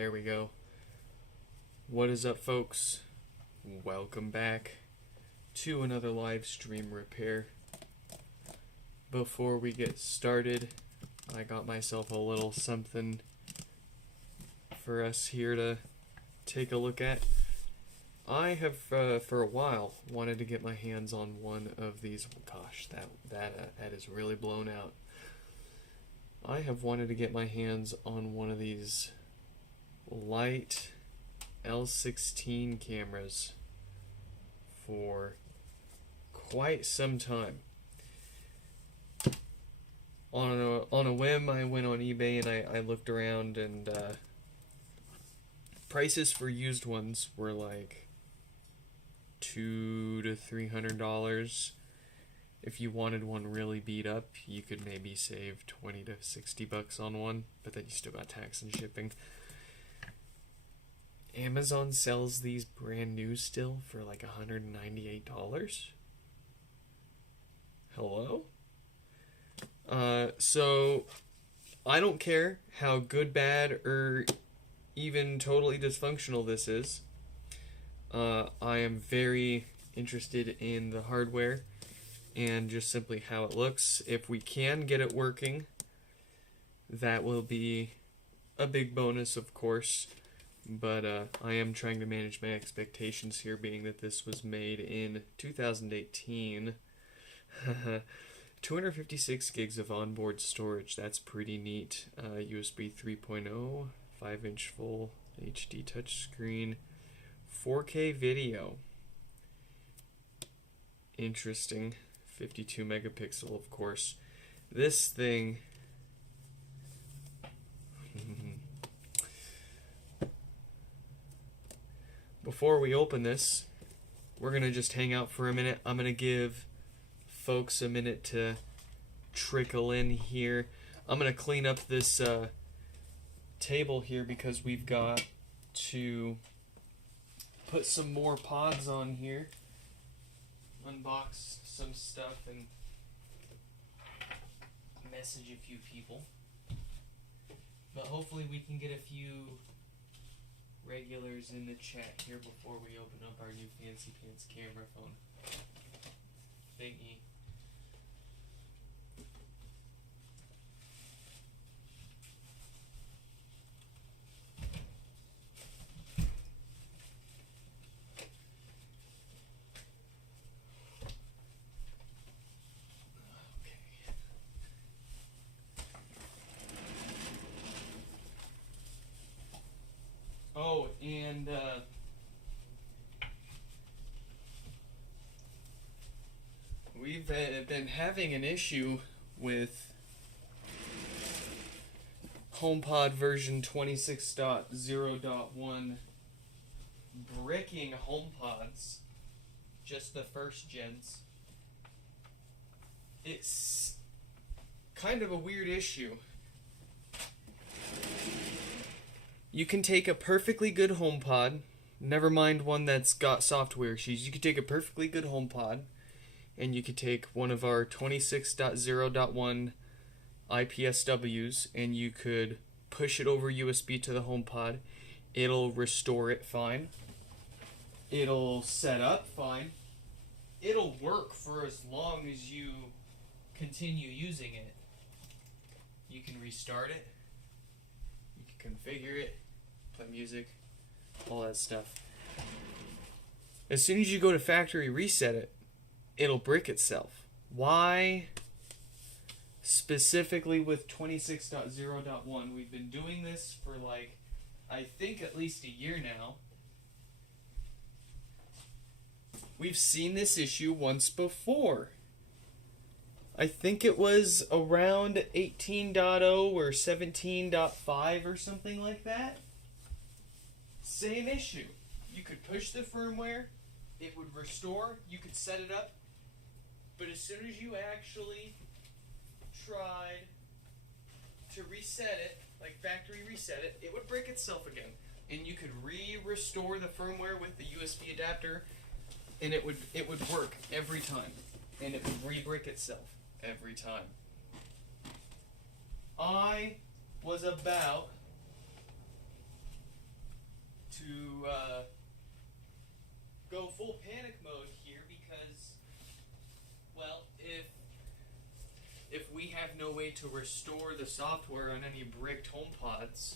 There we go. What is up, folks? Welcome back to another live stream repair. Before we get started, I got myself a little something for us here to take a look at. I have, for a while, wanted to get my hands on one of these. Gosh, that is really blown out. I have wanted to get my hands on one of these light L16 cameras for quite some time. On a whim, I went on eBay and I looked around, and prices for used ones were like $200 to $300. If you wanted one really beat up, you could maybe save $20 to $60 on one, but then you still got tax and shipping. Amazon sells these brand new still for like $198. Hello? So I don't care how good, bad, or even totally dysfunctional this is. I am very interested in the hardware and just simply how it looks. If we can get it working, that will be a big bonus, of course. But I am trying to manage my expectations here, being that this was made in 2018. 256 gigs of onboard storage. That's pretty neat. USB 3.0, 5-inch full HD touchscreen, 4K video. Interesting. 52 megapixel, of course. This thing... Before we open this, we're going to just hang out for a minute. I'm going to give folks a minute to trickle in here. I'm going to clean up this table here because we've got to put some more pods on here. Unbox some stuff and message a few people. But hopefully we can get a few regulars in the chat here before we open up our new fancy pants camera phone thingy. Oh, and we've been having an issue with HomePod version 26.0.1 bricking HomePods, just the first gens. It's kind of a weird issue. You can take a perfectly good HomePod, never mind one that's got software issues. You could take a perfectly good HomePod, and you could take one of our 26.0.1 IPSWs, and you could push it over USB to the HomePod. It'll restore it fine. It'll set up fine. It'll work for as long as you continue using it. You can restart it. Configure it, play music, all that stuff. As soon as you go to factory reset it, it'll brick itself. Why? Specifically with 26.0.1, we've been doing this for like, I think at least a year now. We've seen this issue once before. I think it was around 18.0 or 17.5 or something like that. Same issue. You could push the firmware, it would restore, you could set it up, but as soon as you actually tried to reset it, like factory reset it, it would break itself again. And you could restore the firmware with the USB adapter, and it would work every time. And it would re-brick itself every time. I was about to go full panic mode here because, well, if we have no way to restore the software on any bricked HomePods,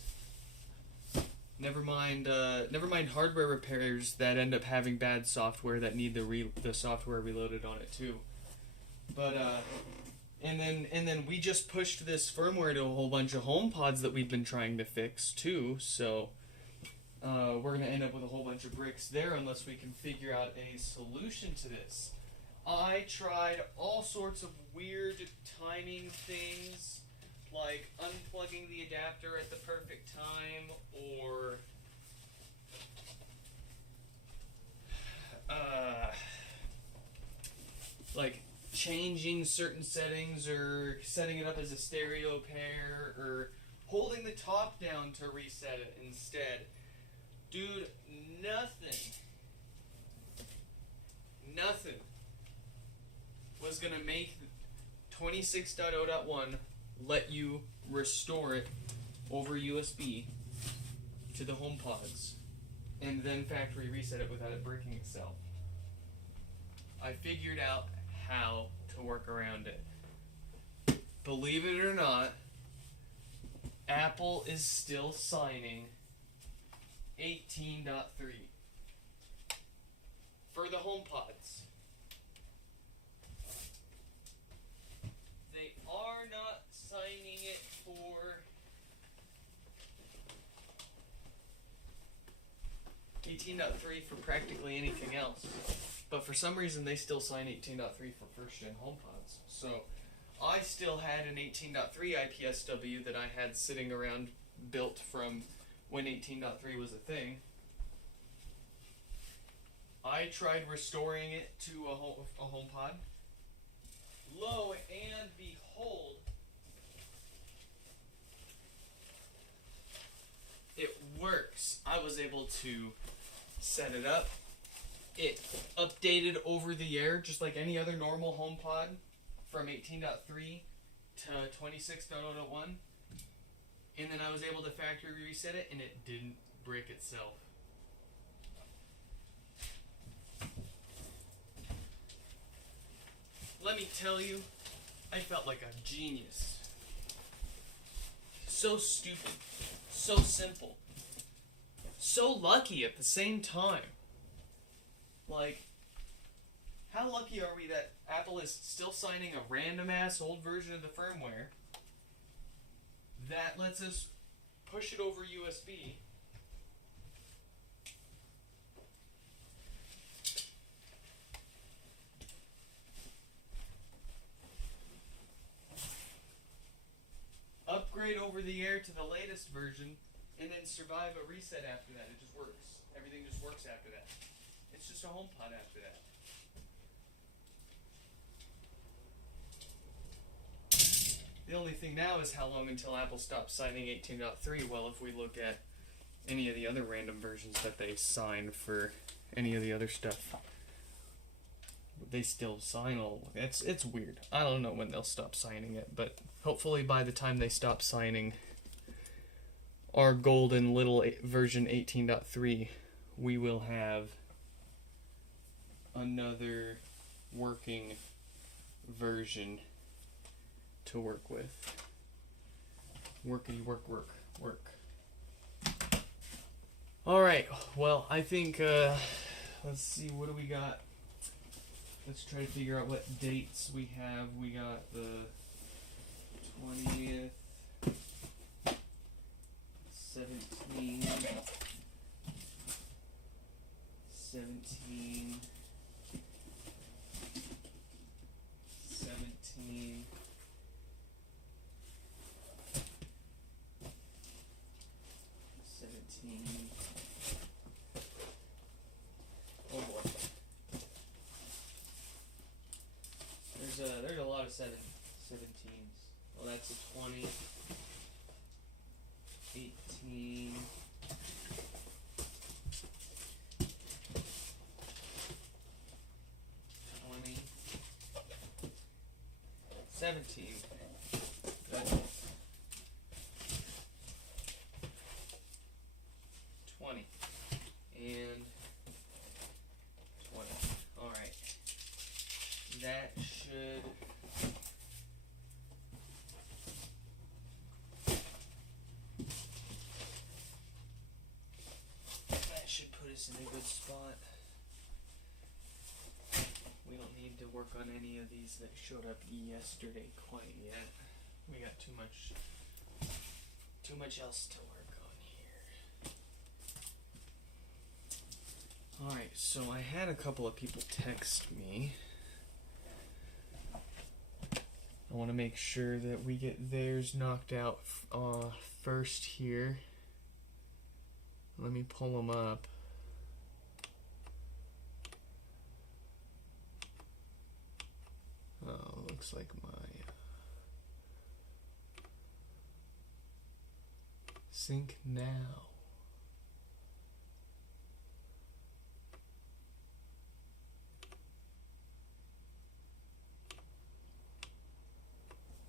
never mind hardware repairs that end up having bad software that need the software reloaded on it too. But and then we just pushed this firmware to a whole bunch of HomePods that we've been trying to fix too. So we're gonna end up with a whole bunch of bricks there unless we can figure out a solution to this. I tried all sorts of weird timing things, like unplugging the adapter at the perfect time, or like changing certain settings, or setting it up as a stereo pair, or holding the top down to reset it instead. Dude, nothing was gonna make 26.0.1 let you restore it over USB to the HomePods and then factory reset it without it breaking itself. I figured out how to work around it. Believe it or not, Apple is still signing 18.3 for the HomePods. They are not signing it for 18.3 for practically anything else. But for some reason they still sign 18.3 for first gen HomePods. So I still had an 18.3 IPSW that I had sitting around built from when 18.3 was a thing. I tried restoring it to a HomePod. Lo and behold, it works. I was able to set it up. It updated over the air just like any other normal HomePod from 18.3 to 26.0.1. And then I was able to factory reset it and it didn't break itself. Let me tell you, I felt like a genius. So stupid. So simple. So lucky at the same time. Like, how lucky are we that Apple is still signing a random ass old version of the firmware that lets us push it over USB. Upgrade over the air to the latest version, and then survive a reset after that. It just works. Everything just works after that. It's just a HomePod after that. The only thing now is how long until Apple stops signing 18.3. Well, if we look at any of the other random versions that they sign for any of the other stuff, they still sign all. It's weird. I don't know when they'll stop signing it, but hopefully by the time they stop signing our golden little version 18.3, we will have another working version to work with. Work. Alright, well, I think, let's see, what do we got? Let's try to figure out what dates we have. We got the 20th, 17, 17, 17, 17. Oh boy. There's a lot of 17s. Well, that's a 20, 18, 20, 17. Good. 20. this in a good spot. We don't need to work on any of these that showed up yesterday quite yet. We got too much else to work on here. Alright, so I had a couple of people text me. I want to make sure that we get theirs knocked out first here. Let me pull them up. Oh, looks like my sync now.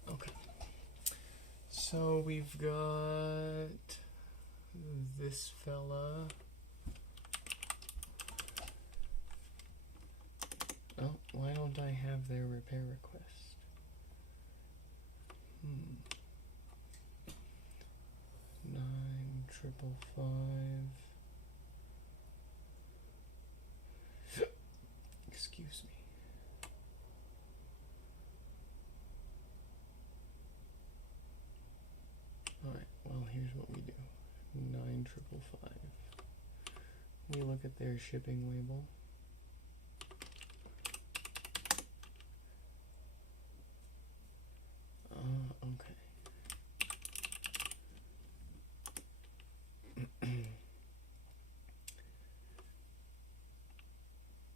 Okay. So we've got this fella. Oh, why don't I have their repair request? 9555. Excuse me. Alright, well, here's what we do. 9555. We look at their shipping label. Okay.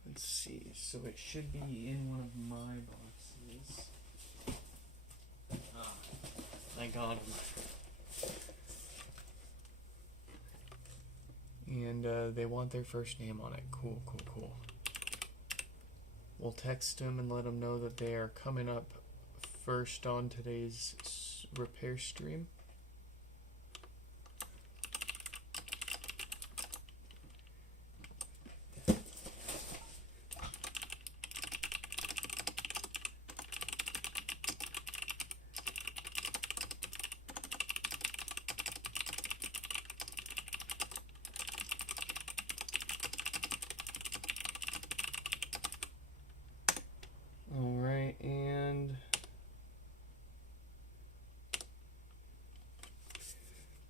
Let's see. So it should be in one of my boxes. I got them. And they want their first name on it. Cool, cool, cool. We'll text them and let them know that they are coming up first on today's repair stream.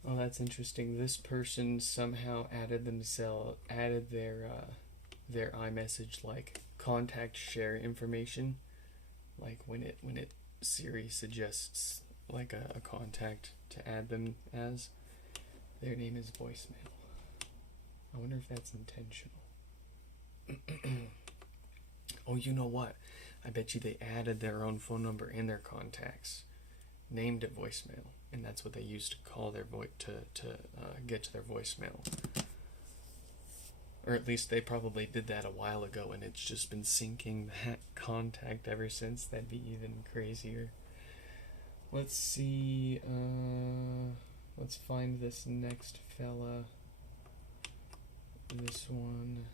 Oh, that's interesting. This person somehow added their iMessage like contact share information, like when it Siri suggests like a contact to add them as. Their name is voicemail. I wonder if that's intentional. Oh, you know what? I bet you they added their own phone number in their contacts, named it voicemail, and that's what they used to call their to get to their voicemail. Or at least they probably did that a while ago, and it's just been syncing that contact ever since. That'd be even crazier. Let's see. Let's find this next fella. This one.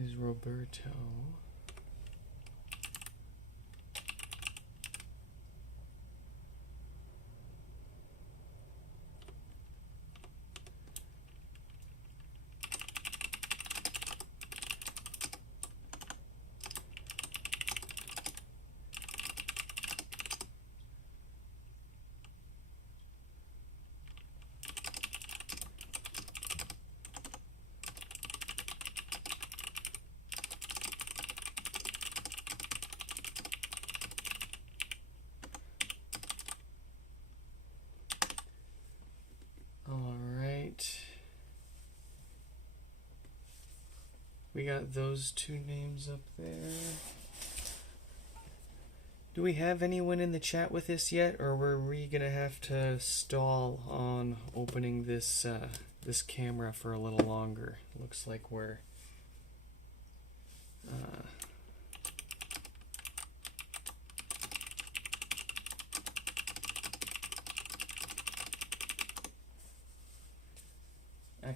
Is Roberto. We got those two names up there. Do we have anyone in the chat with us yet, or were we gonna have to stall on opening this this camera for a little longer? Looks like we're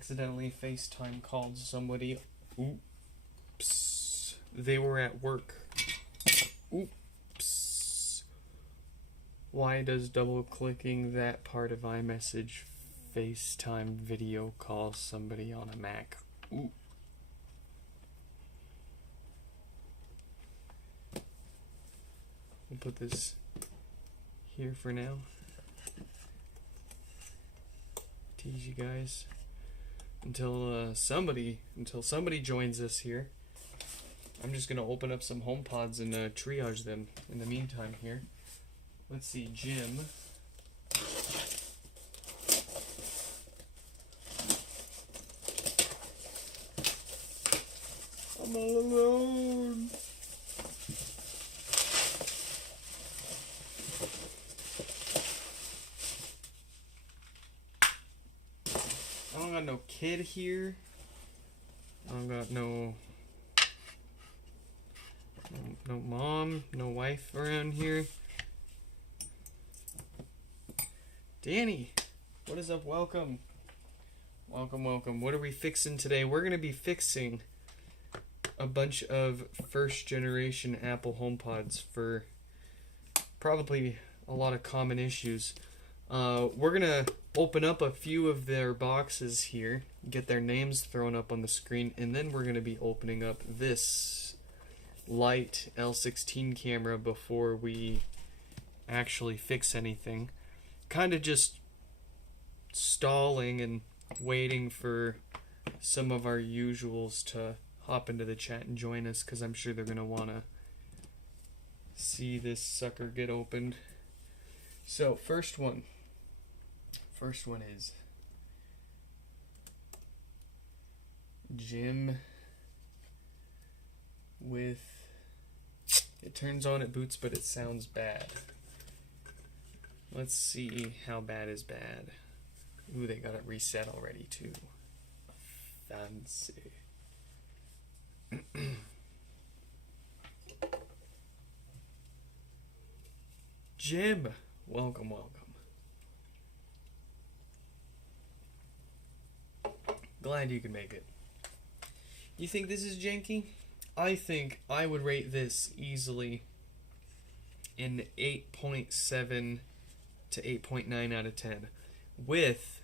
accidentally FaceTime called somebody. Oops. They were at work. Oops. Why does double clicking that part of iMessage FaceTime video call somebody on a Mac? Ooh. We'll put this here for now. Tease you guys until somebody joins us here. I'm just gonna open up some HomePods and triage them in the meantime here. Let's see, Jim. I'm all alone. I don't got no kid here. I don't got no mom, no wife around here. Danny, what is up? Welcome. Welcome. What are we fixing today? We're going to be fixing a bunch of first generation Apple HomePods for probably a lot of common issues. We're going to open up a few of their boxes here, get their names thrown up on the screen, and then we're going to be opening up this light L16 camera before we actually fix anything. Kind of just stalling and waiting for some of our usuals to hop into the chat and join us, because I'm sure they're going to want to see this sucker get opened. So, first one is Jim with, it turns on, it boots, but it sounds bad. Let's see how bad is bad. Ooh, they got it reset already too. Fancy. Jim, welcome. Glad you could make it. You think this is janky? I think I would rate this easily an 8.7 to 8.9 out of 10, with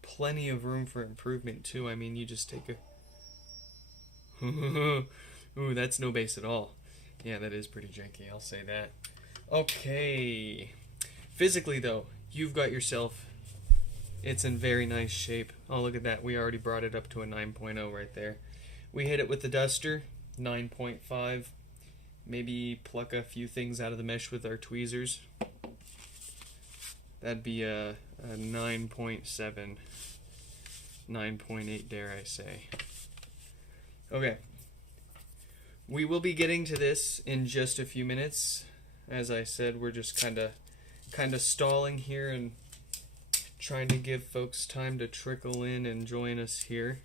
plenty of room for improvement too. I mean, you just take a ooh, that's no bass at all. Yeah, that is pretty janky, I'll say that. Okay, physically though, you've got yourself, it's in very nice shape. Oh, look at that, we already brought it up to a 9.0 right there. We hit it with the duster, 9.5. Maybe pluck a few things out of the mesh with our tweezers. That'd be a 9.7, 9.8, dare I say. Okay. We will be getting to this in just a few minutes. As I said, we're just kind of stalling here and trying to give folks time to trickle in and join us here.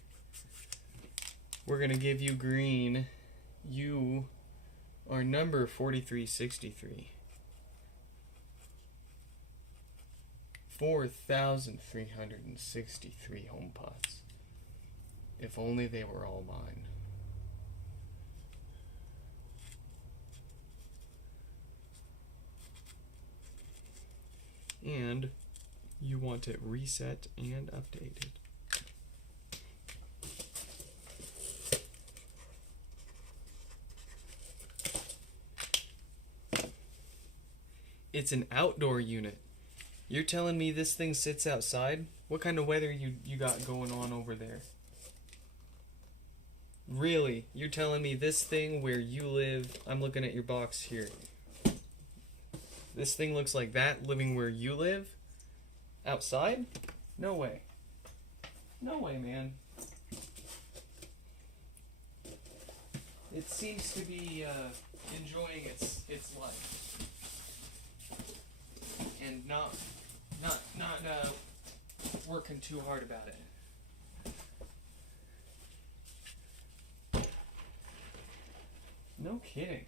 We're going to give you green. You are number 4363. 4,363 HomePods. If only they were all mine. And you want it reset and updated. It's an outdoor unit. You're telling me this thing sits outside? What kind of weather you got going on over there? Really? You're telling me this thing where you live, I'm looking at your box here. This thing looks like that living where you live? Outside? No way. No way, man. It seems to be enjoying its life. And not working too hard about it. No kidding.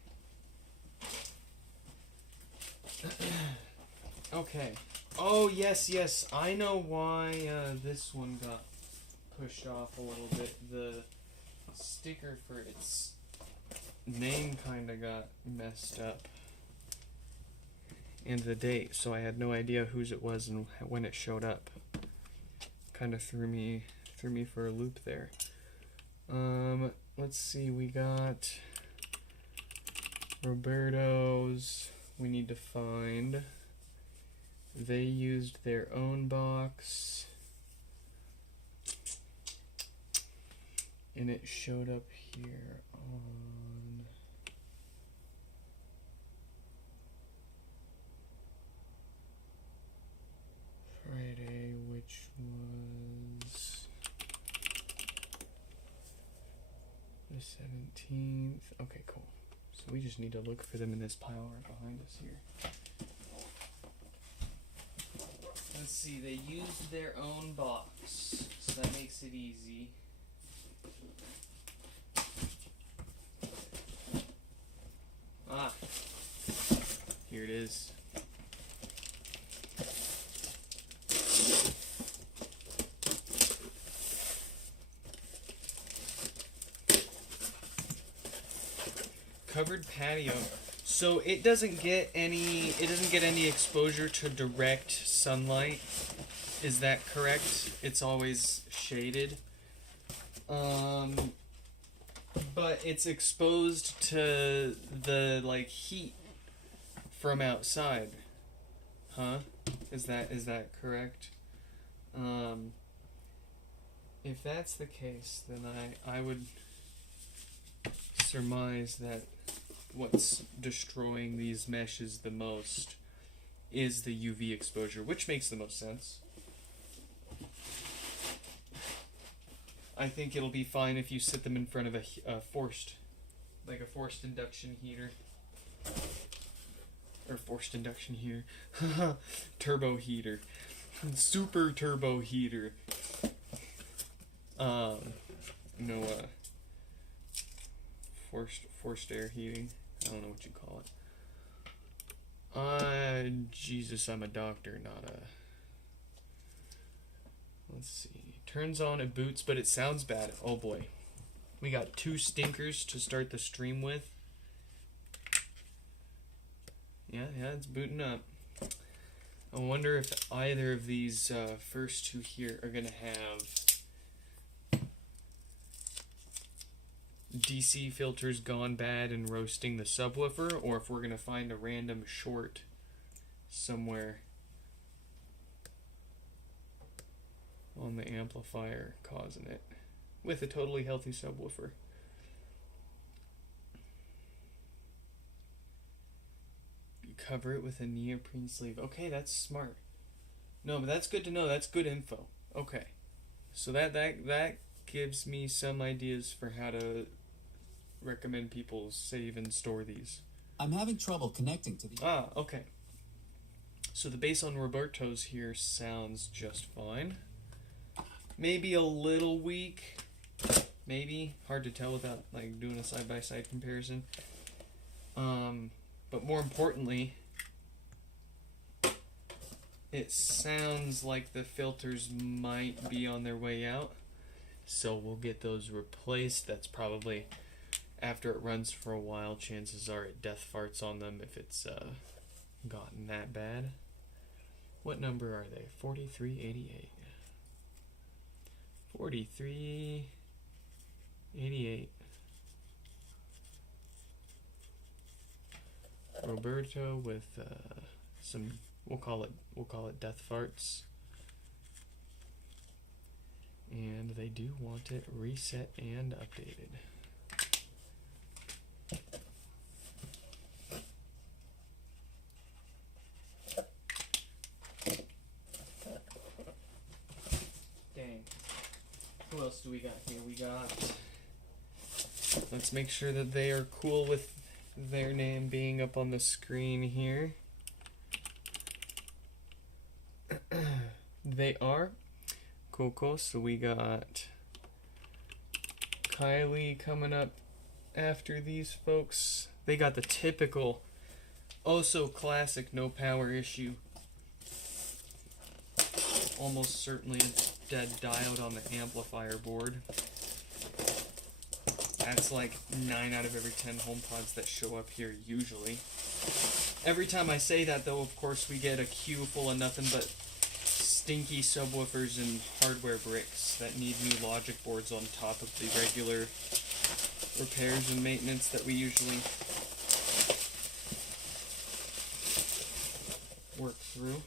Okay. Oh, yes. I know why this one got pushed off a little bit. The sticker for its name kind of got messed up. And the date, so I had no idea whose it was and when it showed up. Kind of threw me for a loop there. Let's see, we got Roberto's. We need to find. They used their own box, and it showed up here on Friday, which was the 17th. Okay, cool. So we just need to look for them in this pile right behind us here. Let's see, they used their own box, so that makes it easy. Ah, here it is. Covered patio. So it doesn't get any exposure to direct sunlight. Is that correct? It's always shaded. But it's exposed to the heat from outside. Huh? Is that correct? If that's the case, then I would surmise that what's destroying these meshes the most is the UV exposure, which makes the most sense. I think it'll be fine if you sit them in front of a forced induction heater. Or forced induction heater. Turbo heater. Super turbo heater. Forced air heating. I don't know what you call it. Jesus, I'm a doctor, not a... Let's see. Turns on, it boots, but it sounds bad. Oh boy. We got 2 stinkers to start the stream with. Yeah, it's booting up. I wonder if either of these first 2 here are going to have DC filters gone bad and roasting the subwoofer, or if we're going to find a random short somewhere on the amplifier causing it with a totally healthy subwoofer. You cover it with a neoprene sleeve. Okay, that's smart. No, but that's good to know. That's good info. Okay. So that gives me some ideas for how to recommend people save and store these. I'm having trouble connecting to the... Ah, okay. So the bass on Roberto's here sounds just fine. Maybe a little weak. Maybe. Hard to tell without doing a side-by-side comparison. But more importantly, it sounds like the filters might be on their way out. So we'll get those replaced. That's probably... After it runs for a while, chances are it death farts on them if it's gotten that bad. What number are they? 4388. 4388. Roberto with some we'll call it death farts. And they do want it reset and updated. Dang. Who else do we got here? We got... Let's make sure that they are cool with their name being up on the screen here. They are. Cool. So we got Kylie coming up after these folks. They got the typical, oh so classic no power issue. Almost certainly dead diode on the amplifier board. That's like 9 out of every 10 HomePods that show up here usually. Every time I say that though, of course, we get a queue full of nothing but stinky subwoofers and hardware bricks that need new logic boards on top of the regular repairs and maintenance that we usually work through.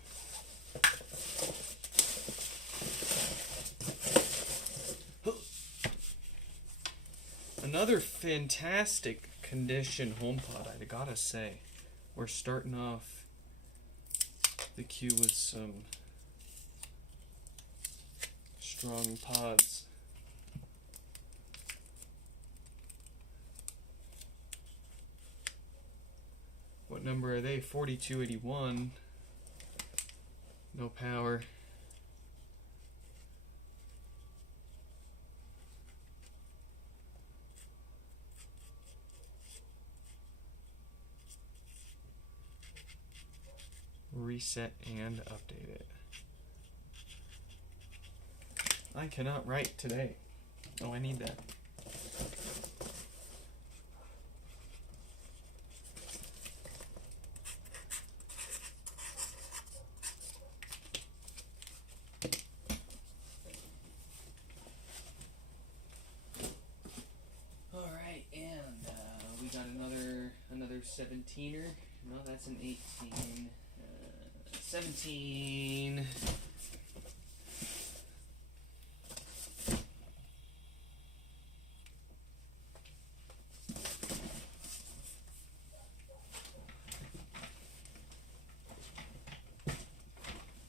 Another fantastic condition HomePod, I gotta say. We're starting off the queue with some strong pods. What number are they? 4281. No power. Reset and update it. I cannot write today. Oh, I need that. All right, and we got another 17er. No, that's an 18. 17.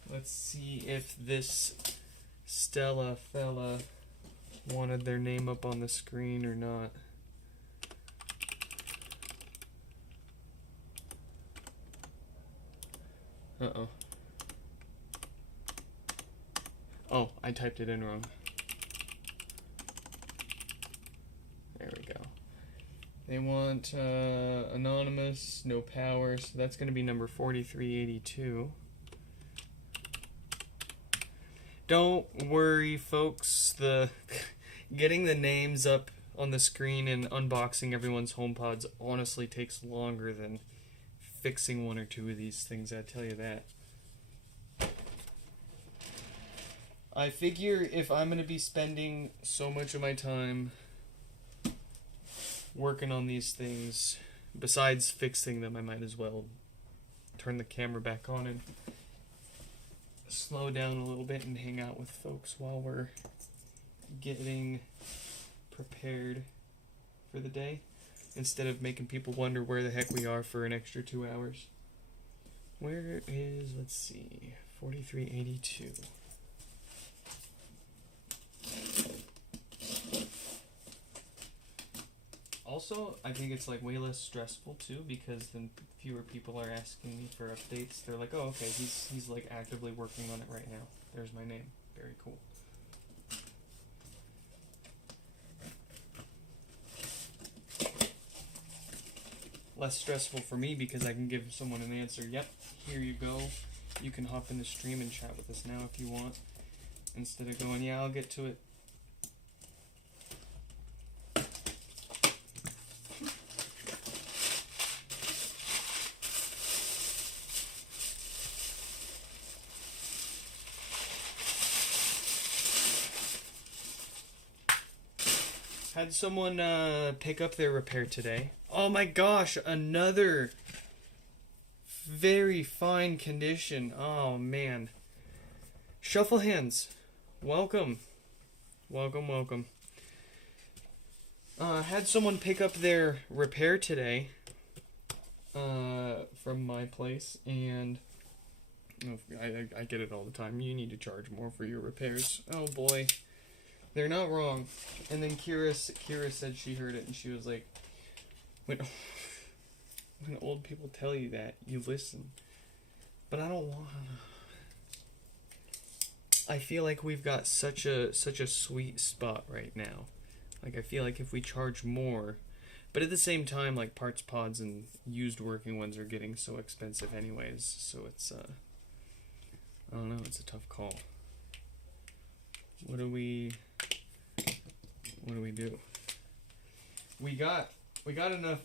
Let's see if this Stella fella wanted their name up on the screen or not. Uh-oh. Oh, I typed it in wrong. There we go. They want anonymous, no power, so that's going to be number 4382. Don't worry, folks. The getting the names up on the screen and unboxing everyone's HomePods honestly takes longer than fixing one or two of these things, I tell you that. I figure if I'm going to be spending so much of my time working on these things, besides fixing them, I might as well turn the camera back on and slow down a little bit and hang out with folks while we're getting prepared for the day, instead of making people wonder where the heck we are for an extra 2 hours. Where is, let's see, 4382. Also, I think it's like way less stressful too, because then fewer people are asking me for updates. They're like, oh, okay, he's like actively working on it right now. There's my name. Very cool. Less stressful for me because I can give someone an answer. Yep, here you go. You can hop in the stream and chat with us now if you want. Instead of going, yeah, I'll get to it. Had someone pick up their repair today. Oh my gosh, another very fine condition. Oh man. Shuffle hands. Welcome. Welcome, welcome. Had someone pick up their repair today from my place, and I get it all the time. You need to charge more for your repairs. Oh boy. They're not wrong. And then Kira said she heard it and she was like, when old people tell you that, you listen. But I don't want. I feel like we've got such a sweet spot right now. Like, I feel like if we charge more, but at the same time, like, parts pods and used working ones are getting so expensive anyways, so it's I don't know, it's a tough call. What do we do? We got enough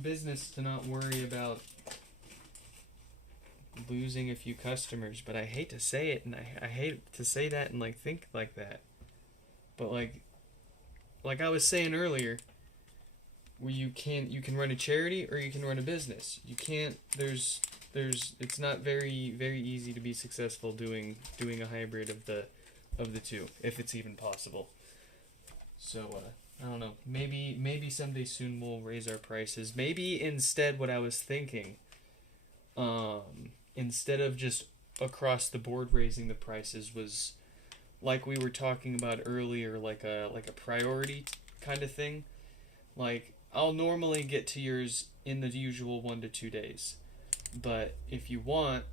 business to not worry about losing a few customers, but I hate to say it, and I hate to say that and like think like that. But like I was saying earlier, where you can run a charity or you can run a business. You can't it's not very easy to be successful doing a hybrid of the two, if it's even possible. So I don't know. Maybe someday soon we'll raise our prices. Maybe instead, what I was thinking, instead of just across the board raising the prices, was like we were talking about earlier, like a priority kind of thing. Like, I'll normally get to yours in the usual 1 to 2 days, but if you want,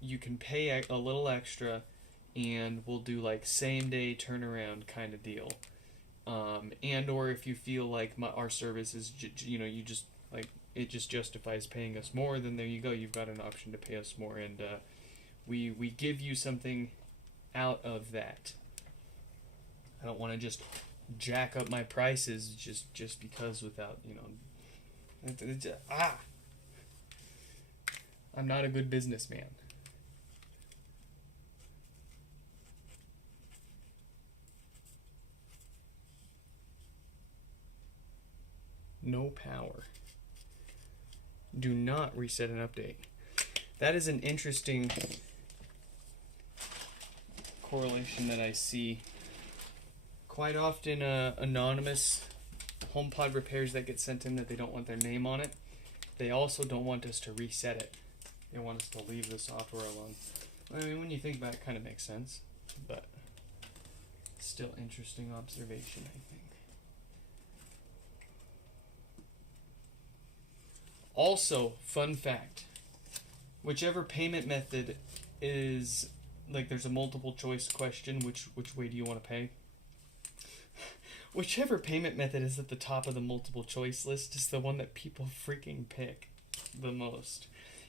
you can pay a little extra, and we'll do like same day turnaround kind of deal. And or if you feel like our service is, you just like it just justifies paying us more, then there you go. You've got an option to pay us more, and we give you something out of that. I don't want to just jack up my prices just because without, I'm not a good businessman. No power. Do not reset an update. That is an interesting correlation that I see quite often. Anonymous HomePod repairs that get sent in that they don't want their name on it. They also don't want us to reset it. They want us to leave the software alone. I mean, when you think about it, it kind of makes sense, but still interesting observation, I think. Also, fun fact, whichever payment method is, like, there's a multiple choice question, which way do you want to pay? Whichever payment method is at the top of the multiple choice list is the one that people freaking pick the most.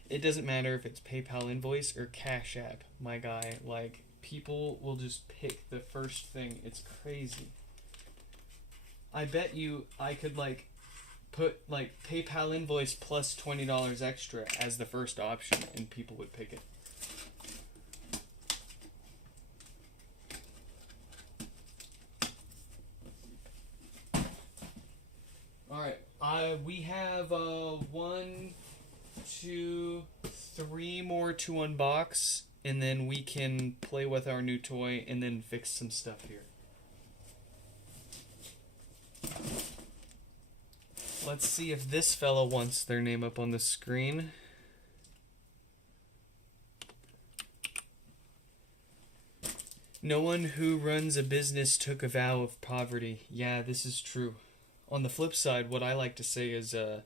It doesn't matter if it's PayPal invoice or Cash App, my guy. Like, people will just pick the first thing. It's crazy. I bet you I could, like, put like PayPal invoice plus $20 extra as the first option, and people would pick it. All right, we have 1, 2, 3 more to unbox, and then we can play with our new toy and then fix some stuff here. Let's see if this fella wants their name up on the screen. No one who runs a business took a vow of poverty. Yeah, this is true. On the flip side, what I like to say is, you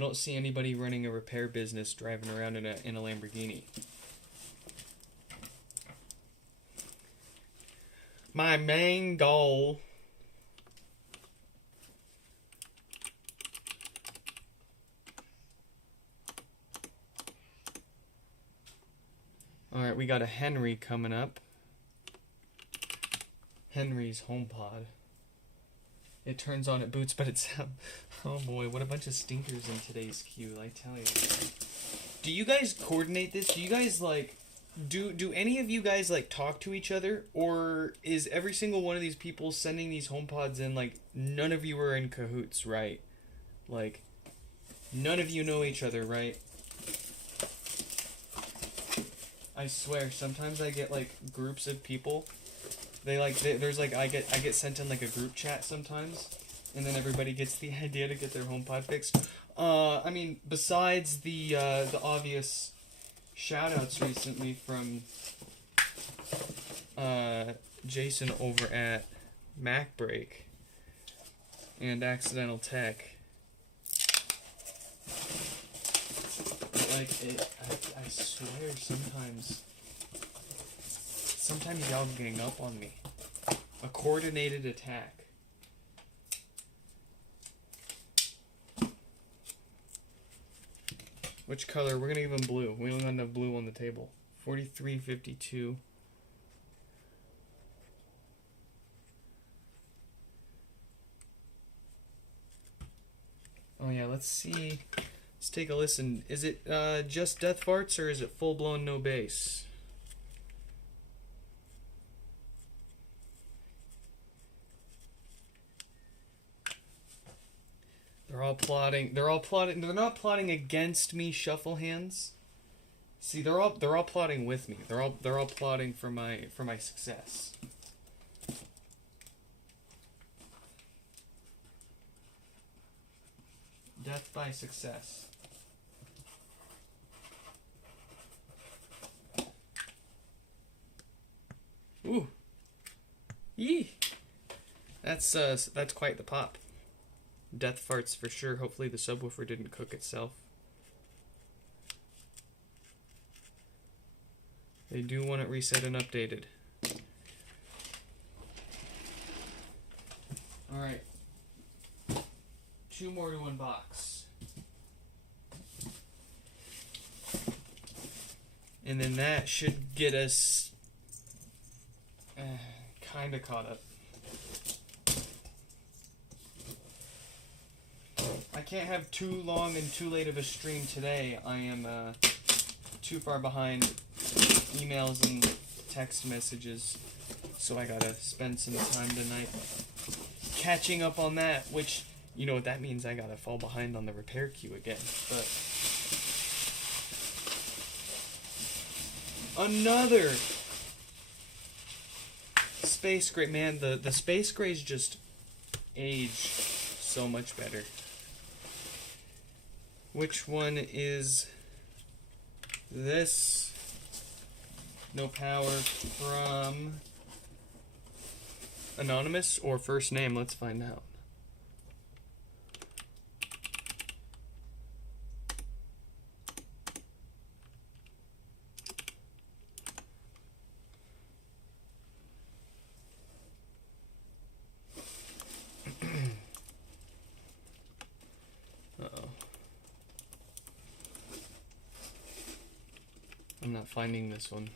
don't see anybody running a repair business driving around in a Lamborghini. My main goal. Alright, we got a Henry coming up. Henry's HomePod. It turns on, it boots, but it's... Oh boy, what a bunch of stinkers in today's queue, I tell you. Do you guys coordinate this? Do you guys, like... Do any of you guys, like, talk to each other? Or is every single one of these people sending these HomePods in, like, none of you are in cahoots, right? Like, none of you know each other, right? I swear, sometimes I get like groups of people. There's like I get sent in like a group chat sometimes, and then everybody gets the idea to get their HomePod fixed. I mean, besides the obvious shout-outs recently from Jason over at MacBreak and Accidental Tech. Like, I swear sometimes y'all gang up on me. A coordinated attack. Which color? We're gonna give him blue. We only got enough blue on the table. 43.52. Yeah, let's see. Let's take a listen. Is it just death farts or is it full-blown no bass? They're all plotting. They're not plotting against me, shuffle hands. See, they're all plotting with me. They're all plotting for my success. Death by success. Ooh. Yee. That's quite the pop. Death farts for sure. Hopefully the subwoofer didn't cook itself. They do want it reset and updated. Alright. 2 more to unbox. And then that should get us kind of caught up. I can't have too long and too late of a stream today. I am too far behind emails and text messages, so I gotta spend some time tonight catching up on that, which, you know what that means, I gotta fall behind on the repair queue again. But another Space Gray. Man, the Space Grays just age so much better. Which one is this? No power from Anonymous or first name? Let's find out. I'm not finding this one.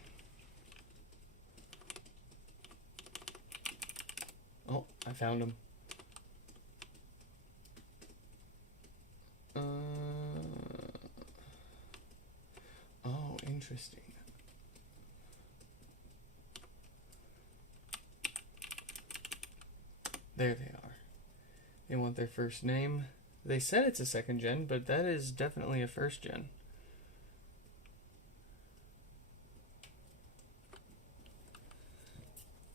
Oh, I found him. Oh, interesting. There they are. They want their first name. They said it's a second gen, but that is definitely a first gen.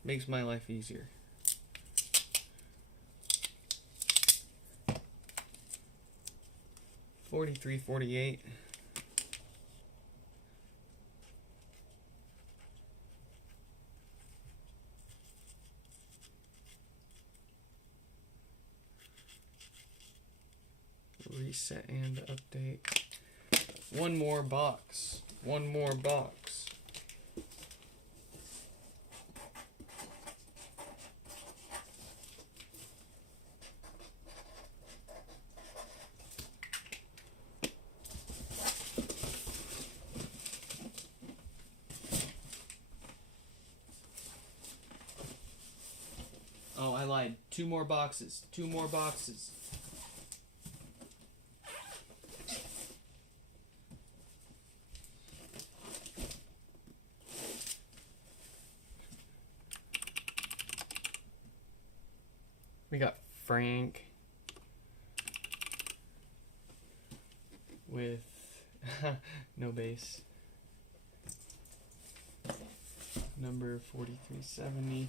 Makes my life easier. $43.48. Reset and update. One more box. One more box. Oh, I lied. 2 more boxes. 2 more boxes. We got Frank with no bass. Number 4370.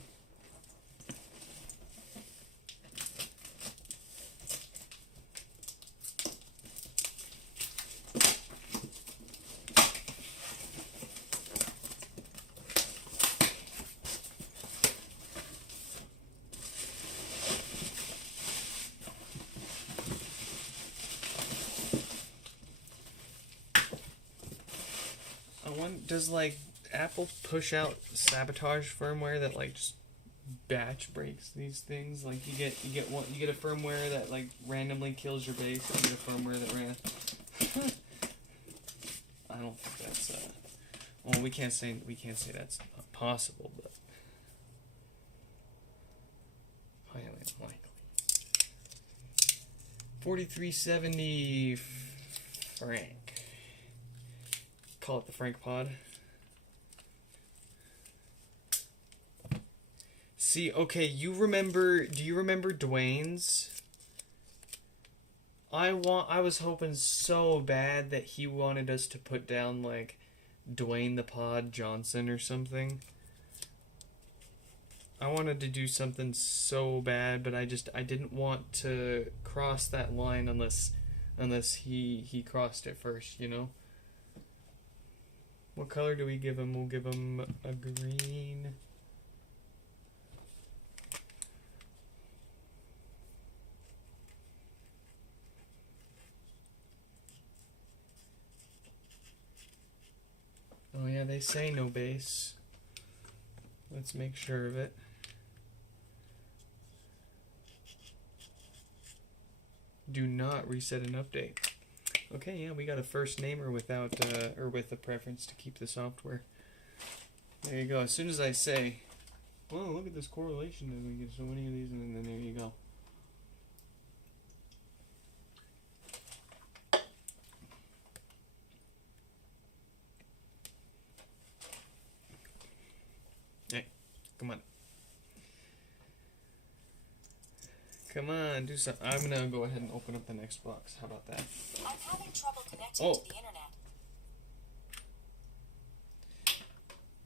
Does like Apple push out sabotage firmware that like just batch breaks these things? Like you get a firmware that like randomly kills your base, and you get a firmware that I don't think that's well, we can't say that's possible, but highly unlikely. 4370 Frank. Call it the Frank Pod. See, okay, do you remember Dwayne's? I was hoping so bad that he wanted us to put down like Dwayne the Pod Johnson or something. I wanted to do something so bad, but I didn't want to cross that line unless he crossed it first, you know? What color do we give him? We'll give him a green. Oh yeah, they say no base. Let's make sure of it. Do not reset an update. Okay, yeah, we got a first namer without or with a preference to keep the software. There you go. As soon as I say, "Well, look at this correlation," and we get so many of these, and then there you go. Hey, come on. Come on, do something. I'm gonna go ahead and open up the next box. How about that? I'm having trouble connecting to the internet.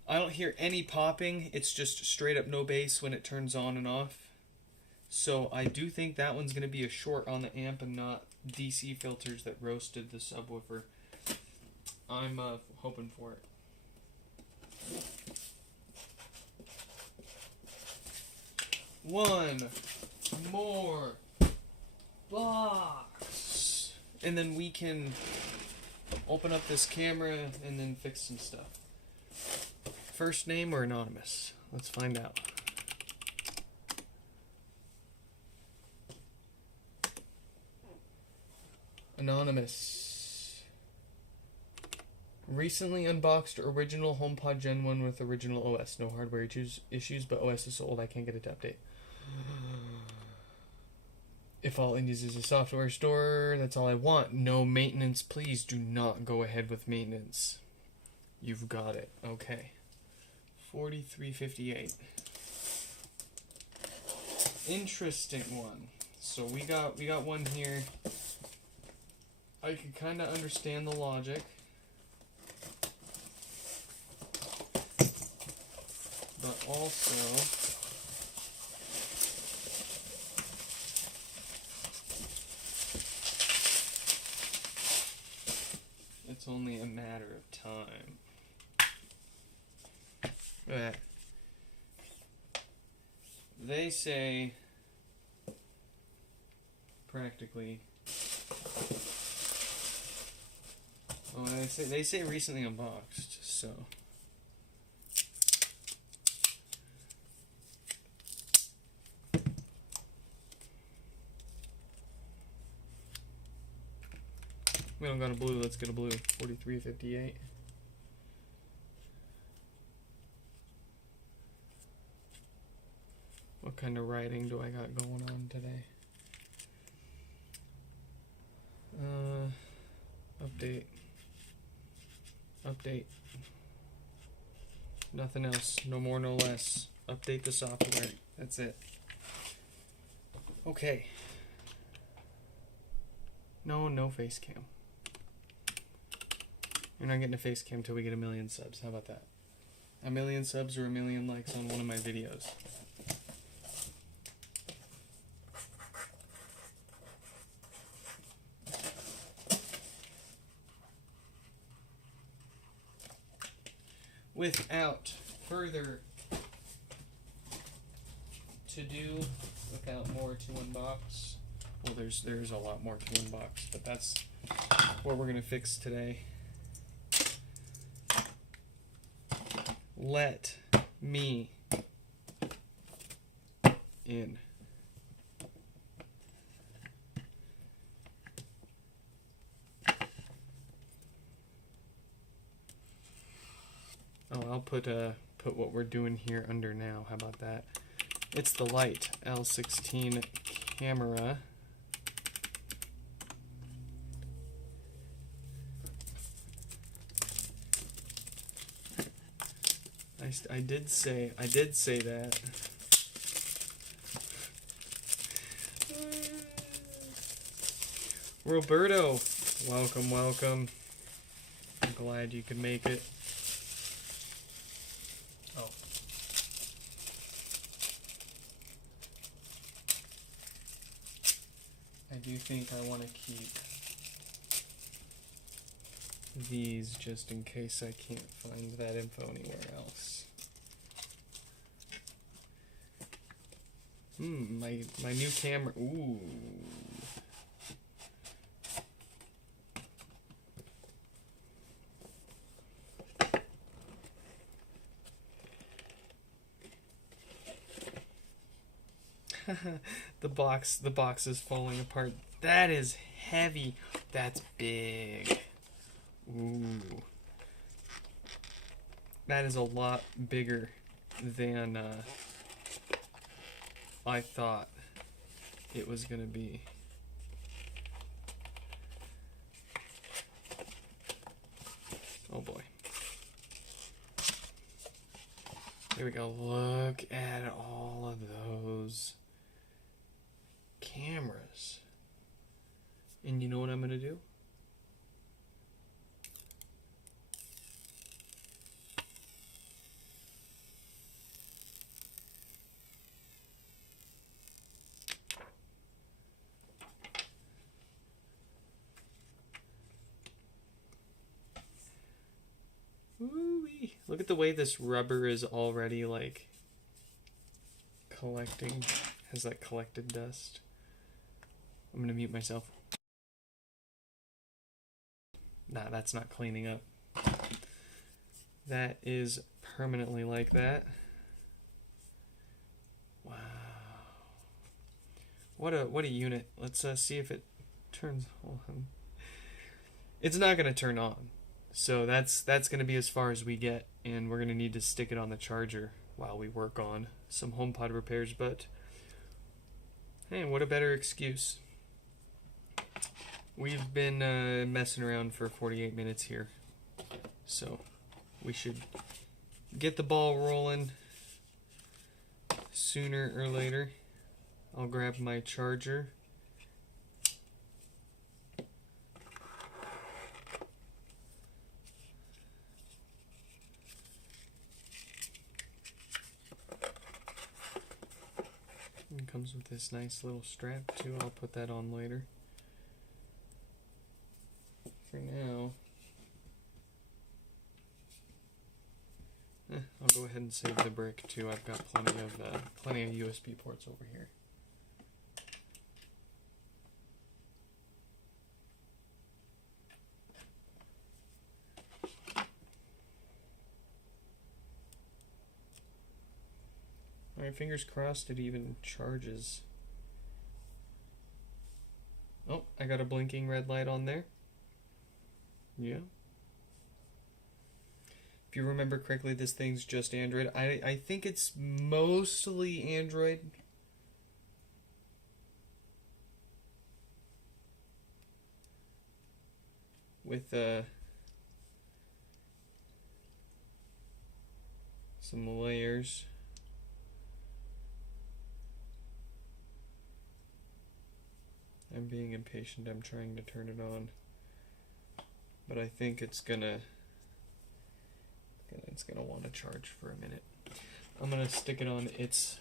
I don't hear any popping. It's just straight up no bass when it turns on and off. So I do think that one's gonna be a short on the amp and not DC filters that roasted the subwoofer. I'm hoping for it. One more box, and then we can open up this camera and then fix some stuff. First name or anonymous? Let's find out. Anonymous. Recently unboxed original HomePod Gen 1 with original OS. No hardware issues, but OS is so old I can't get it to update. If all Indies is a software store, that's all I want. No maintenance. Please do not go ahead with maintenance. You've got it. Okay. 4358. Interesting one. So we got one here. I could kind of understand the logic. But also, it's only a matter of time. They say practically. Oh, they say recently unboxed, so. We don't got a blue, let's get a blue. 4358. What kind of writing do I got going on today? Update. Update. Nothing else. No more, no less. Update the software. That's it. Okay. No face cam. You're not getting a face cam till we get 1 million subs. How about that? 1 million subs or 1 million likes on one of my videos. Without further to do, without more to unbox. Well, there's a lot more to unbox, but that's what we're gonna fix today. Let me in. Oh, I'll put what we're doing here under now. How about that? It's the Light L16 camera. I did say that. Roberto, welcome. I'm glad you could make it. Oh. I do think I want to keep these just in case I can't find that info anywhere else. My new camera. Ooh. The box is falling apart. That is heavy. That's big. Ooh. That is a lot bigger than I thought it was gonna be. Oh boy. Here we go. Look at all of those cameras. And you know what I'm gonna do? Ooh-wee. Look at the way this rubber is already like collecting, has that collected dust. I'm gonna mute myself. Nah, that's not cleaning up. That is permanently like that. Wow. What a unit. Let's see if it turns on. It's not gonna turn on. So that's going to be as far as we get, and we're going to need to stick it on the charger while we work on some HomePod repairs, but hey, what a better excuse. We've been messing around for 48 minutes here, so we should get the ball rolling sooner or later. I'll grab my charger. It comes with this nice little strap too. I'll put that on later. For now, I'll go ahead and save the brick too. I've got plenty of USB ports over here. Alright, fingers crossed it even charges. Oh, I got a blinking red light on there. Yeah. If you remember correctly, this thing's just Android. I think it's mostly Android. With some layers. I'm being impatient. I'm trying to turn it on, but I think it's gonna want to charge for a minute. I'm gonna stick it on its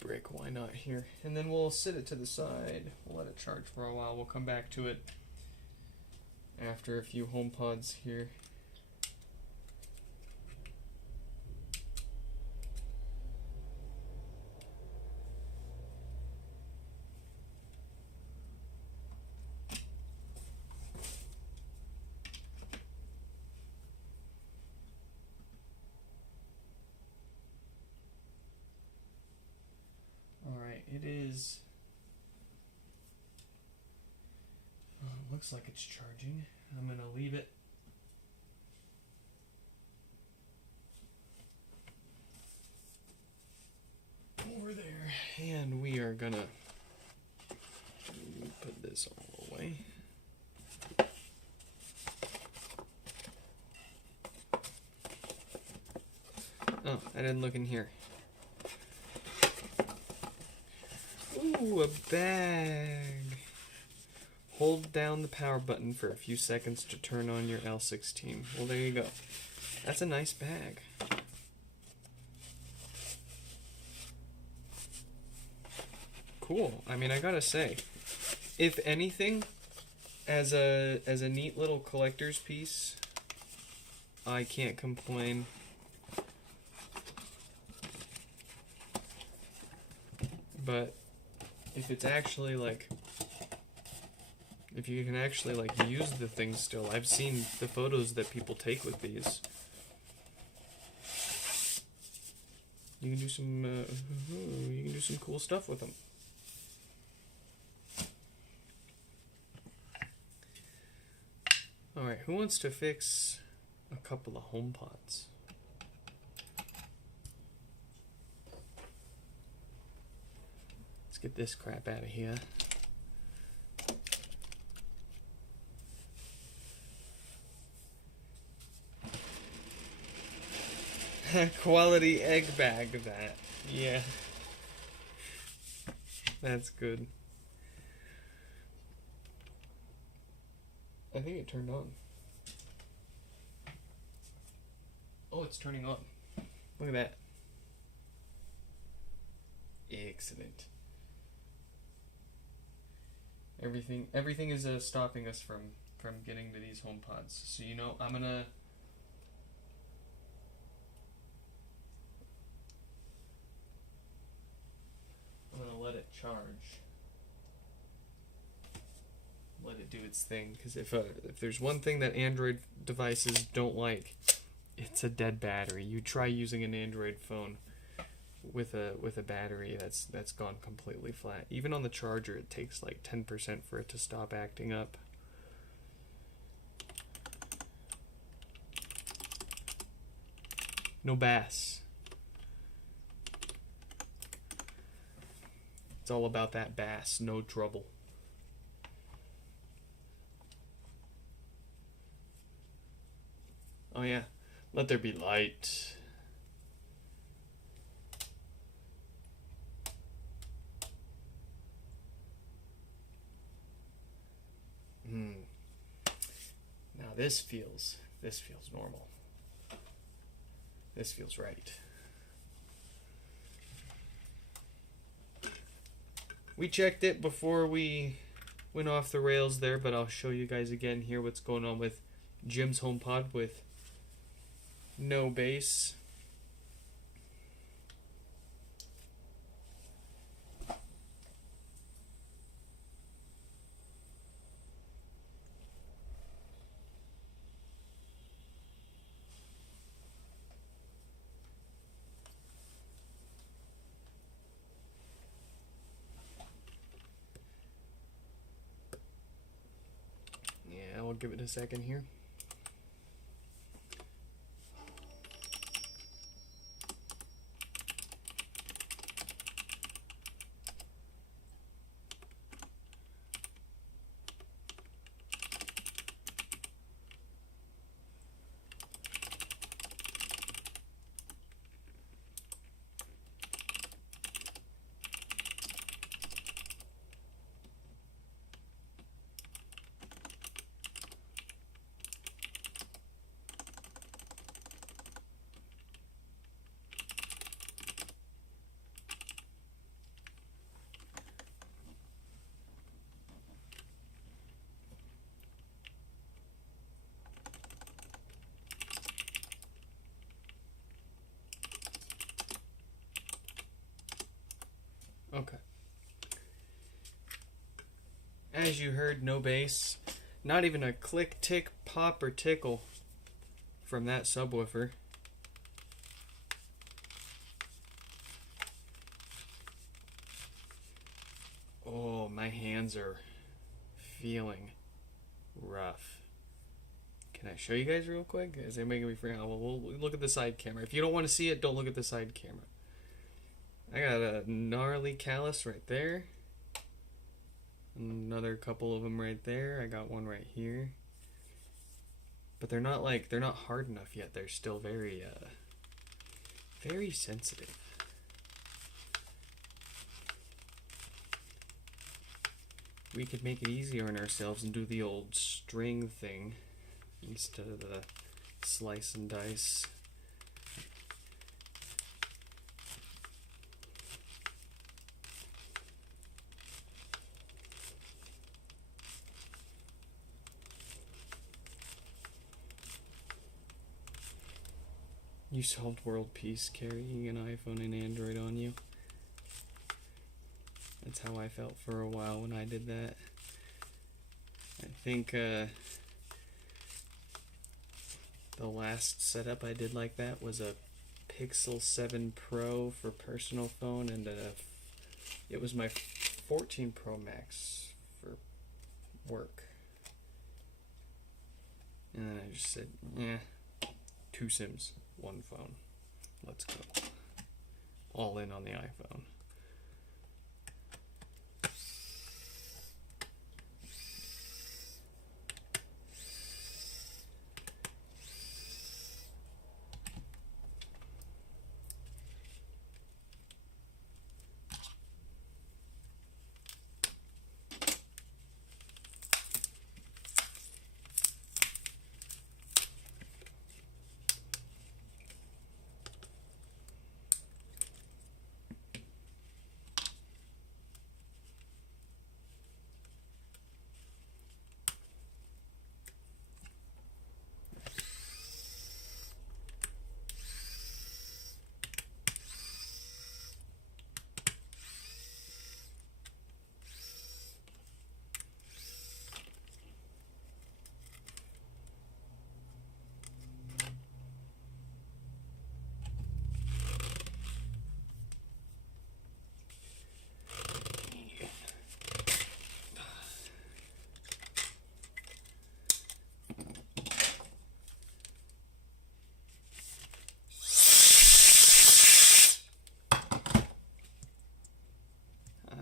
brick. Why not here? And then we'll sit it to the side. We'll let it charge for a while. We'll come back to it after a few HomePods here. It is. Looks like it's charging. I'm gonna leave it. Over there, and we are gonna put this all away. I didn't look in here. Ooh, a bag. Hold down the power button for a few seconds to turn on your L16. Well, there you go. That's a nice bag. Cool. I mean, I gotta say, if anything, as a neat little collector's piece, I can't complain. But if it's actually like, if you can actually like use the thing still, I've seen the photos that people take with these. You can do some cool stuff with them. All right, who wants to fix a couple of HomePods? Let's get this crap out of here. Quality egg bag, that. Yeah. That's good. I think it turned on. Oh, it's turning on. Look at that. Excellent. Everything is stopping us from getting to these HomePods. So you know, I'm gonna let it charge. Let it do its thing, because if there's one thing that Android devices don't like, it's a dead battery. You try using an Android phone with a battery that's gone completely flat. Even on the charger, it takes like 10% for it to stop acting up. No bass. It's all about that bass, no trouble. Oh yeah, let there be light. Now this feels normal. This feels right. We checked it before we went off the rails there, but I'll show you guys again here what's going on with Jim's HomePod with no bass. Yeah, we'll give it a second here. Okay. As you heard, no bass. Not even a click, tick, pop, or tickle from that subwoofer. Oh, my hands are feeling rough. Can I show you guys real quick? Is anybody gonna be free? Well, we'll look at the side camera. If you don't want to see it, don't look at the side camera. I got a gnarly callus right there. Another couple of them right there. I got one right here. But they're not hard enough yet. They're still very Very sensitive. We could make it easier on ourselves and do the old string thing instead of the slice and dice. You solved world peace carrying an iPhone and Android on you. That's how I felt for a while when I did that. I think the last setup I did like that was a Pixel 7 Pro for personal phone, and it was my 14 Pro Max for work. And then I just said, 2 SIMs, 1 phone. Let's go. All in on the iPhone.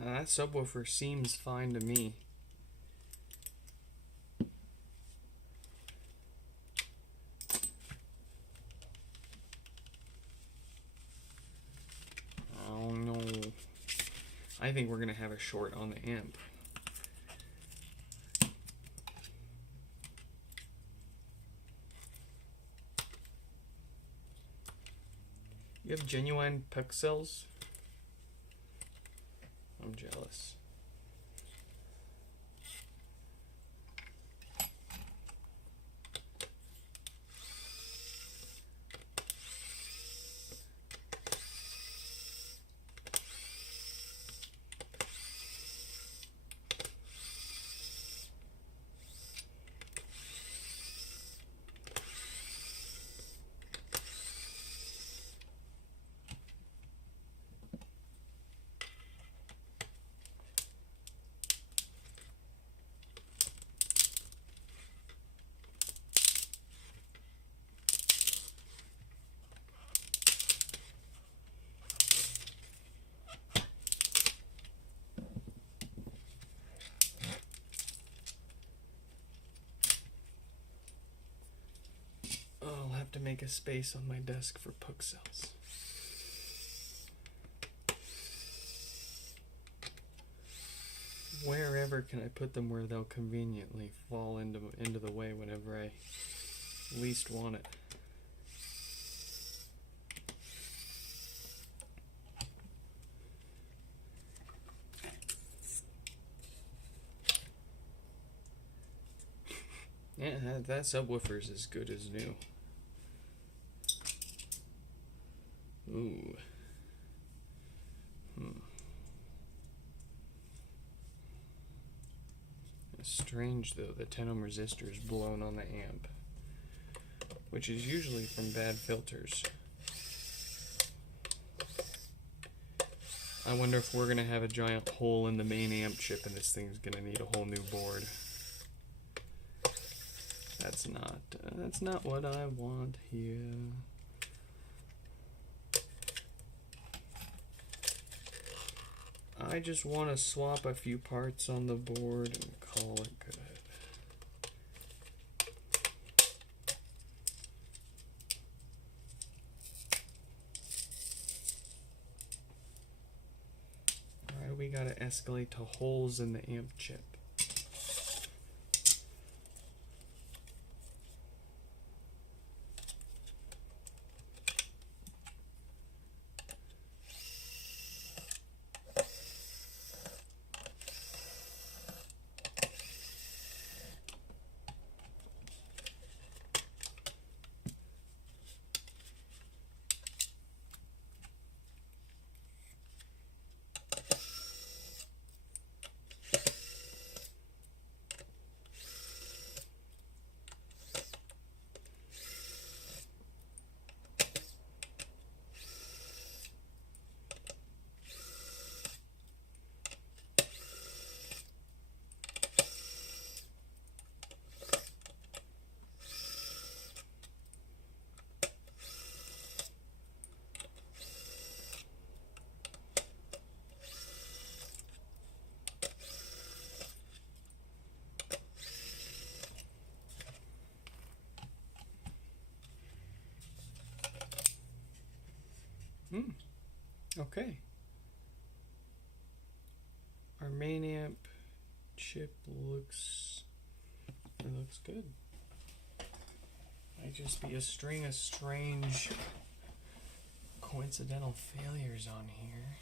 That subwoofer seems fine to me. Oh no. I think we're gonna have a short on the amp. You have genuine pixels? I'm jealous. I'll have to make a space on my desk for pixels. Wherever can I put them where they'll conveniently fall into the way whenever I least want it? Yeah, that subwoofer's as good as new. Ooh. It's strange though, the 10 ohm resistor is blown on the amp, which is usually from bad filters. I wonder if we're gonna have a giant hole in the main amp chip and this thing's gonna need a whole new board. That's not what I want here. I just want to swap a few parts on the board and call it good. do we gotta escalate to holes in the amp chip? Okay. Our main amp chip looks good. Might just be a string of strange coincidental failures on here.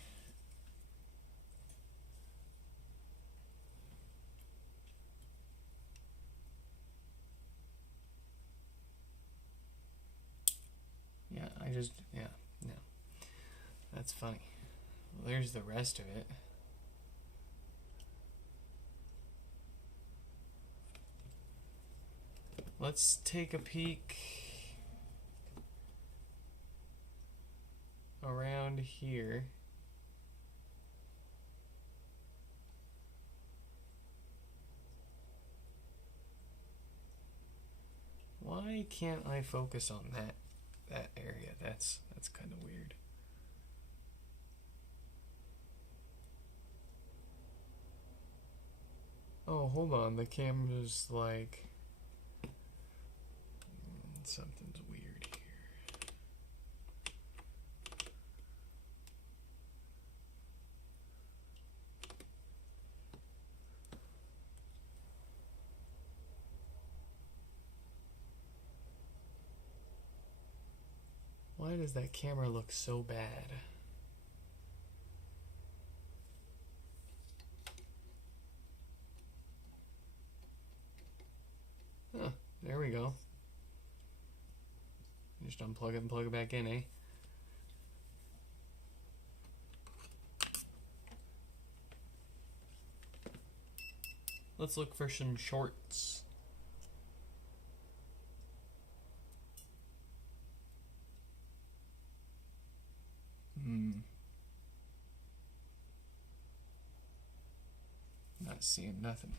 No. That's funny. Well, there's the rest of it. Let's take a peek around here. Why can't I focus on that area? That's kind of weird. Oh, hold on. The camera's like something's weird here. Why does that camera look so bad? Huh, there we go. Just unplug it and plug it back in, eh? Let's look for some shorts. Not seeing nothing.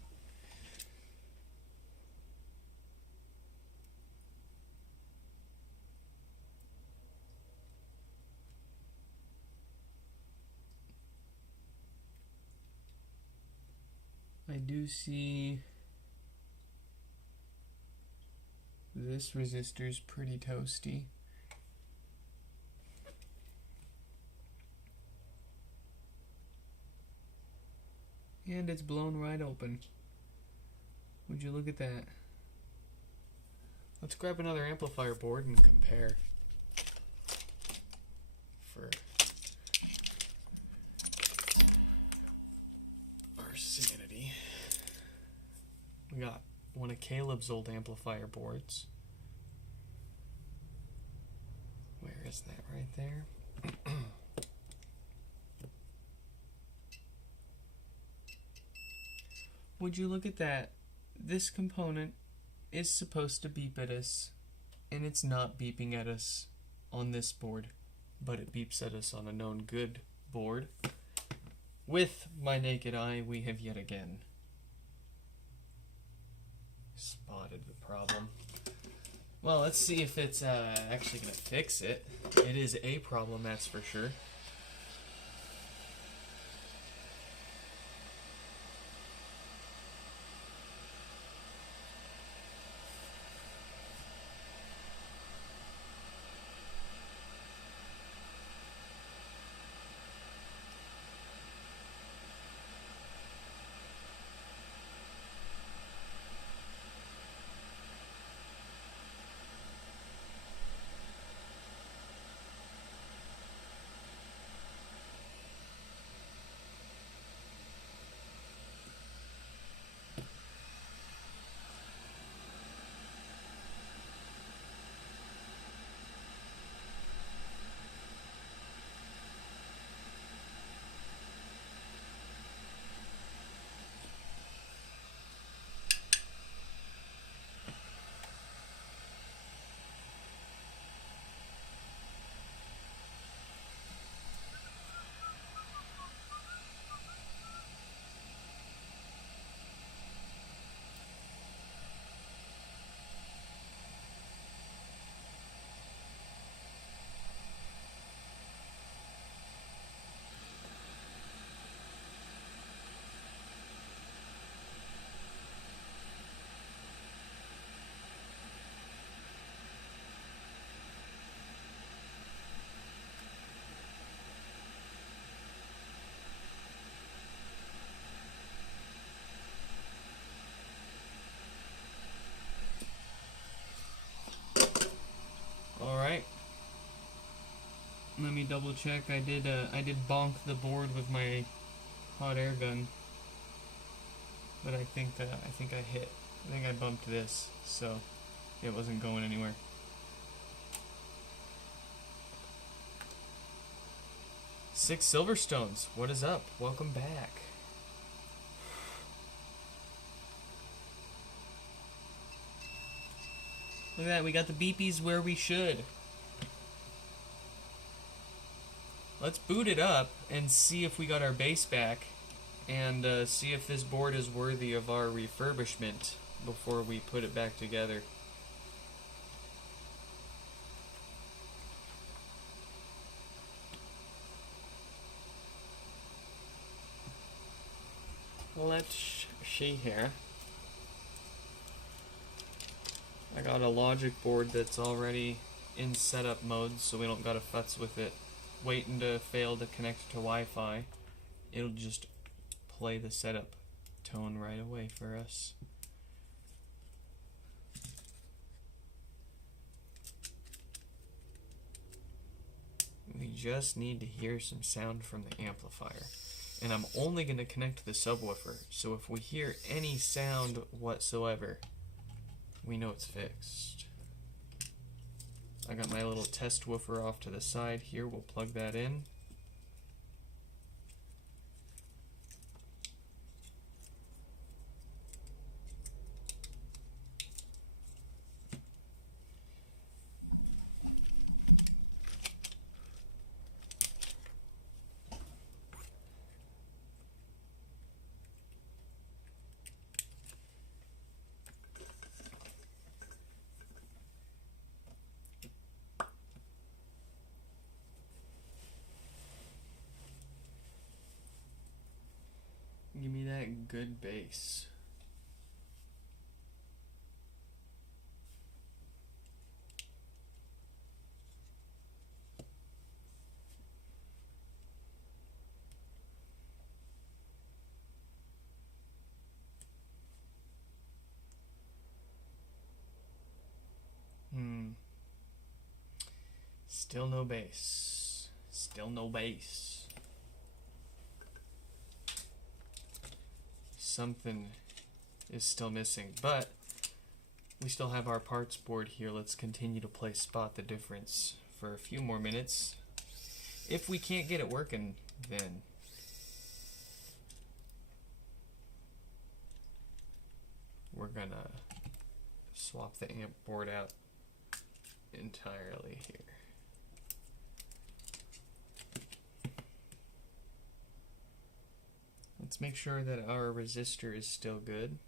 I do see this resistor's pretty toasty. And it's blown right open. Would you look at that? Let's grab another amplifier board and compare. For our sanity. We got one of Caleb's old amplifier boards. Where is that? Right there. Would you look at that? This component is supposed to beep at us, and it's not beeping at us on this board, but it beeps at us on a known good board. With my naked eye, we have yet again spotted the problem. Well, let's see if it's actually going to fix it. It is a problem, that's for sure. double check. I did bonk the board with my hot air gun, but I think I hit. I think I bumped this, so it wasn't going anywhere. Six Silverstones, what is up? Welcome back. Look at that, we got the beepies where we should. Let's boot it up and see if we got our base back, and see if this board is worthy of our refurbishment before we put it back together. Let's see here. I got a logic board that's already in setup mode, so we don't gotta futz with it waiting to fail to connect to Wi-Fi. It'll just play the setup tone right away for us. We just need to hear some sound from the amplifier. And I'm only going to connect the subwoofer, so if we hear any sound whatsoever, we know it's fixed. I got my little test woofer off to the side here. We'll plug that in. Give me that good bass. Still no bass. Still no bass. Something is still missing, but we still have our parts board here. Let's continue to play Spot the Difference for a few more minutes. If we can't get it working, then we're gonna swap the amp board out entirely here. Let's make sure that our resistor is still good.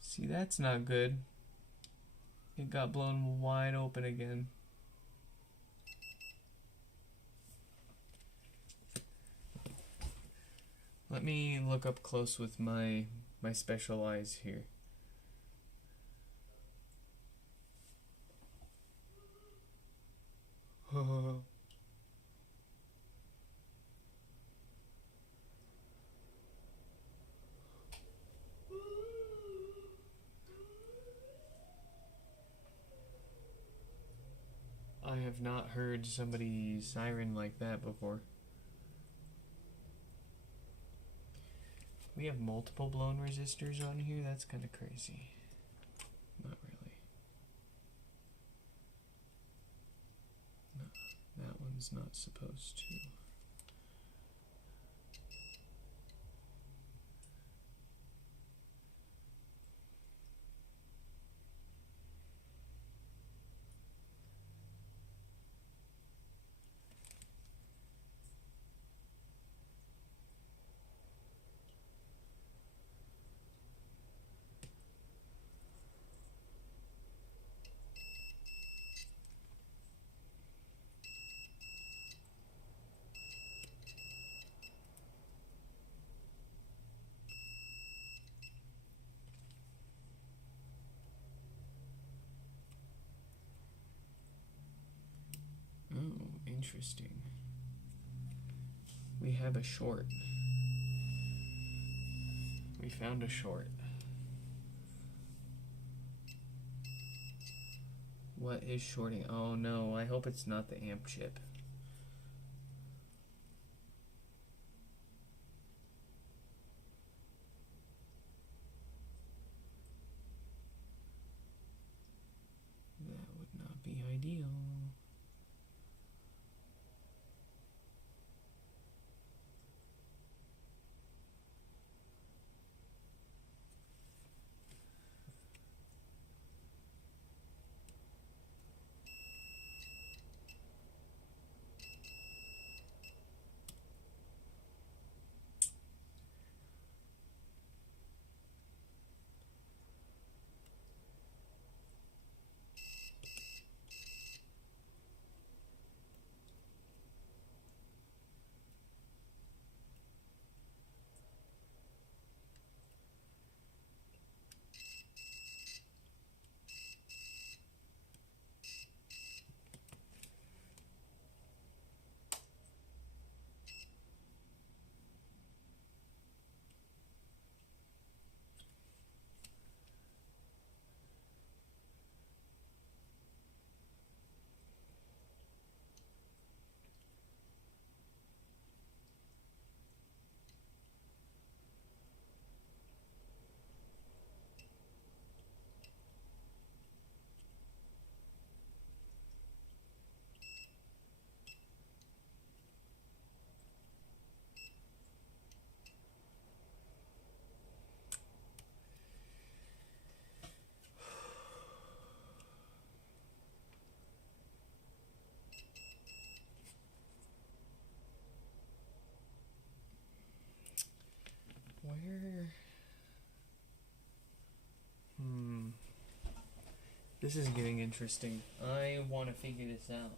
See, that's not good. It got blown wide open again. Let me look up close with my special eyes here. I have not heard somebody siren like that before. We have multiple blown resistors on here? That's kind of crazy. Not really. No, that one's not supposed to. Oh, interesting. We have a short. We found a short. What is shorting? Oh no, I hope it's not the amp chip. That would not be ideal. Where? This is getting interesting. I want to figure this out.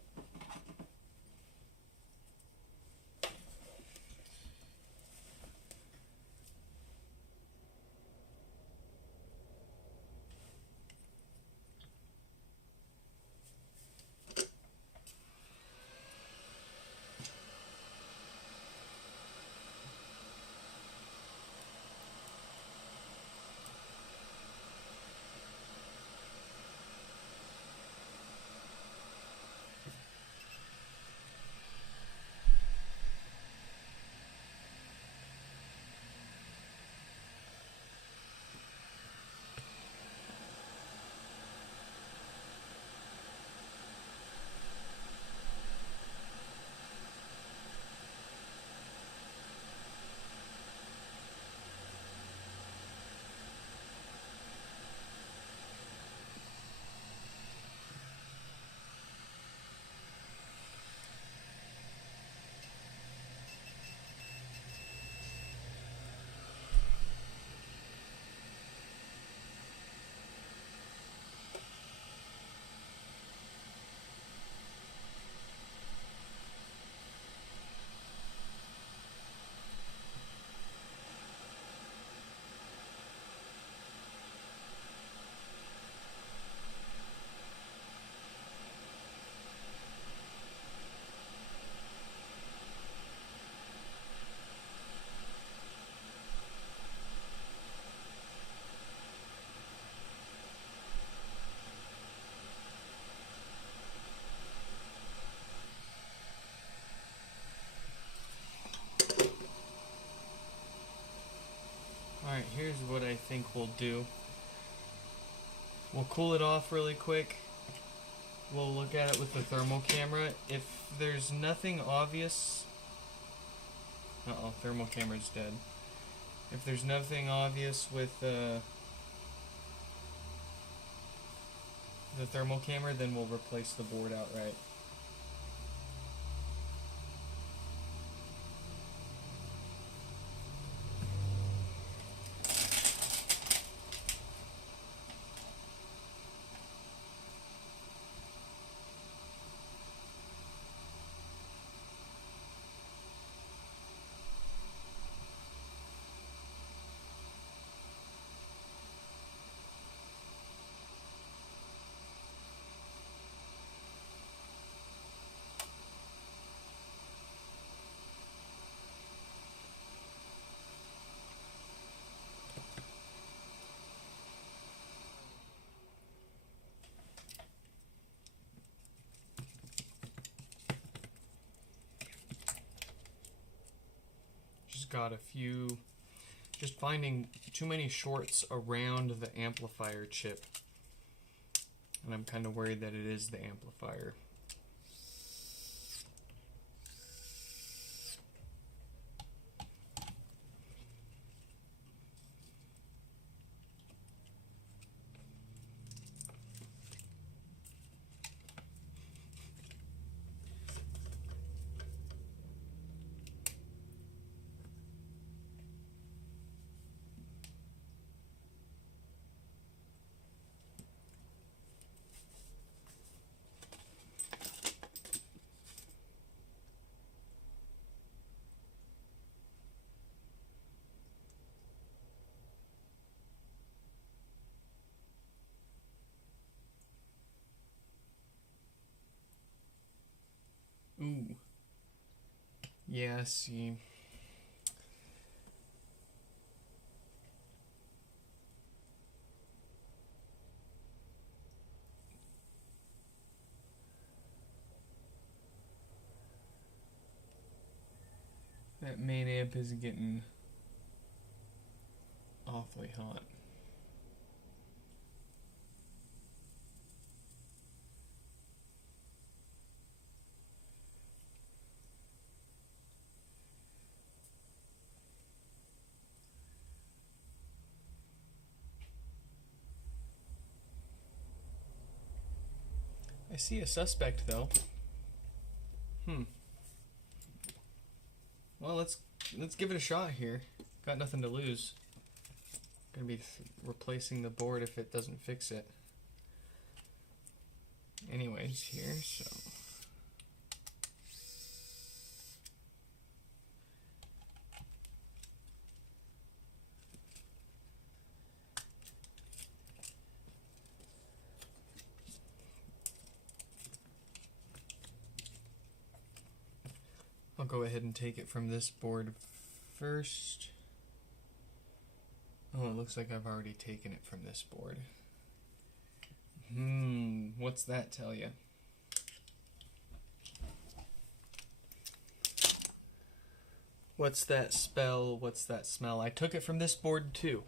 Alright, here's what I think we'll do. We'll cool it off really quick. We'll look at it with the thermal camera. If there's nothing obvious... Uh-oh, thermal camera's dead. If there's nothing obvious with the thermal camera, then we'll replace the board outright. got a few, just finding too many shorts around the amplifier chip. And I'm kind of worried that it is the amplifier. Ooh. Yeah, see. That main amp is getting awfully hot. I see a suspect though. Well, let's give it a shot here. Got nothing to lose. Gonna be replacing the board if it doesn't fix it. Anyways, here, so. I'll go ahead and take it from this board first. Oh, it looks like I've already taken it from this board. What's that tell you? What's that spell? What's that smell? I took it from this board too.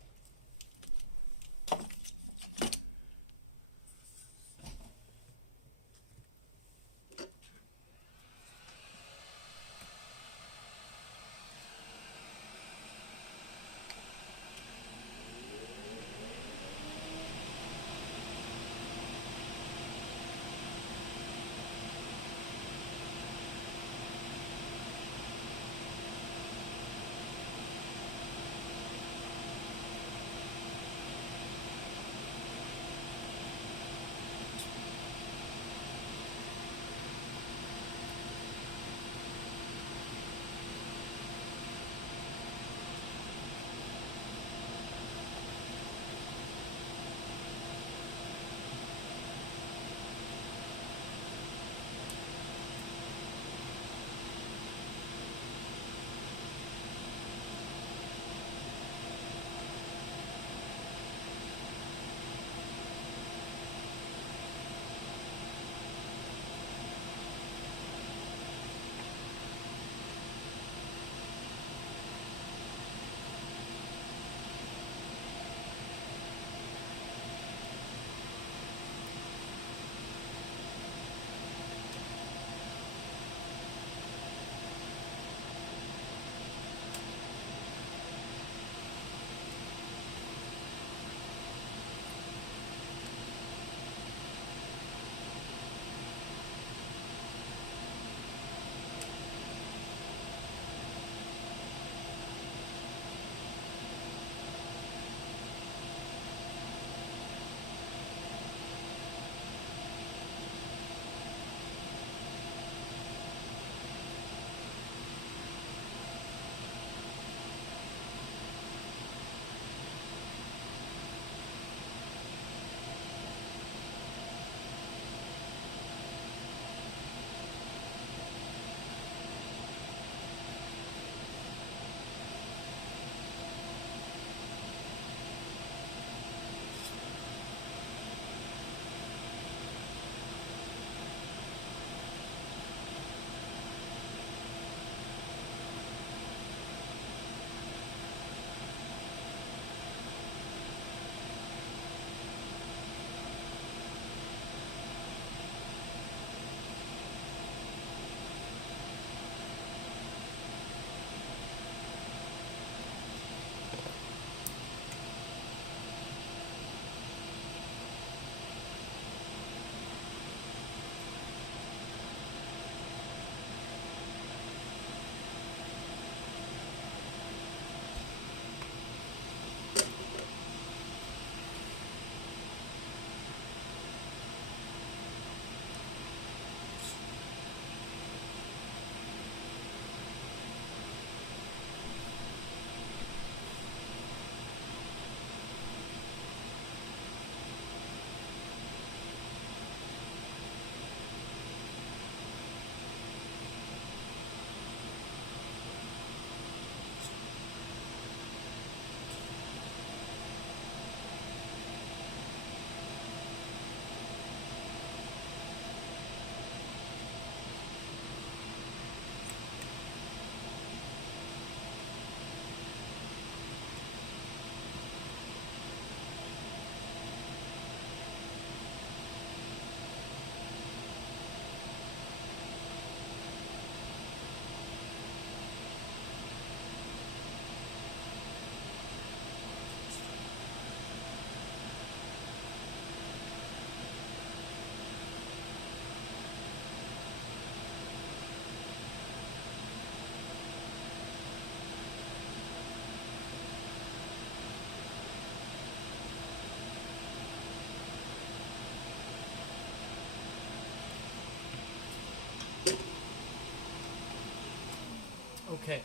Okay,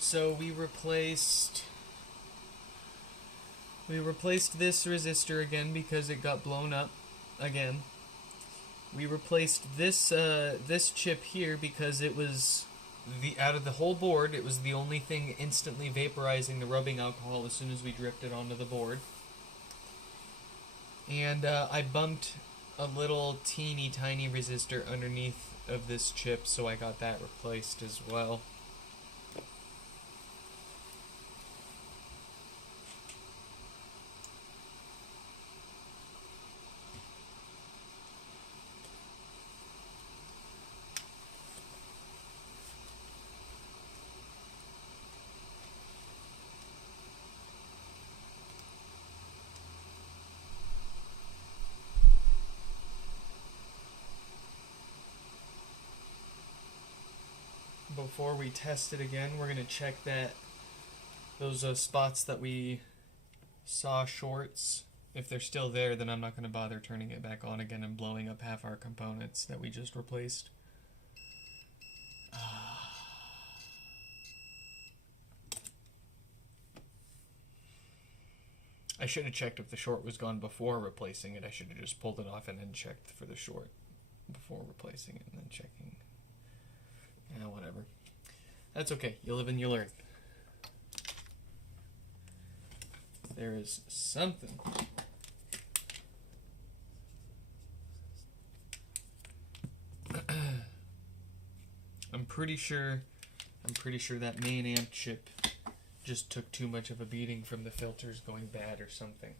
so we replaced this resistor again because it got blown up again. We replaced this this chip here because it was out of the whole board, it was the only thing instantly vaporizing the rubbing alcohol as soon as we dripped it onto the board. And I bumped a little teeny tiny resistor underneath of this chip, so I got that replaced as well. Before we test it again, we're going to check that those spots that we saw shorts, if they're still there, then I'm not going to bother turning it back on again and blowing up half our components that we just replaced. I should have checked if the short was gone before replacing it. I should have just pulled it off and then checked for the short before replacing it and then checking. Yeah, whatever. That's okay. You live and you learn. There is something. I'm pretty sure that main amp chip just took too much of a beating from the filters going bad or something.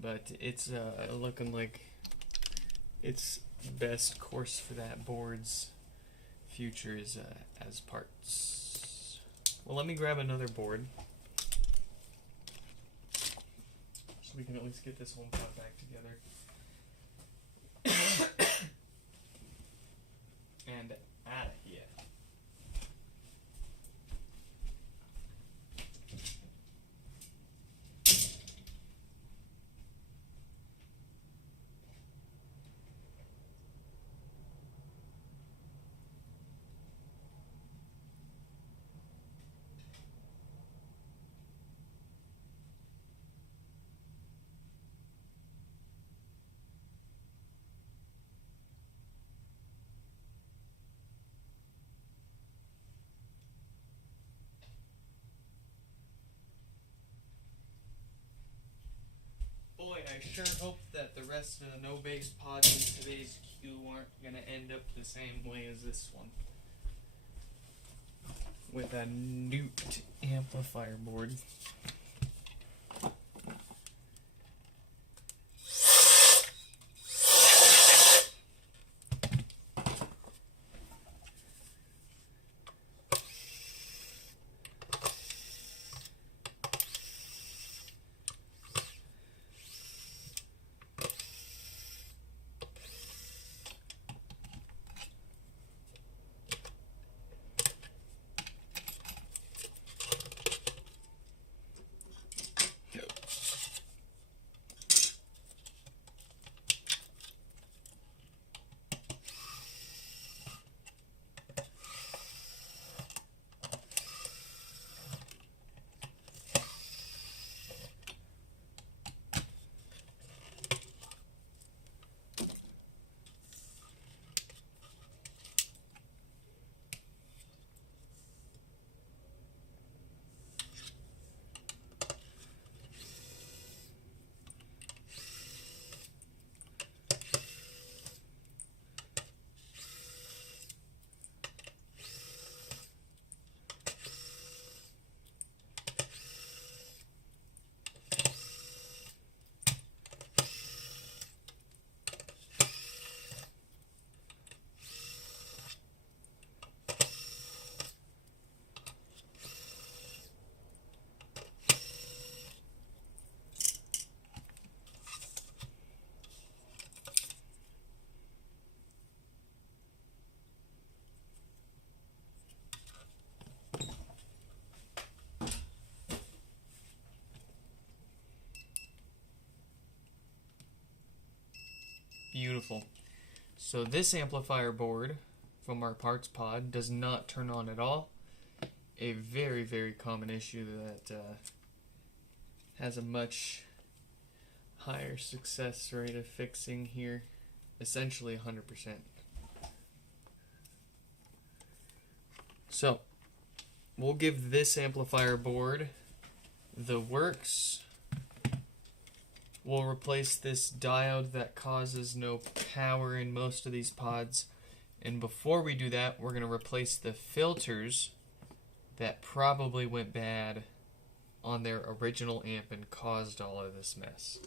But it's looking like its best course for that board's future is as parts. Well, let me grab another board so we can at least get this HomePod back together. And out of here. Boy, I sure hope that the rest of the no bass pods in today's queue aren't going to end up the same way as this one. With a nuked amplifier board. Beautiful. So this amplifier board from our parts pod does not turn on at all. a very, very common issue that has a much higher success rate of fixing here, essentially 100%. So, we'll give this amplifier board the works. We'll replace this diode that causes no power in most of these pods. And before we do that, we're going to replace the filters that probably went bad on their original amp and caused all of this mess.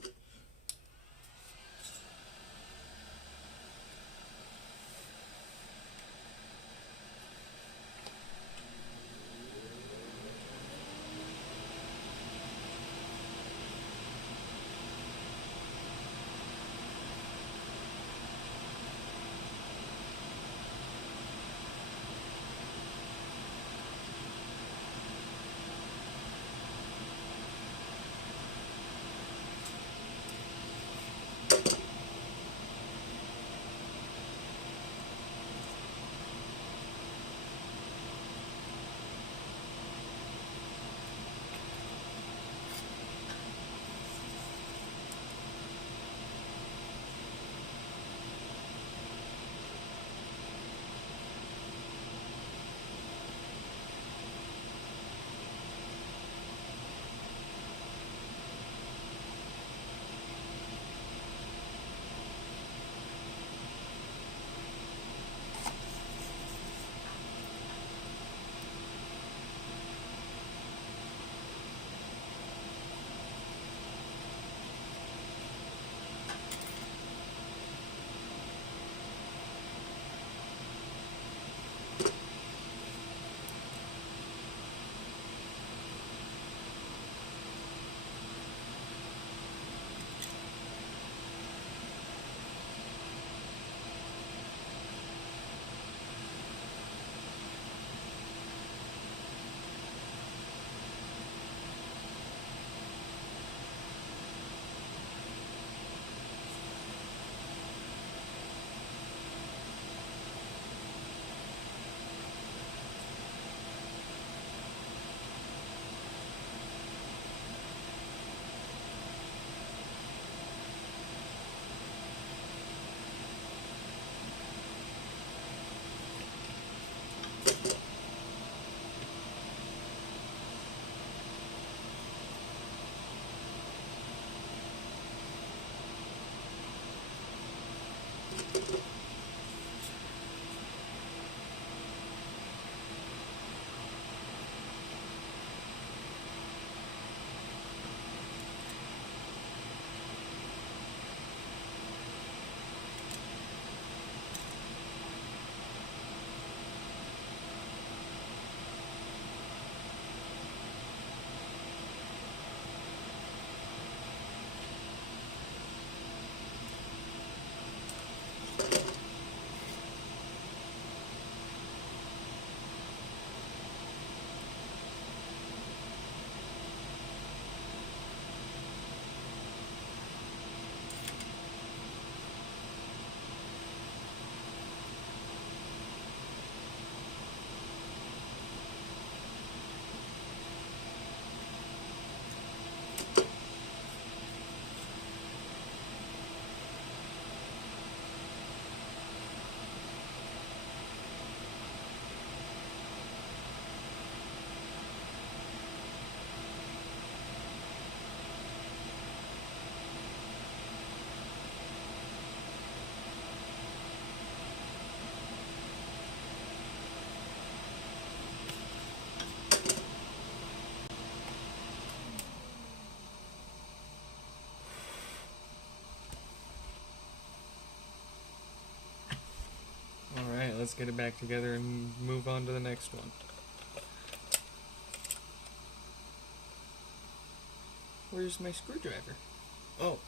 Let's get it back together and move on to the next one. Where's my screwdriver? Oh.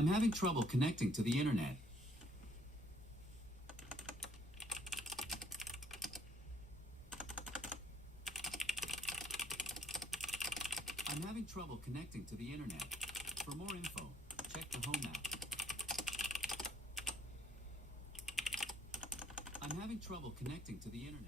I'm having trouble connecting to the internet. I'm having trouble connecting to the internet. For more info, check the home app. I'm having trouble connecting to the internet.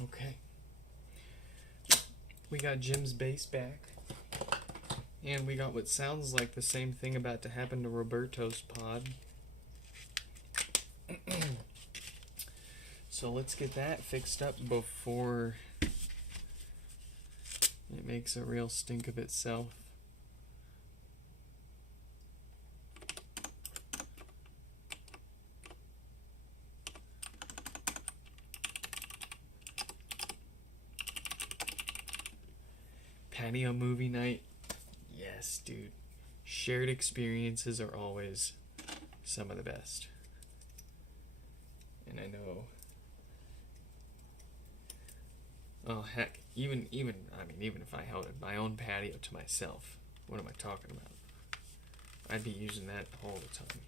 Okay. We got Jim's bass back. And we got what sounds like the same thing about to happen to Roberto's pod. So let's get that fixed up before it makes a real stink of itself. Patio movie night. Yes, dude. Shared experiences are always some of the best. And I know. Oh heck, even if I held my own patio to myself, what am I talking about? I'd be using that all the time.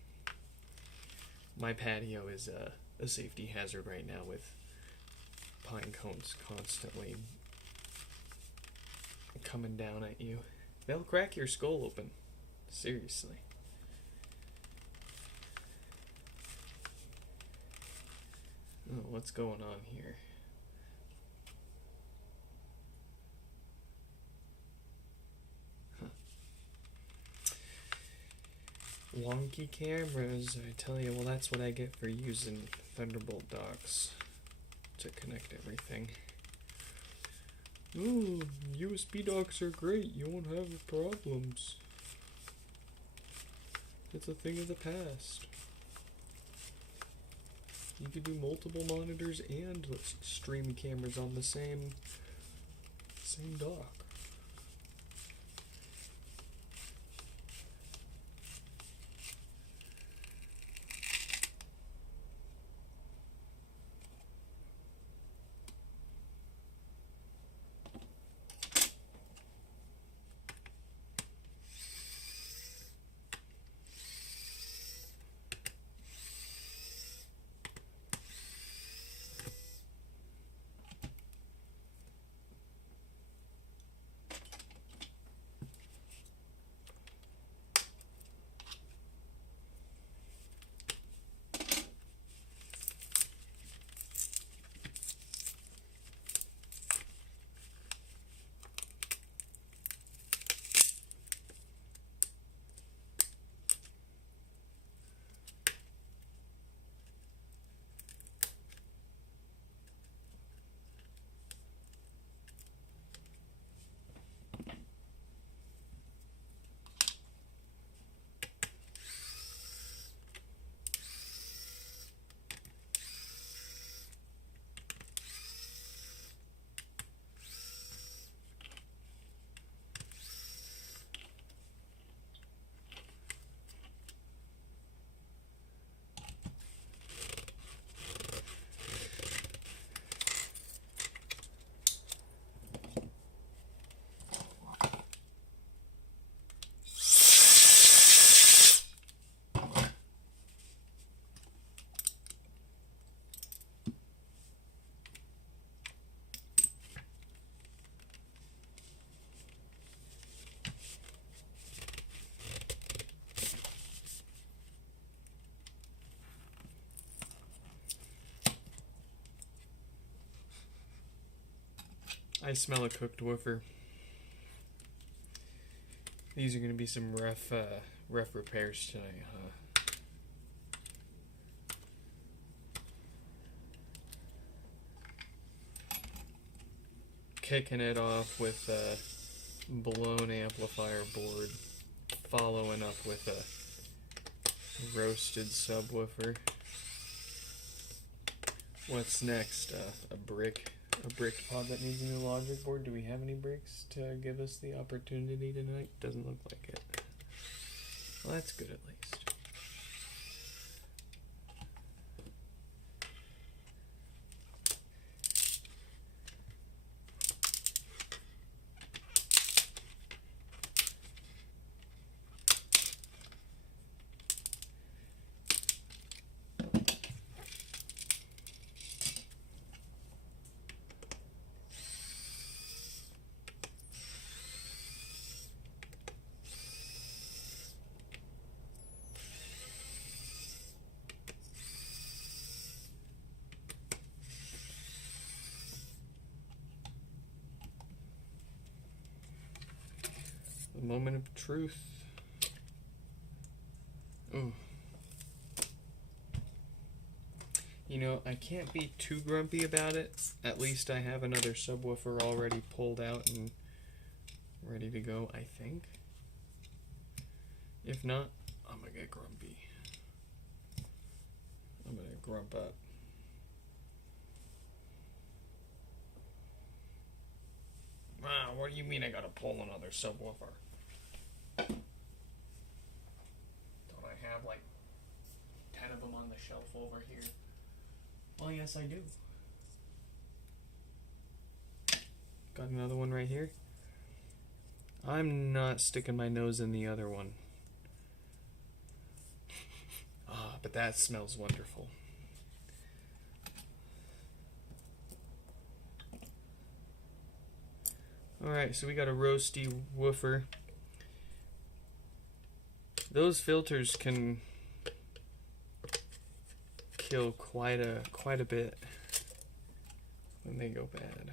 My patio is a safety hazard right now with pine cones constantly coming down at you. They'll crack your skull open. Seriously. Oh, what's going on here? Wonky cameras, I tell you, well that's what I get for using Thunderbolt docks to connect everything. Ooh, USB docks are great, you won't have problems. It's a thing of the past. You could do multiple monitors and stream cameras on the same dock. I smell a cooked woofer. These are going to be some rough repairs tonight, huh? Kicking it off with a blown amplifier board. following up with a roasted subwoofer. What's next? A brick pod that needs a new logic board. Do we have any bricks to give us the opportunity tonight? Doesn't look like it. Well, that's good at least. The moment of truth. Ooh. You know, I can't be too grumpy about it. At least I have another subwoofer already pulled out and ready to go, I think. If not, I'm gonna get grumpy. I'm gonna grump up. Wow, what do you mean I gotta pull another subwoofer? Don't I have like 10 of them on the shelf over here? Well, yes, I do. Got another one right here. I'm not sticking my nose in the other one. Ah, but that smells wonderful. Alright, so we got a roasty woofer. Those filters can kill quite a bit when they go bad.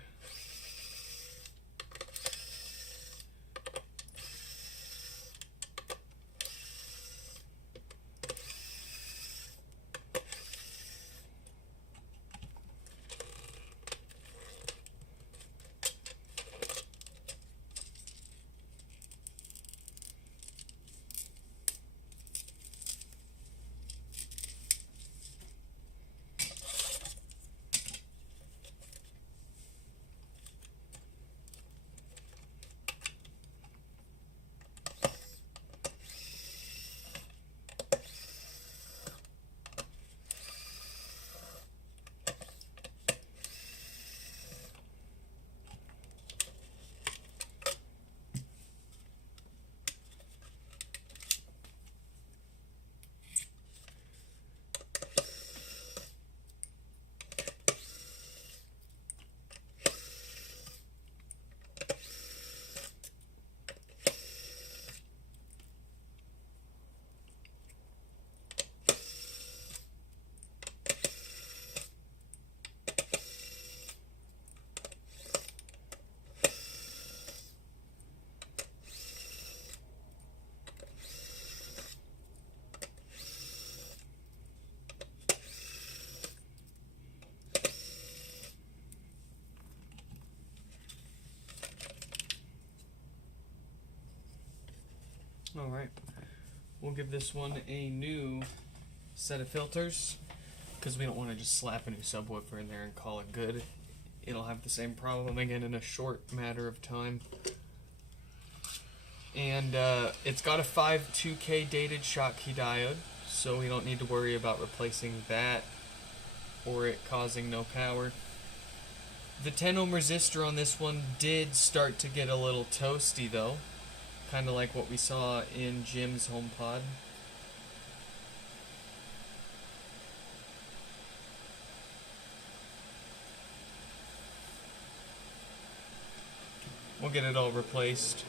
Alright, we'll give this one a new set of filters because we don't want to just slap a new subwoofer in there and call it good. It'll have the same problem again in a short matter of time. And it's got a 52K dated Schottky diode, so we don't need to worry about replacing that or it causing no power. The 10 ohm resistor on this one did start to get a little toasty though. Kind of like what we saw in Jim's HomePod. We'll get it all replaced.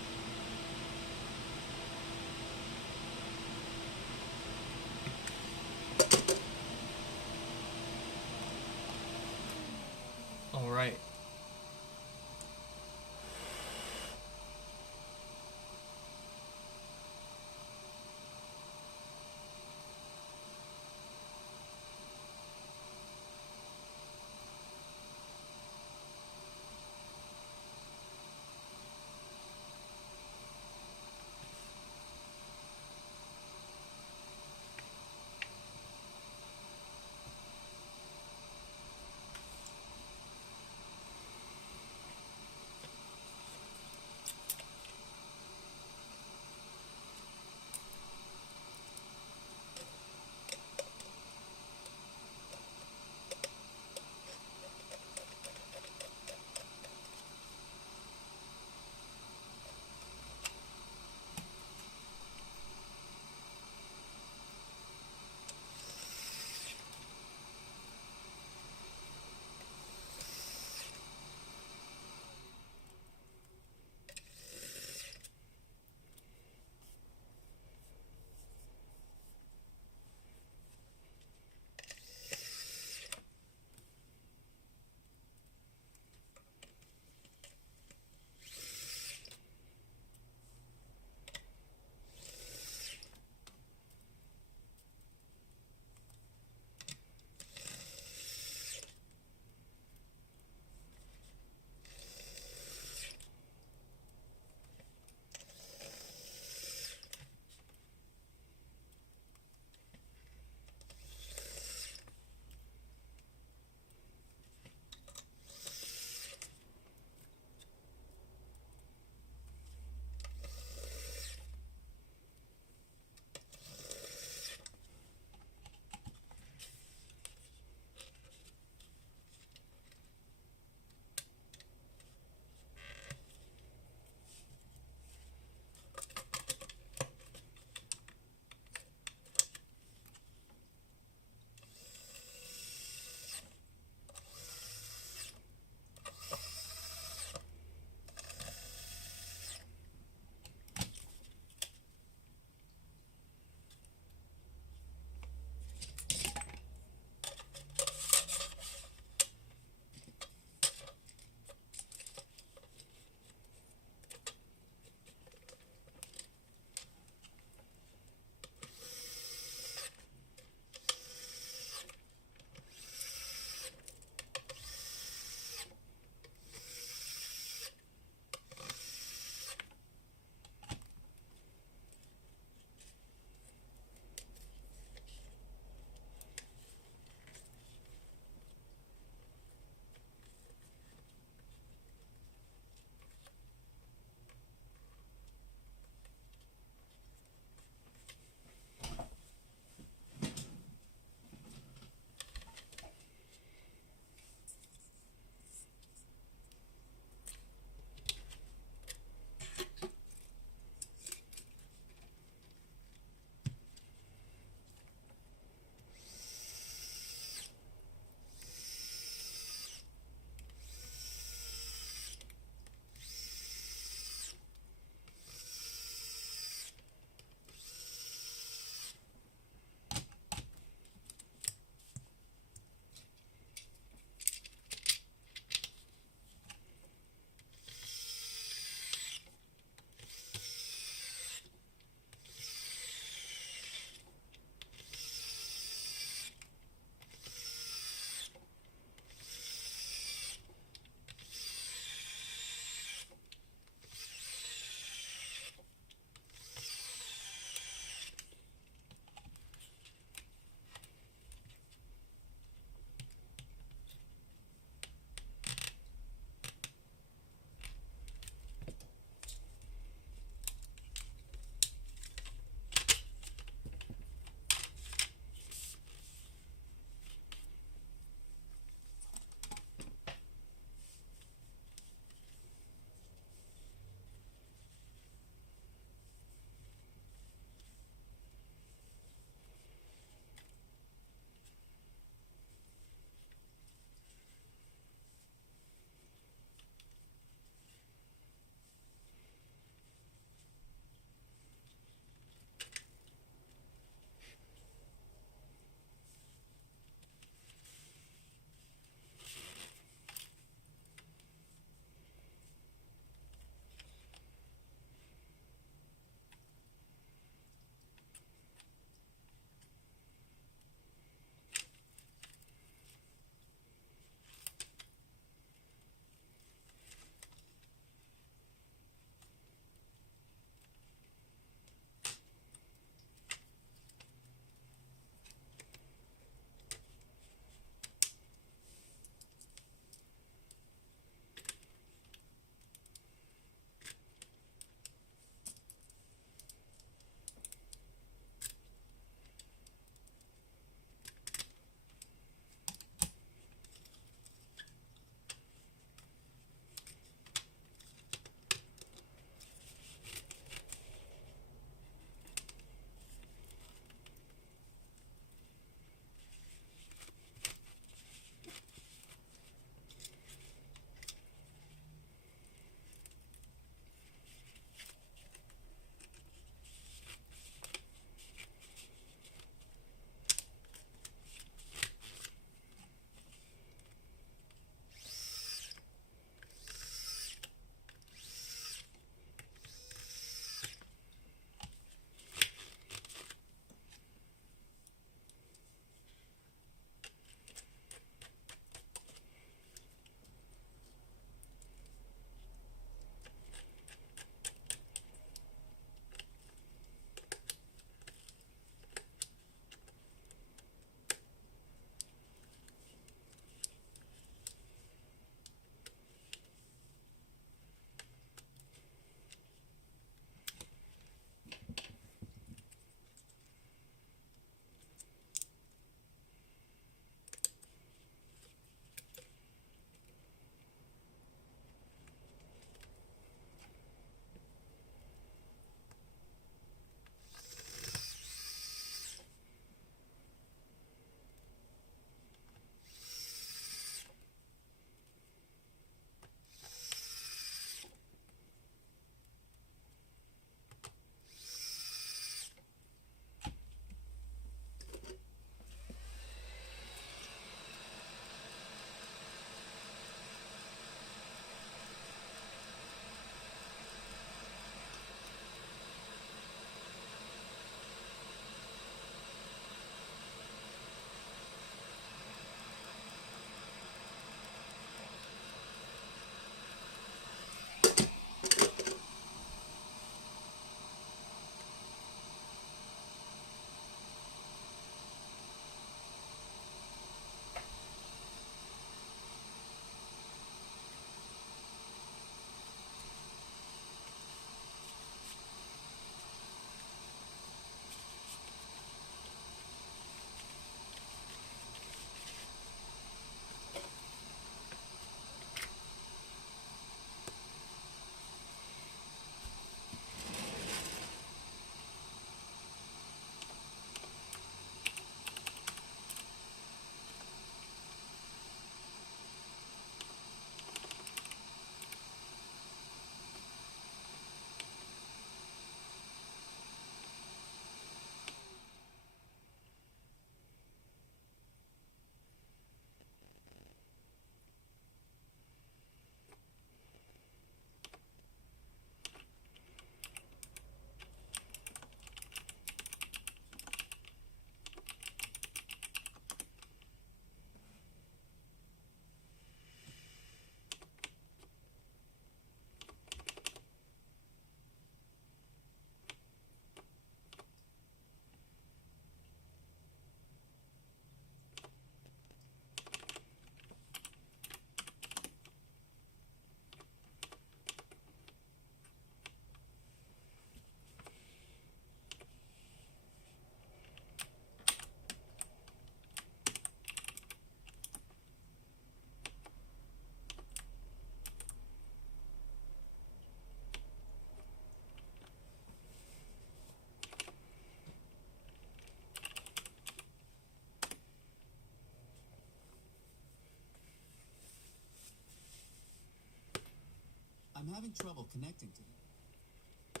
having trouble connecting to the...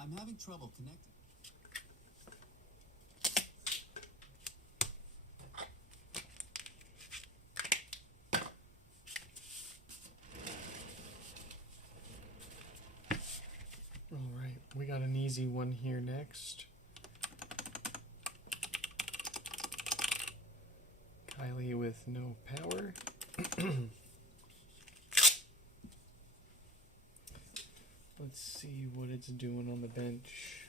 I'm having trouble connecting. Alright, we got an easy one here next. Kylie with no power. Let's see what it's doing on the bench.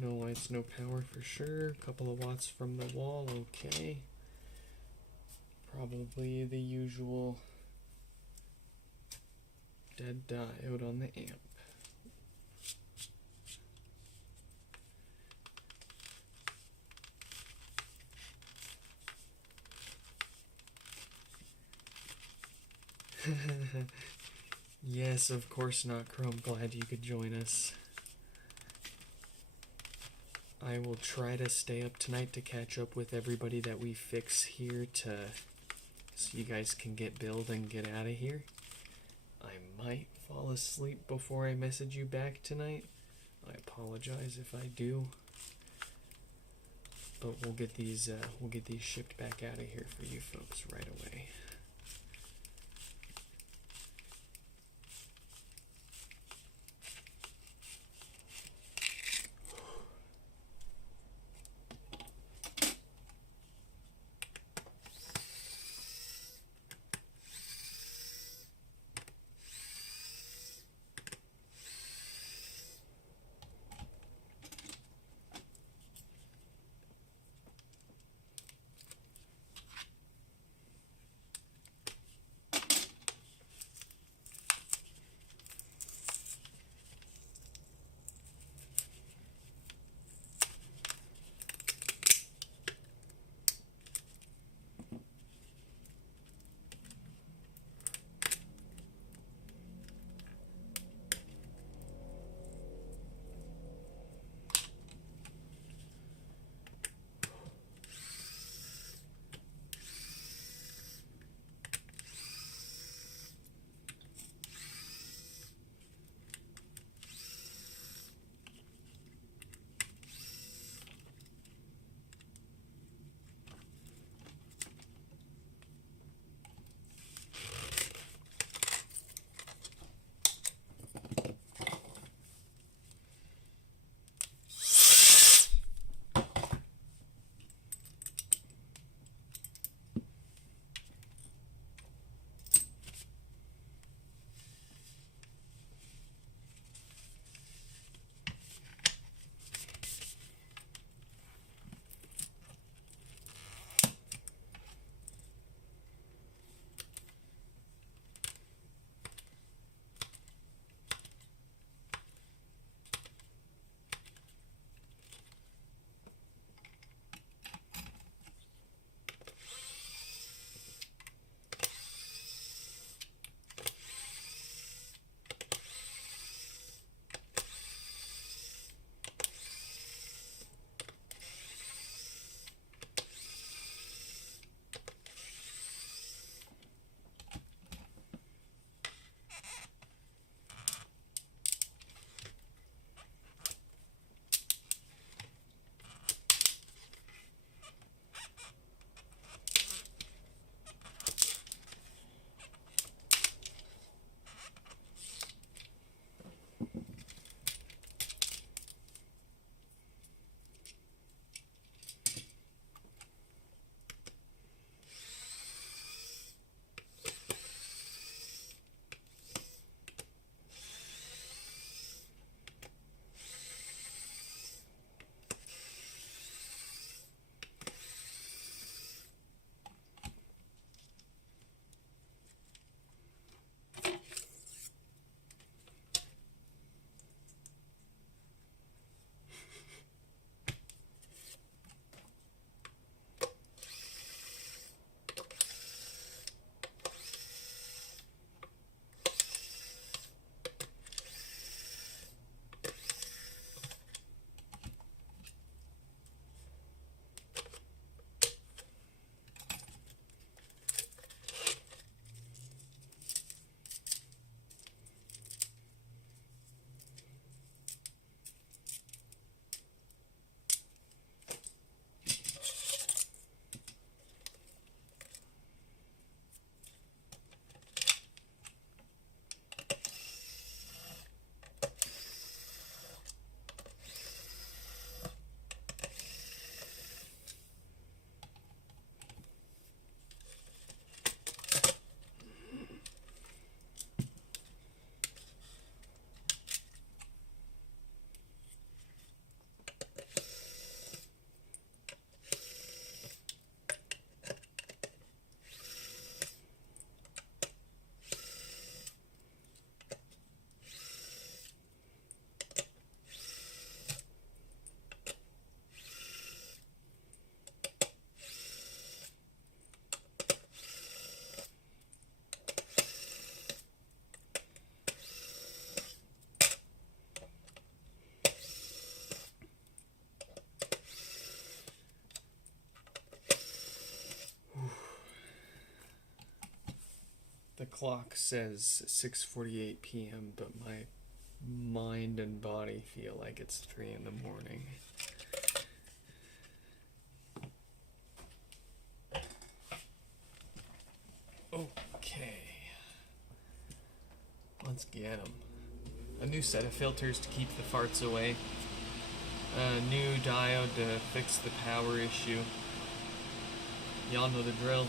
No lights, no power for sure. Couple of watts from the wall, okay. Probably the usual dead diode on the amp. Yes, of course not, Chrome. Glad you could join us. I will try to stay up tonight to catch up with everybody that we fix here so you guys can get billed and get out of here. I might fall asleep before I message you back tonight. I apologize if I do. But we'll get these shipped back out of here for you folks right away. The clock says 6:48 p.m., but my mind and body feel like it's 3 in the morning. Okay. Let's get them. A new set of filters to keep the farts away. A new diode to fix the power issue. Y'all know the drill.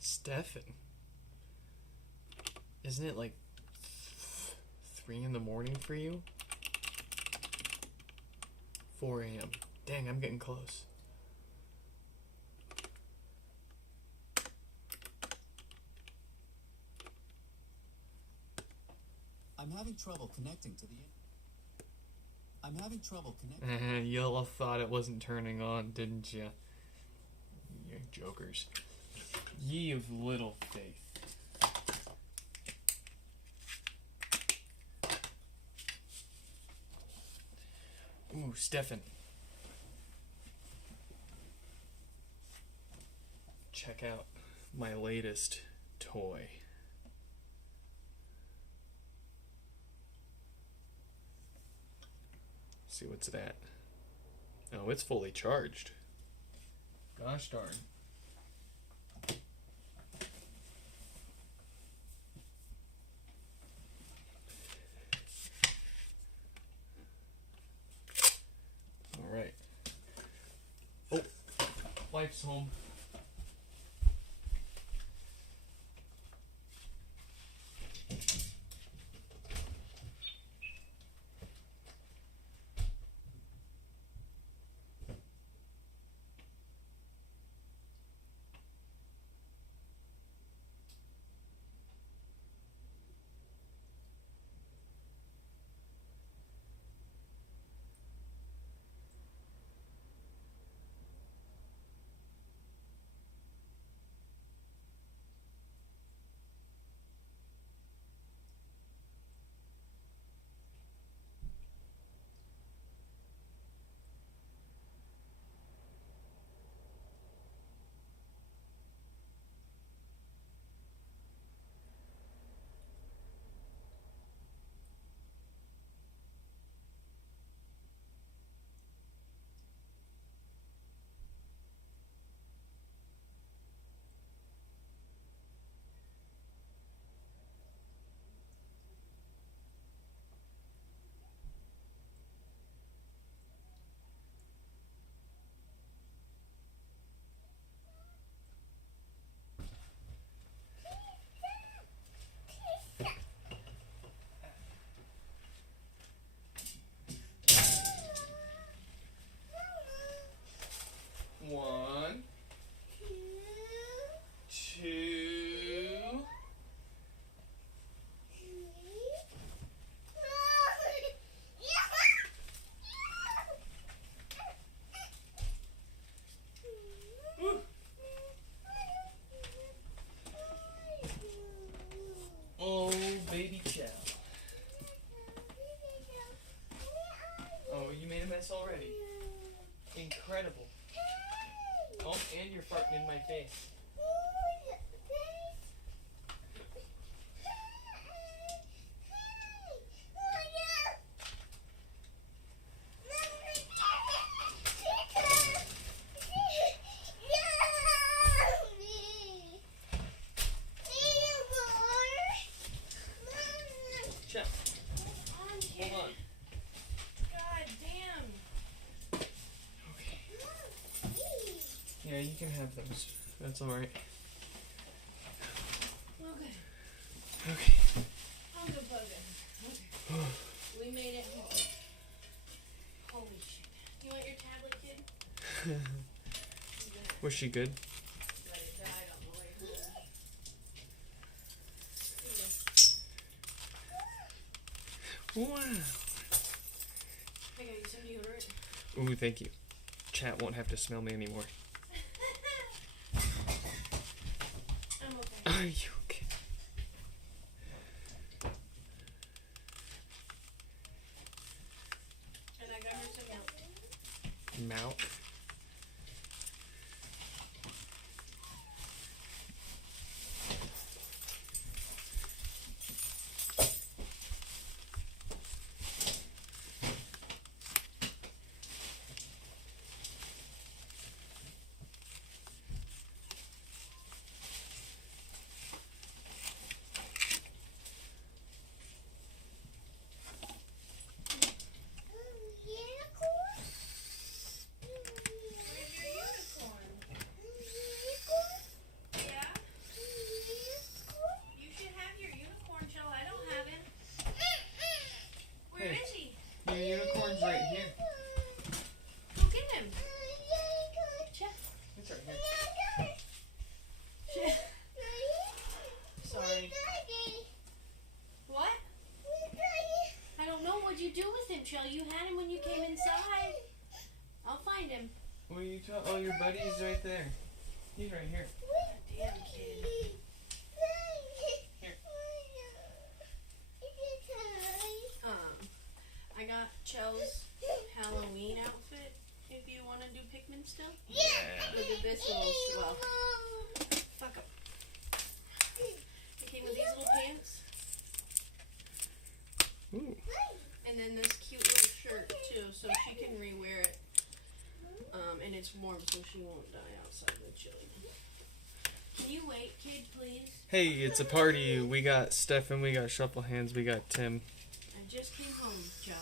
Stefan. Isn't it like 3 in the morning for you? 4 a.m. Dang, I'm getting close. I'm having trouble connecting to the I'm having trouble connecting. Y'all thought it wasn't turning on, didn't ya? You jokers. Ye of little faith. Ooh, Stefan. Check out my latest toy. See what's it at. Oh, it's fully charged. Gosh darn. Alright. Oh, wife's home. One, two. Oh, baby cow. Oh, you made a mess already. Incredible. Oh, and you're farting in my face. Check. Hold on. God damn. Yeah, you can have those. That's alright. Okay. Okay. I'm gonna bug it. Okay. We made it home. Holy shit. You want your tablet, kid? Was she good? But it died on the way home. Here you go. Wow. I got you some deodorant. Ooh, thank you. Chat won't have to smell me anymore. I'm okay. Are you okay? And I got her some milk. Milk. What are you talking? Oh, your buddy's right there. He's right here. Damn kid. Here. I got Chel's Halloween outfit. If you want to do Pikmin still. Yeah. Look at this little well. Fuck up. It came with these little pants. Ooh. And then this cute little shirt too, so she can re-wear it. And it's warm, so she won't die outside the chili. Can you wait, kid, please? Hey, it's a party. We got Stefan, we got Shuffle Hands, we got Tim. I just came home, Joe.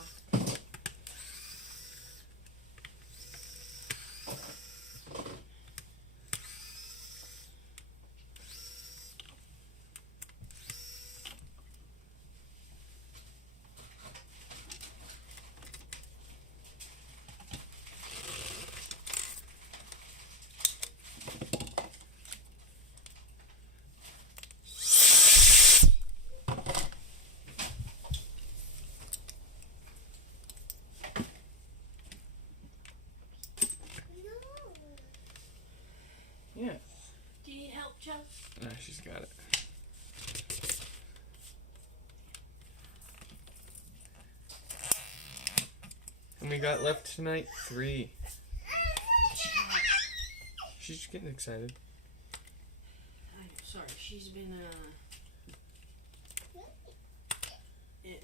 Yeah. Do you need help, Joe? Ah, she's got it. And we got left tonight 3. She's getting excited. I'm sorry, she's been,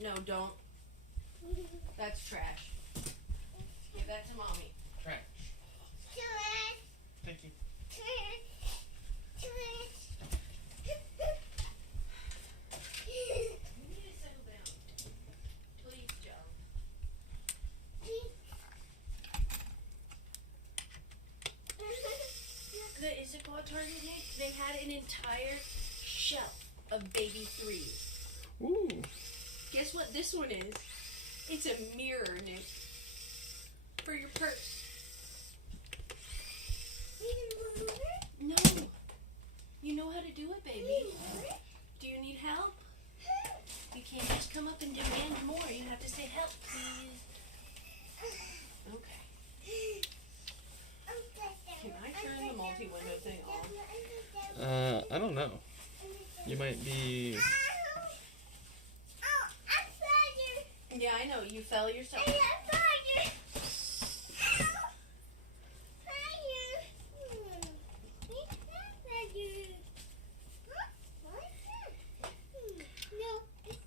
no, don't. That's trash. Give that to mommy. Trash. Thank you. You need to settle down. Please, Joe. The Issaquah Target, Nick, they had an entire shelf of baby 3s. Ooh. Guess what this one is? It's a mirror, Nick. For your purse. No. You know how to do it, baby. Do you need help? You can't just come up and demand more. You have to say, help, please. Okay. Can I turn the multi-window thing off? I don't know. You might be. Yeah, I know. You fell yourself.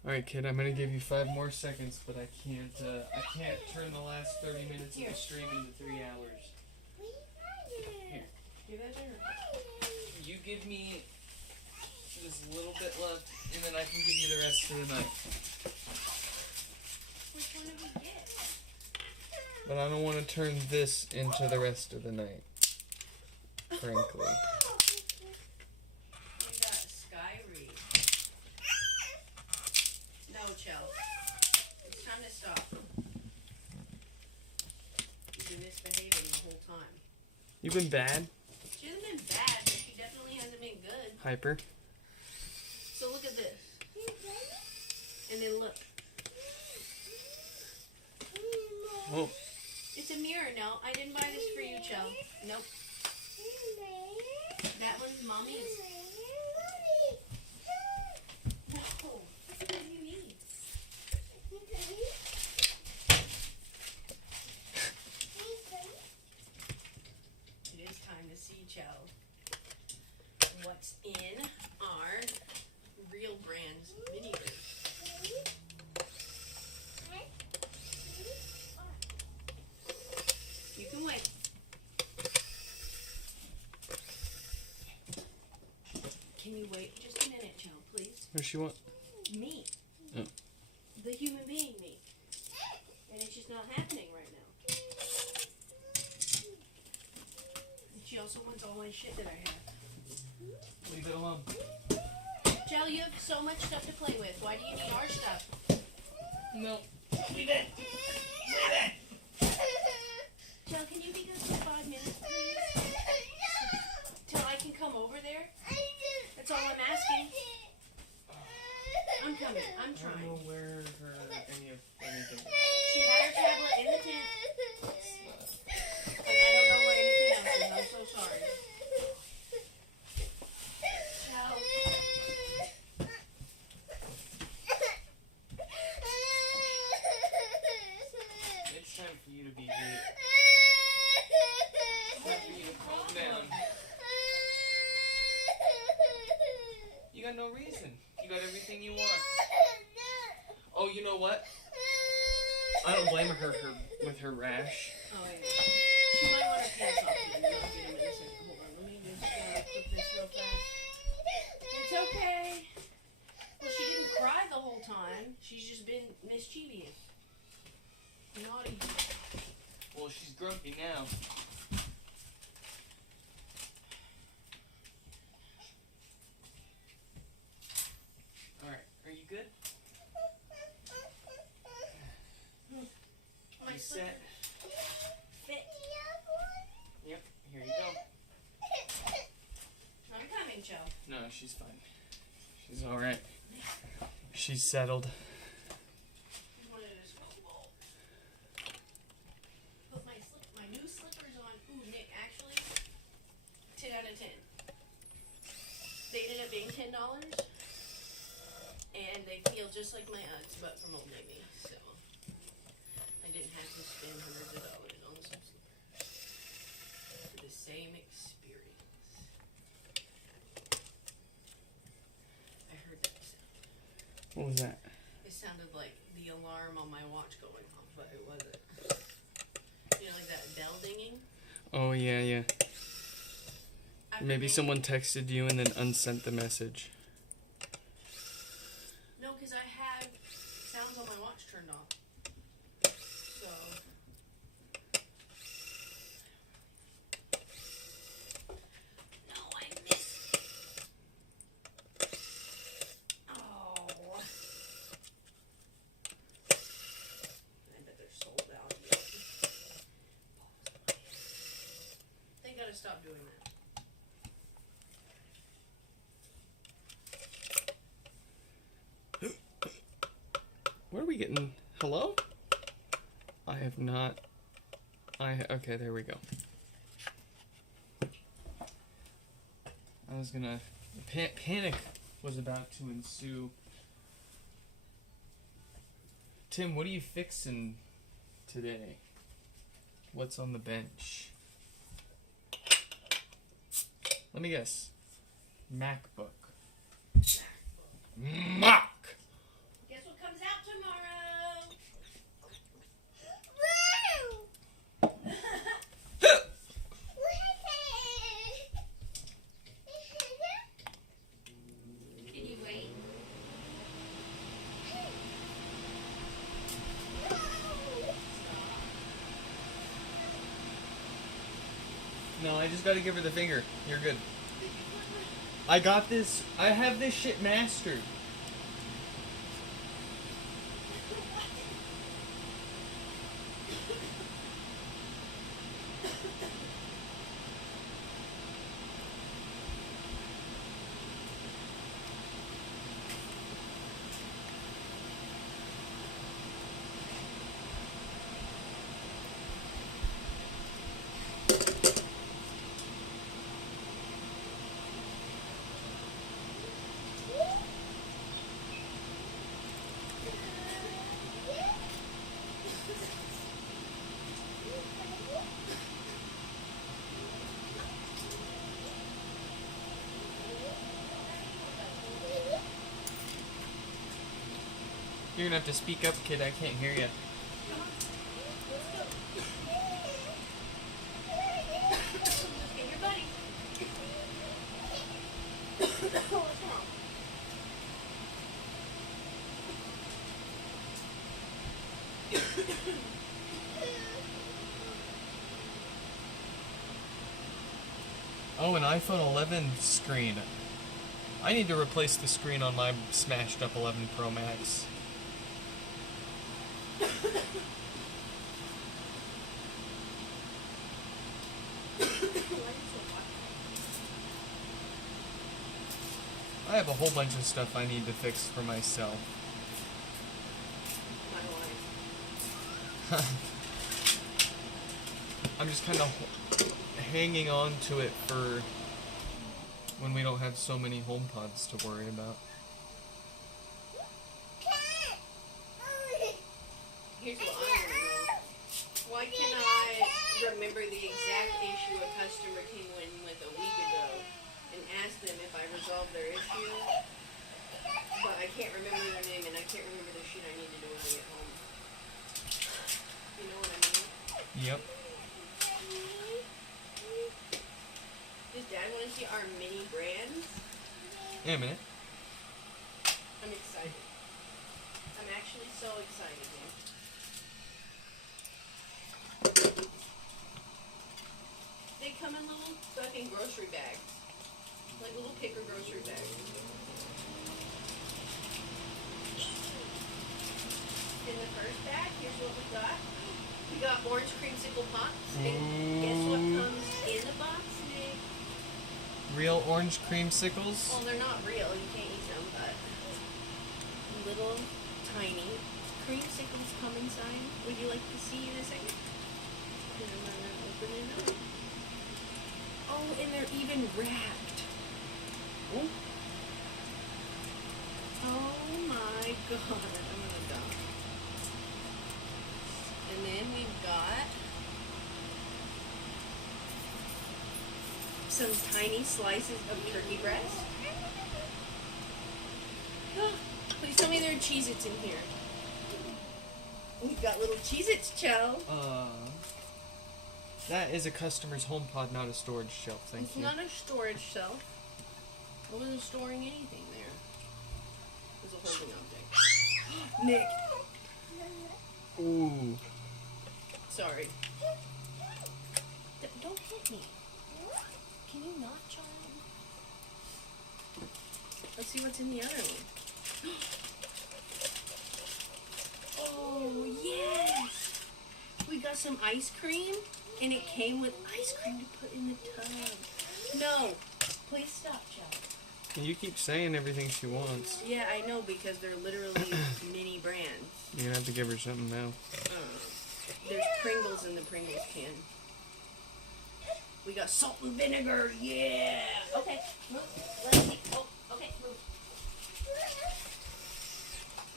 Alright, kid, I'm gonna give you 5 more seconds, but I can't turn the last 30 minutes of the stream into 3 hours. Here. Give that here. You give me this little bit left, and then I can give you the rest of the night. Which one did we get? But I don't want to turn this into the rest of the night. Frankly. We got Skyreed. No, Chell. It's time to stop. You've been misbehaving the whole time. You've been bad? She hasn't been bad, but she definitely hasn't been good. Hyper? So look at this. And then look. Oh. It's a mirror. No, I didn't buy this for you, Chell. Nope. That one's mommy's. No. What do you mean? It is time to see, Chell, what's in our Real Brands mini fridge. You can wait. Can you wait just a minute, Joe, please? What does she want? Me. Oh. The human being me. And it's just not happening right now. And she also wants all my shit that I have. Leave it alone. Joe, you have so much stuff to play with. Why do you need our stuff? No. Leave it. Leave it. Joe, can you be good for 5 minutes, please? Till I can come over there? That's all I'm asking. I'm coming. I'm I don't trying. know where anything. She had her tablet in the tent. And I don't know where anything hard. Ciao. It's time for you to be here. It's time for you to calm down. You got no reason. You got everything you want. Oh, you know what? I don't blame her with her rash. Oh, yeah. She might want her pants off. I'll get them in a second. Hold on. Let me just put this real fast. It's okay. Well, she didn't cry the whole time. She's just been mischievous. Naughty. Well, she's grumpy now. Alright, are you good? My You slipper set? fit. Yep, here you go. I'm coming, Joe. No, she's fine. She's alright. She's settled. Just wanted to smoke bowl. Put my new slippers on. Ooh, Nick, actually, 10 out of 10. They ended up being $10, and they feel just like my Uggs, but from Old Navy. So I didn't have to spend hundreds of dollars on some slippers for the same experience. I heard that sound. What was that? It sounded like the alarm on my watch going off, but it wasn't. You know, like that bell dinging? Oh, yeah, yeah. After Maybe being- someone texted you and then unsent the message. No, because I had sounds on my watch turned off. So. No, I missed it. Oh. I bet they're sold out. They gotta stop doing that. What are we getting? Hello? I have not. Okay, there we go. I was gonna. Panic was about to ensue. Tim, what are you fixing today? What's on the bench? Let me guess. MacBook. Mac! Guess what comes out tomorrow? Can you wait? No, I just gotta give her the finger. You're good. I got this. I have this shit mastered. You're gonna have to speak up, kid. I can't hear you. Get your buddy. What's wrong? Oh, an iPhone 11 screen. I need to replace the screen on my smashed up 11 Pro Max. I have a whole bunch of stuff I need to fix for myself. My wife. I'm just kind of hanging on to it for when we don't have so many HomePods to worry about. Here's what I want to know. Why can I remember the exact issue a customer came in with a week ago and asked them if I resolved their issue, but I can't remember their name and I can't remember the shit I need to do when I get home? You know what I mean? Yep. Does Dad want to see our mini brands? In a minute. I'm excited. I'm actually so excited, man. They come in little fucking grocery bags. Like little picker grocery bags. In the first bag, here's what we got. We got orange creamsicle pops. And guess what comes in the box, Nick? Real orange creamsicles. Well, they're not real. You can't eat them, but little tiny creamsicles come inside. Would you like to see in a second? And I'm gonna open it up. Oh, and they're even wrapped. Ooh. Oh my god, I'm gonna die. And then we've got some tiny slices of turkey breast. Please tell me there are Cheez-Its in here. We've got little Cheez-Its, Cho. That is a customer's HomePod, not a storage shelf. Thank It's you. not a storage shelf. I wasn't storing anything there. It was a holding object. Nick. Ooh. Sorry. Don't hit me. Can you not, child? Let's see what's in the other one. Oh, yes! We got some ice cream, and it came with ice cream to put in the tub. No! Please stop, child. You keep saying everything she wants. Yeah, I know, because they're literally mini brands. You're gonna have to give her something now. There's Pringles in the Pringles can. We got salt and vinegar, yeah! Okay, move. Let's see. Oh, okay, move.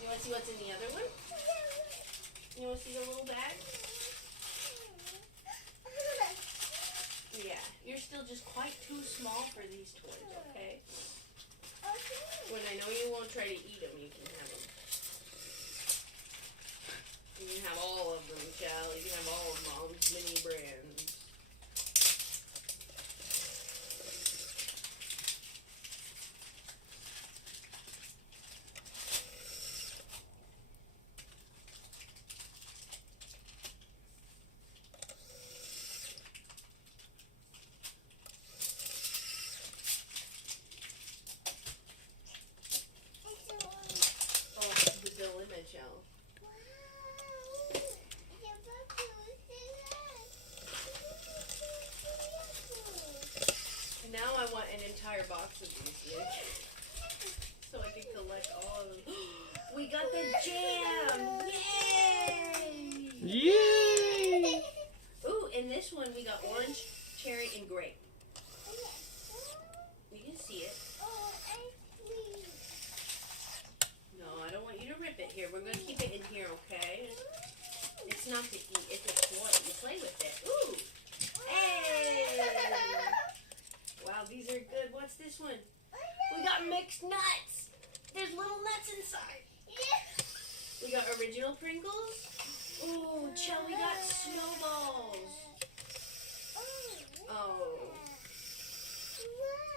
You want to see what's in the other one? You want to see the little bag? Yeah, you're still just quite too small for these toys, okay? When I know you won't try to eat them, you can have them. You can have all of them, child. You can have all of Mom's mini brands. Oh, the dilemma, child. And now I want an entire box of these, Nick. So I can collect all of them. We got the jam! Yay! Yay! Ooh, in this one we got orange, cherry, and grape. You can see it. No, I don't want you to rip it here. We're going to keep it in here, okay? It's not to eat, it's a toy. You play with it. Ooh! Hey! Wow, these are good. What's this one? We got mixed nuts. There's little nuts inside. We got original Pringles. Ooh, Cho, we got snowballs. Oh.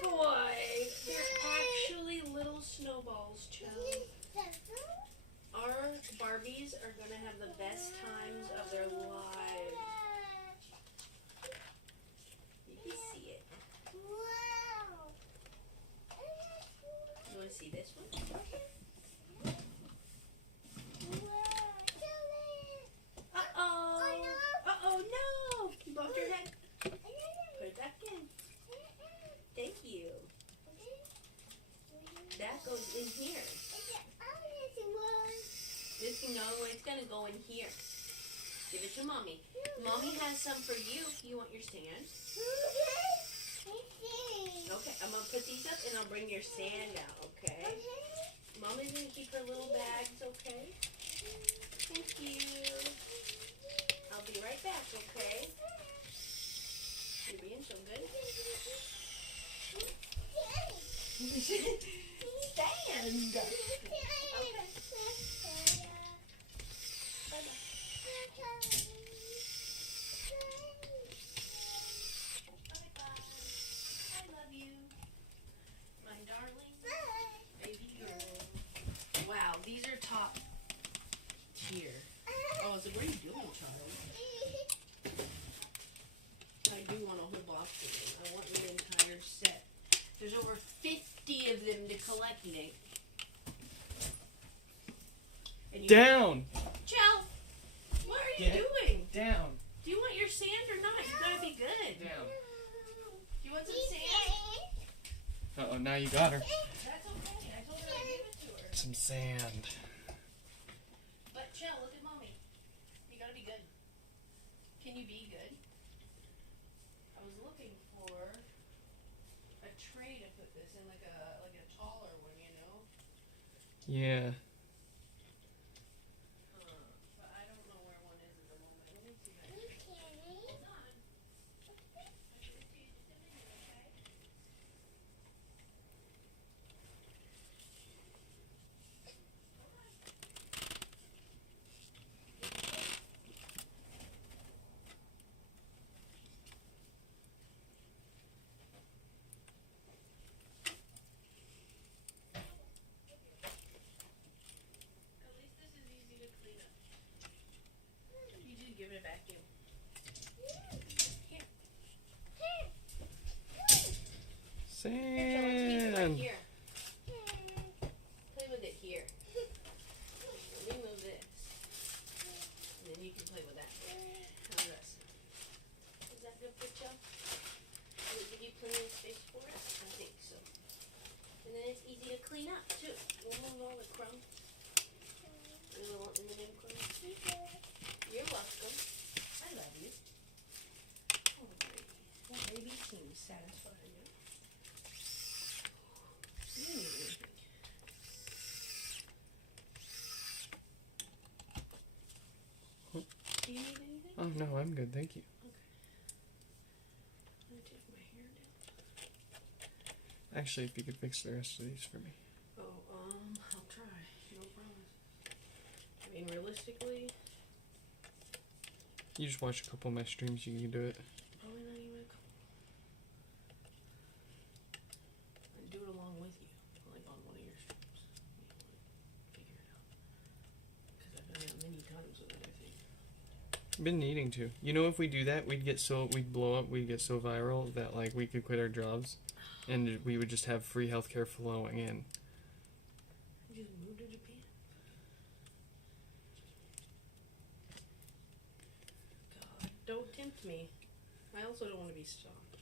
Boy, they're actually little snowballs, Cho. Our Barbies are going to have the best times of their lives. You can see it. You want to see this one? Uh-oh. Uh-oh, no. You bumped your head. Put it back in. Thank you. That goes in here. No, it's going to go in here. Give it to Mommy. Mommy has some for you. You want your sand? Okay, I'm gonna put these up and I'll bring your sand out, okay? Mommy's gonna keep her little bags, okay? Thank you. I'll be right back, okay? You're being so good. Stand. Okay. Bye-bye. I love you. My darling baby girl. Wow, these are top tier. Oh, so what are you doing, child? I do want a whole box of them. I want the entire set. There's over 50 of them to collect, Nick. And you Down! Chell, what are you Get doing? Down! Do you want your sand or not? You gotta be good. Down. Do you want some sand? Uh-oh, now you got her. That's okay. I told her I'd give it to her. Some sand. But Chell, look at Mommy. You gotta be good. Can you be good? I was looking for a tray to put this in, like a taller one, you know? Yeah. But I don't know where one is at the moment. Let me see if I can. Hold on. I'll give it to you just a minute, okay? At least this is easy to clean up. You did give it a vacuum. Here. Here, Chell, let's keep it right Sand. here. Play with it here. Let me move this. And then you can play with that. How's that sound? Is that good for Chell? Will it give you plenty of space for it? I think so. And then it's easy to clean up too. We'll move all the crumbs. The little M&M crumbs. You're welcome. I love you. Oh, baby. That baby seems satisfied. Yeah? You don't need anything. Do you need anything? Oh, no, I'm good, thank you. Let me take my hair down. Actually, if you could fix the rest of these for me. Oh, I'll try. No promise. I mean, realistically, You just watch a couple of my streams, you can do it. probably not even a couple. I'd do it along with you, like on one of your streams. Figure it out. Because I've done it many times with other things. Been needing to. You know, if we do that, we'd blow up, we'd get so viral that, like, we could quit our jobs. And we would just have free healthcare flowing in. Just move to Japan. God, don't tempt me. I also don't want to be stopped.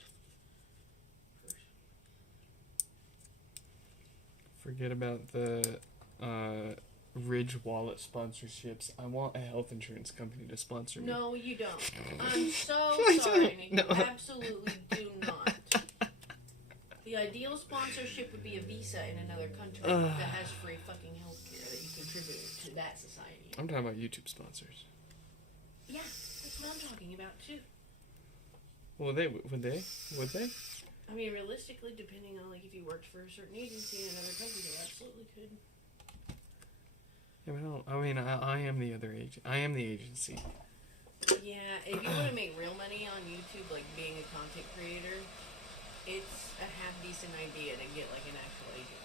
Forget about the Ridge Wallet sponsorships. I want a health insurance company to sponsor me. No, you don't. I'm so I sorry, don't. Nick. No. You absolutely do not. The ideal sponsorship would be a visa in another country that has free fucking healthcare that you contribute to that society. I'm talking about YouTube sponsors. Yeah, that's what I'm talking about too. Well, would they? I mean, realistically, depending on like if you worked for a certain agency in another country, they absolutely could. Yeah, but I am the other agent. I am the agency. Yeah, if you want to make real money on YouTube, like being a content creator, it's a half decent idea to get like an actual agent.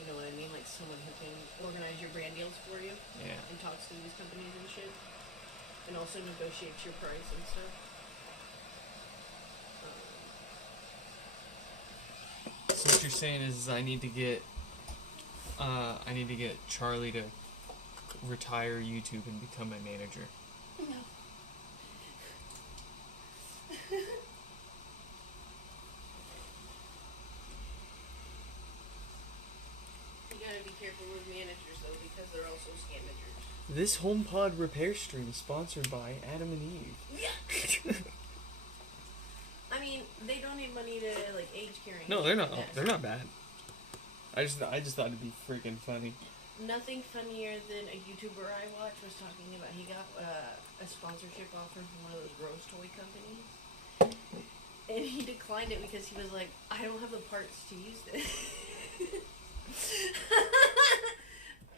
You know what I mean? Like someone who can organize your brand deals for you Yeah. and talks to these companies and shit, and also negotiates your price and stuff. So what you're saying is I need to get Charlie to retire YouTube and become my manager. No. You gotta be careful with managers though, because they're also scamagers. This HomePod repair stream is sponsored by Adam and Eve. I mean, they donate money to like age caring. No, they're not. They're not bad. I just thought it'd be freaking funny. Nothing funnier than a YouTuber I watched was talking about he got a sponsorship offer from one of those Rose toy companies, and he declined it because he was like, I don't have the parts to use this.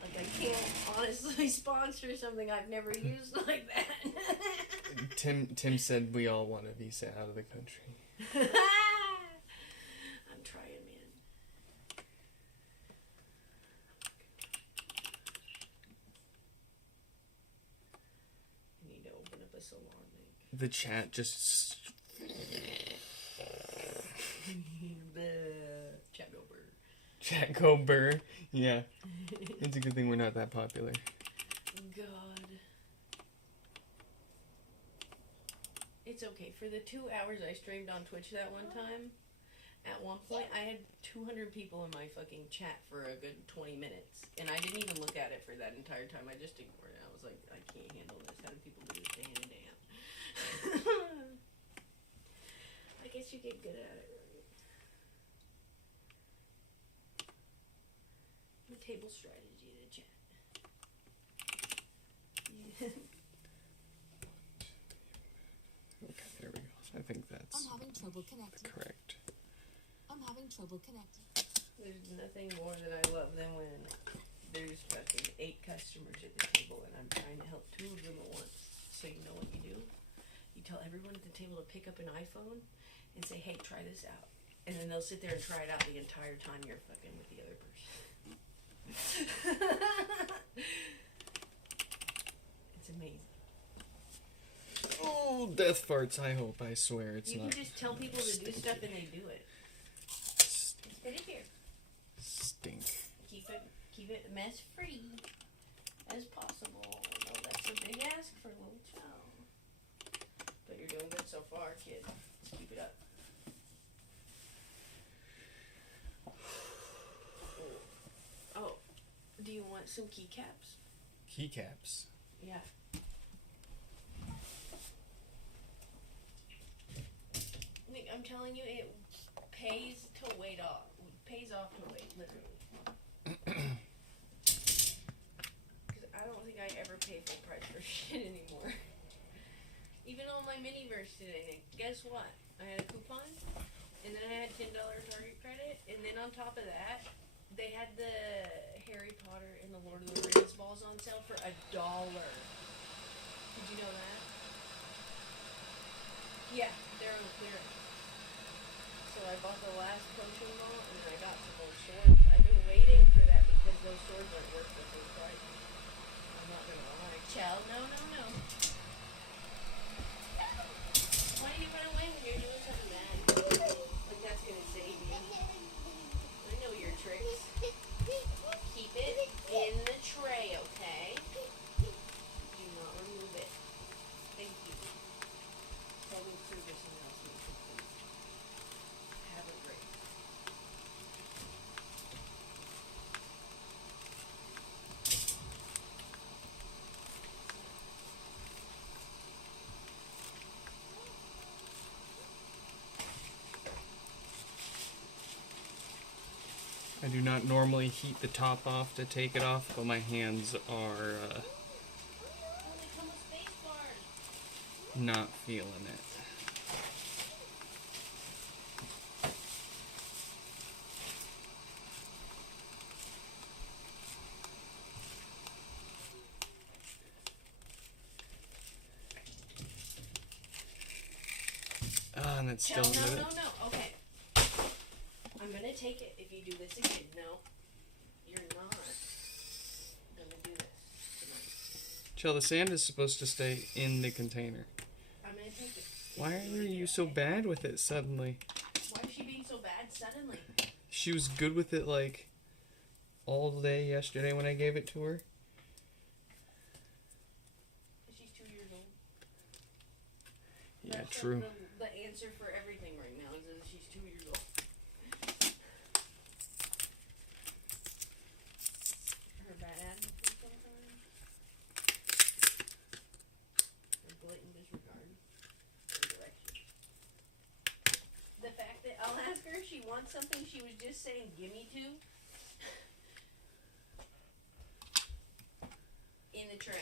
Like, I can't honestly sponsor something I've never used like that. Tim said we all want a visa out of the country. I'm trying, man. I need to open up a salon. The chat just. Chat go bird. Chat go burr. Yeah. It's a good thing we're not that popular. God. It's okay. For the 2 hours I streamed on Twitch that one time, at one point I had 200 people in my fucking chat for a good 20 minutes. And I didn't even look at it for that entire time. I just ignored it. I was like, I can't handle this. How do people do this day in and day out? I guess you get good at it, right? The table strategy to chat. Yeah. Okay, there we go. I think that's I'm having trouble connecting. correct. I'm having trouble connecting. There's nothing more that I love than when there's fucking 8 customers at the table and I'm trying to help 2 of them at once. So you know what you do? You tell everyone at the table to pick up an iPhone and say, hey, try this out. And then they'll sit there and try it out the entire time you're fucking with the other person. It's amazing. Oh, death farts, I hope. I swear it's You not. can just tell people to do stuff and they do it. Stink. Put it here. Stink. Keep it mess free as possible. Although that's a big ask for a little child. But you're doing good so far, kid. Let's keep it up. Oh, do you want some keycaps? Keycaps. Yeah. Nick, I'm telling you, it pays to wait off. Pays off to wait, literally. Because I don't think I ever pay full price for shit anymore. Even on my Miniverse today, Nick, guess what? I had a coupon, and then I had $10 Target credit, and then on top of that, they had the Harry Potter and the Lord of the Rings balls on sale for $1. Did you know that? Yeah, they're on clearance. So I bought the last potion ball, and then I got some more swords. I've been waiting for that because those swords aren't worth the full price. I'm not gonna lie. Child, no. Why do you run away when you're doing something bad? Like that's gonna save you. I know your tricks. Keep it in the tray, okay? Do not remove it. Thank you. Public service announcement complete. Have a great. I do not normally heat the top off to take it off, but my hands are Oh, they come with space bars. not feeling it. Ah, and it's still No. good. Okay. I'm gonna take it if you do this again. No, you're not gonna do this tonight. Chill, the sand is supposed to stay in the container. I'm gonna take it. Why are you so bad with it suddenly? Why is she being so bad suddenly? She was good with it like all day yesterday when I gave it to her. She's 2 years old. Yeah, That's true. The answer for everything right now is that she's 2 years old. Her bad attitude sometimes. want something she was just saying gimme to in the tray.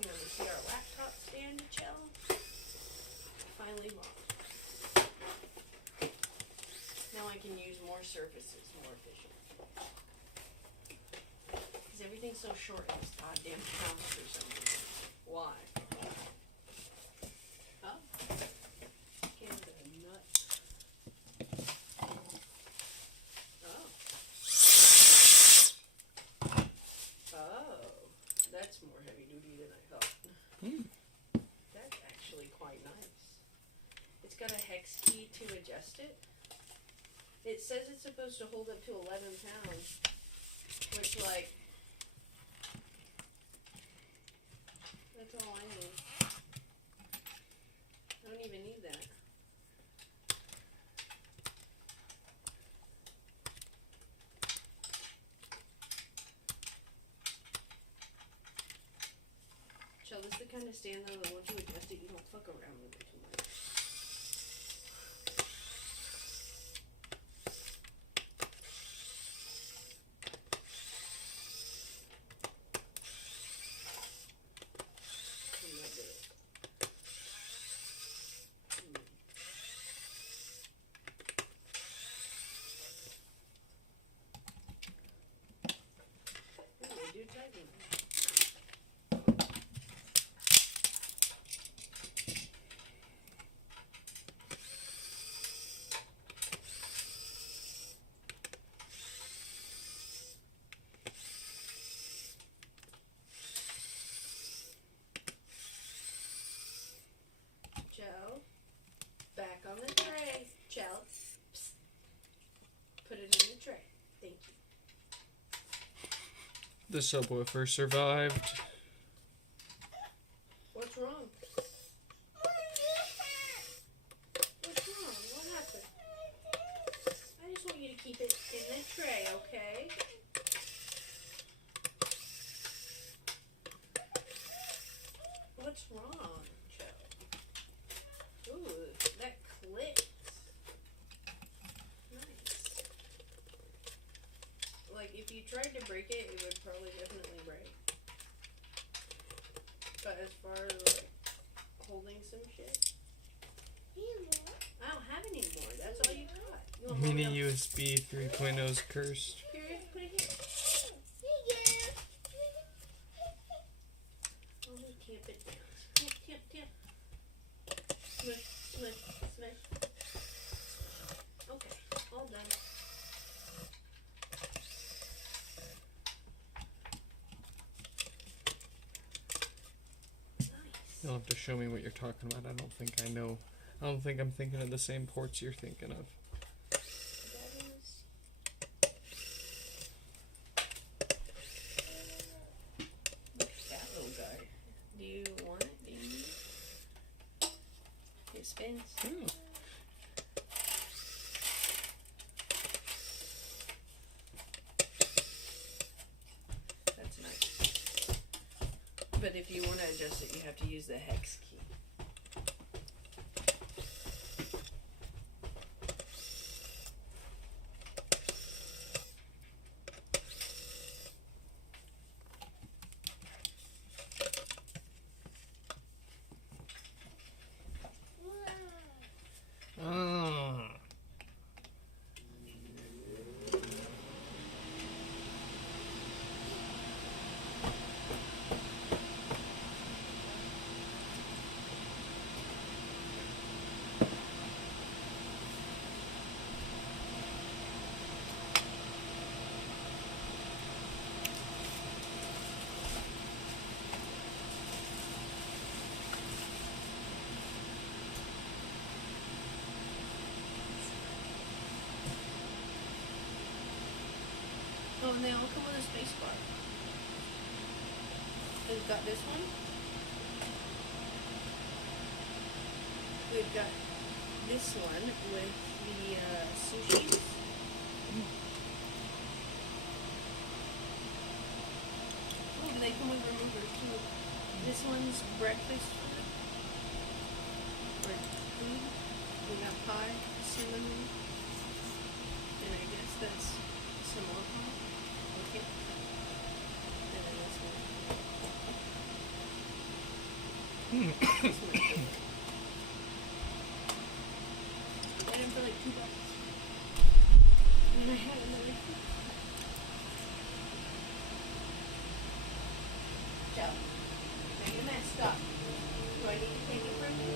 You want to see our laptop stand, Chell? Finally bought. Now I can use more surfaces more efficiently. Because everything's so short in this goddamn house for some reason. Why? Oh. Give it a nut. Oh. Oh. That's more heavy duty than I thought. That's actually quite nice. It's got a hex key to adjust it. It says it's supposed to hold up to 11 pounds. Which, like, that's all I need. I don't even need that. Chell, this is the kind of stand though that once you adjust it, you don't fuck around with it too much. I'm not good. Oh, they do tighten. Chell, back on the tray. Chell, psst. Put it in the tray. Thank you. The subwoofer survived. What's wrong? What's wrong? What happened? I just want you to keep it in the tray, okay? What's wrong, Joe? Ooh, that clicks. Nice. Like, if you tried to break it, it would probably definitely break. But as far as, like, holding some shit, I don't have any more. That's all you got. You want Mini more? USB 3.0's cursed. Here, put it here. Oh, we tamp it down. Tamp, tamp, tamp. Smush, smush, smush. Okay, all done. Nice. You'll have to show me what you're talking about. I don't think I know. I don't think I'm thinking of the same ports you're thinking of. That is. Look at that little guy. Do you want it? Do you need it? It spins. Oh. That's nice. But if you want to adjust it, you have to use the hex key. Ah. Oh, and they all come with a space bar. We've got this one. We've got this one with the sushi. Oh, do they come with removers too? This one's breakfast food. Like food, we got pie, cinnamon, and I guess that's some more pie. Okay. And then this one. This one. I got him for like $2. And then I had another. Joe, now you're messed up. Do I need to take it from you?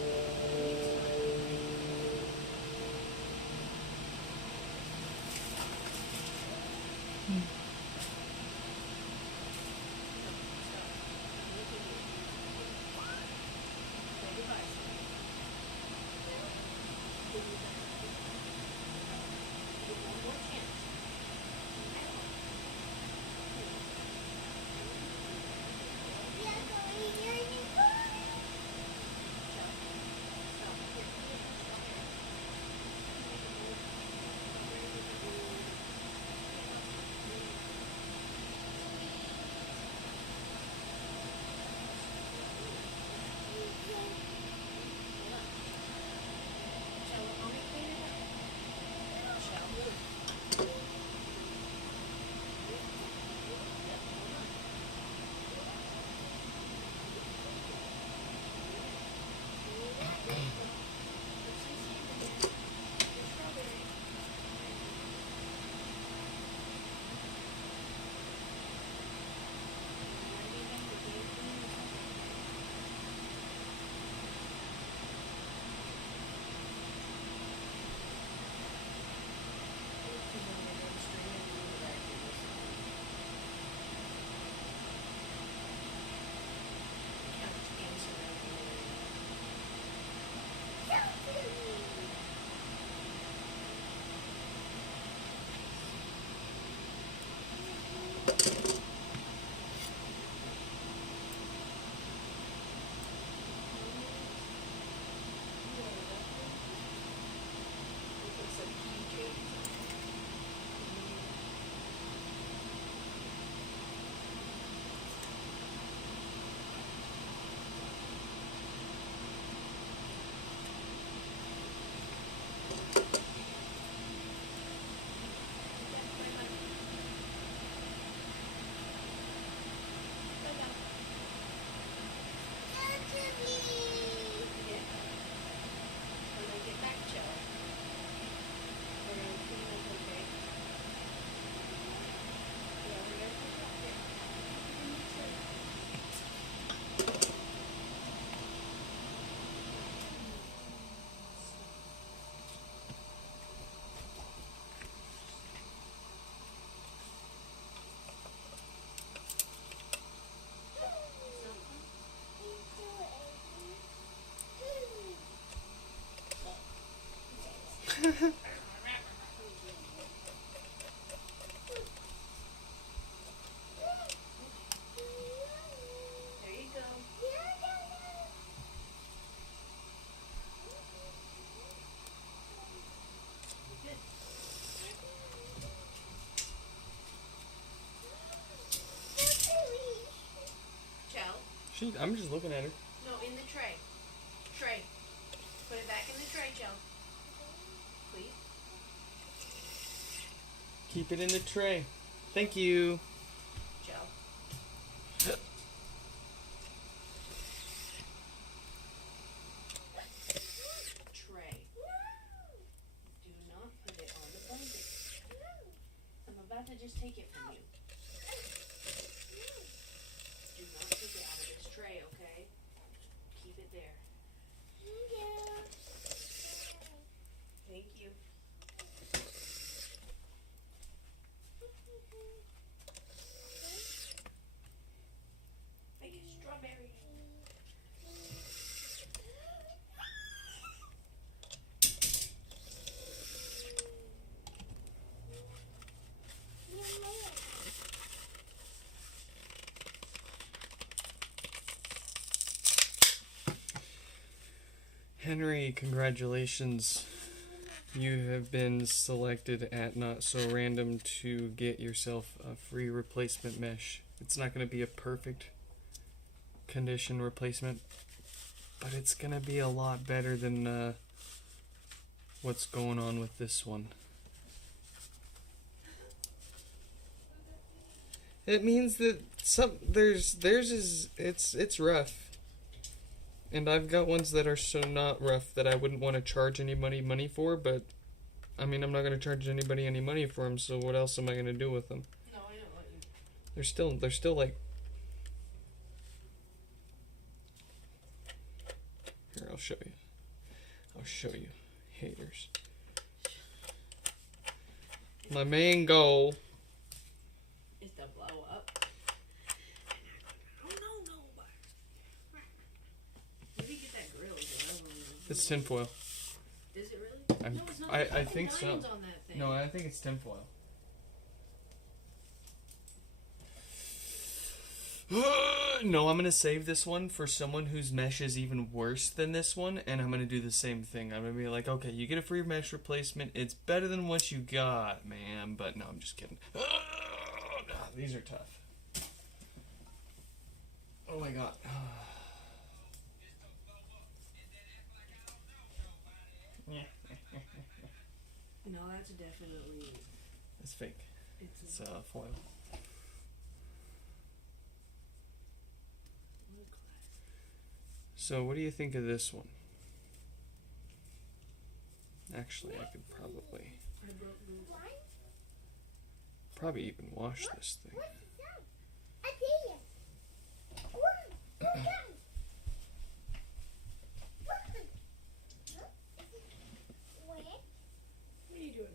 There you go. Good. Joe, I'm just looking at her. no, in the tray. Tray. Put it back in the tray, Joe. Please. Keep it in the tray. Thank you. Joe. Tray. Do not put it on the blanket. I'm about to just take it from you. Do not take it out of this tray, okay? Keep it there. Thank you. Make it strawberry. Henry, congratulations. You have been selected at Not So Random to get yourself a free replacement mesh. It's not going to be a perfect condition replacement, but it's gonna be a lot better than what's going on with this one. It means that it's rough. And I've got ones that are so not rough that I wouldn't want to charge anybody money for, but I mean, I'm not going to charge anybody any money for them, so what else am I going to do with them? No, I know what you mean. They're still like... Here, I'll show you. I'll show you. Haters. My main goal... Is to blow up. No. Maybe get that grill. It's tinfoil. Is it really? I'm- No, it's not. I There's think fucking so. diamonds on that thing. No, I think it's tinfoil. No, I'm going to save this one for someone whose mesh is even worse than this one, and I'm going to do the same thing. I'm going to be like, okay, you get a free mesh replacement. It's better than what you got, man. But no, I'm just kidding. These are tough. Oh my god. No, that's definitely. It's fake. It's It's foil. So, what do you think of this one? Actually, I could probably even wash this thing. What are you doing?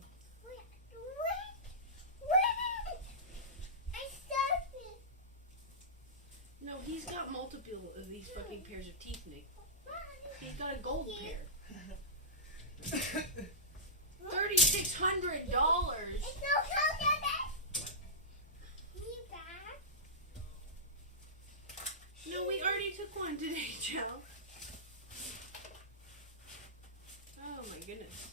No, he's got multiple of these fucking pairs of teeth, Nick. He's got a gold pair. $3,600. No, we already took one today, Joe. Oh my goodness.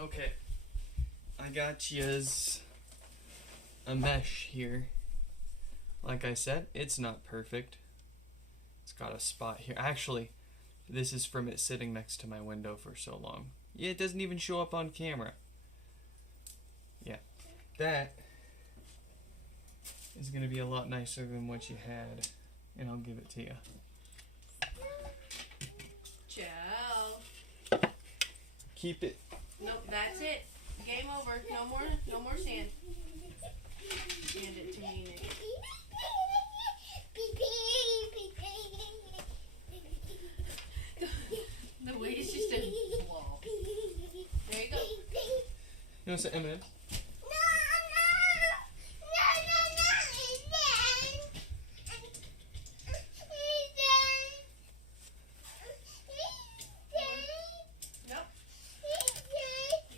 Okay. I got yous a mesh here. Like I said, it's not perfect. It's got a spot here. Actually, this is from it sitting next to my window for so long. Yeah, it doesn't even show up on camera. Yeah. That is going to be a lot nicer than what you had. And I'll give it to you. Joe. Keep it. Nope, that's it. Game over. No more sand. Hand it to me, Nick. The weight is just a wall. There you go. You want some M&M's? Nope.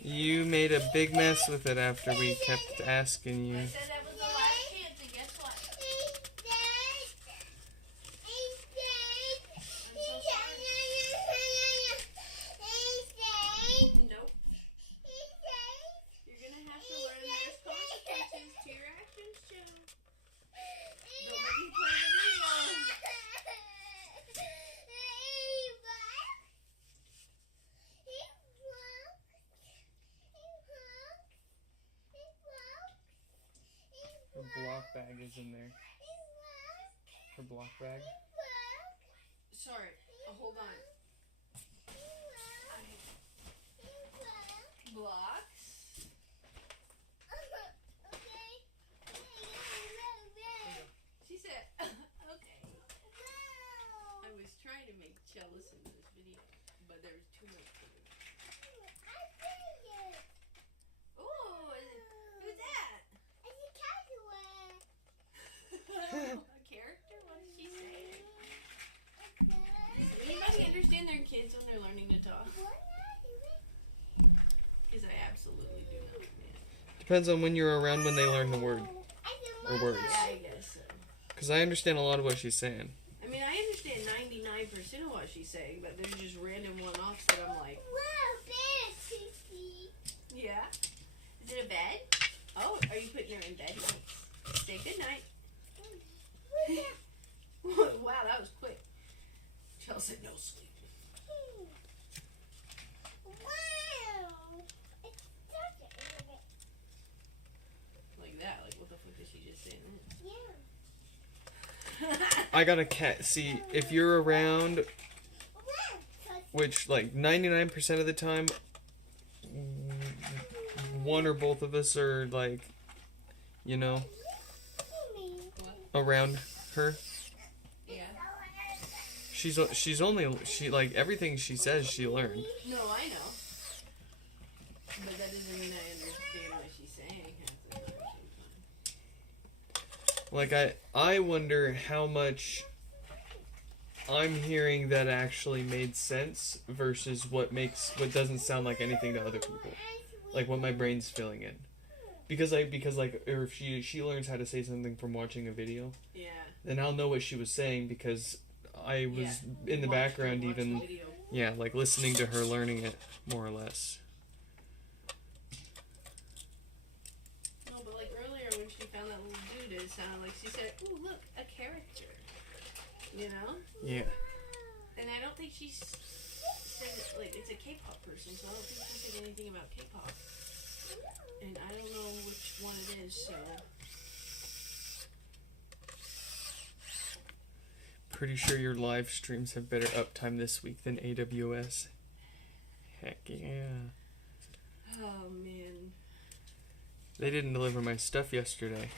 You made a big mess with it after we kept asking you. I said that was the last chance, and guess what? Nope. You're gonna have to learn there's consequences to your actions, Joe. Don't make me play the video. Her block bag is in there. Her block bag. Sorry. Hold on. Blocks. She said, okay. I was trying to make Chell listen to this video, but there was too much to do. Ooh, who's that? A character? What did she say? Does anybody understand their kids when they're learning to talk? Because I absolutely do not, man. Depends on when you're around when they learn the word. Or words. Yeah, I guess so. Because I understand a lot of what she's saying. I mean, I understand 99% of what she's saying, but there's just random one-offs that I'm like, Yeah. Is it a bed? Oh, are you putting her in bed? Say good night. Wow, that was quick. Chelsea said no sleep. Like that. Like, what the fuck did she just say? I got a cat. See, if you're around, which like 99% of the time, one or both of us are like, you know, around her. Yeah. She's only like everything she says she learned. No, I know. But that doesn't mean I understand what she's saying. Like I wonder how much I'm hearing that actually made sense versus what doesn't sound like anything to other people. Like what my brain's filling in. Because like or if she learns how to say something from watching a video, Yeah. then I'll know what she was saying because I was in the background even the video. yeah, like listening to her learning it more or less. No, but like earlier when she found that little dude, it sounded like she said, "Ooh, look, a character." You know? Yeah. And I don't think she's said it, like it's a K-pop person, so I don't think she said anything about K-pop. And I don't know which one it is, so Pretty sure your live streams have better uptime this week than AWS. Heck yeah. oh man. They didn't deliver my stuff yesterday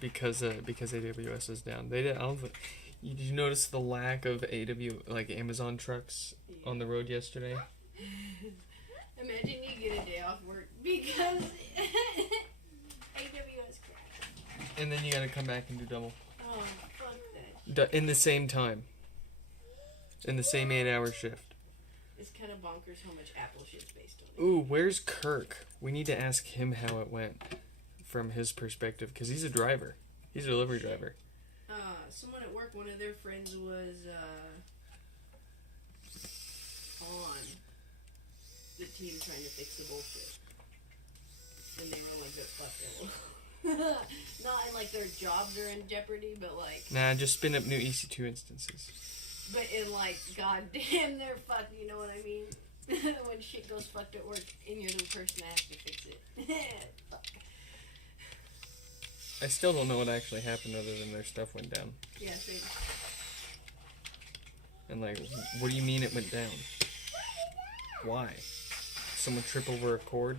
because AWS is down. They did. I don't think. Did you notice the lack of Amazon trucks on the road yesterday? Imagine you get a day off work because AWS crashed. And then you gotta come back and do double. Oh, fuck that. In the same time. In the same 8-hour shift. It's kind of bonkers how much Apple shit's based on it. Ooh, where's Kirk? We need to ask him how it went from his perspective because he's a driver. He's a delivery driver. Someone at work, one of their friends was on the team trying to fix the bullshit. And they were like, fuck it. Not in like their jobs are in jeopardy, but like. Nah, just spin up new EC2 instances. But in like, goddamn, they're fucked, you know what I mean? When shit goes fucked at work and you're the person that has to fix it. Fuck. I still don't know what actually happened other than their stuff went down. Yeah, same. And like, what do you mean it went down? Why? Someone trip over a cord?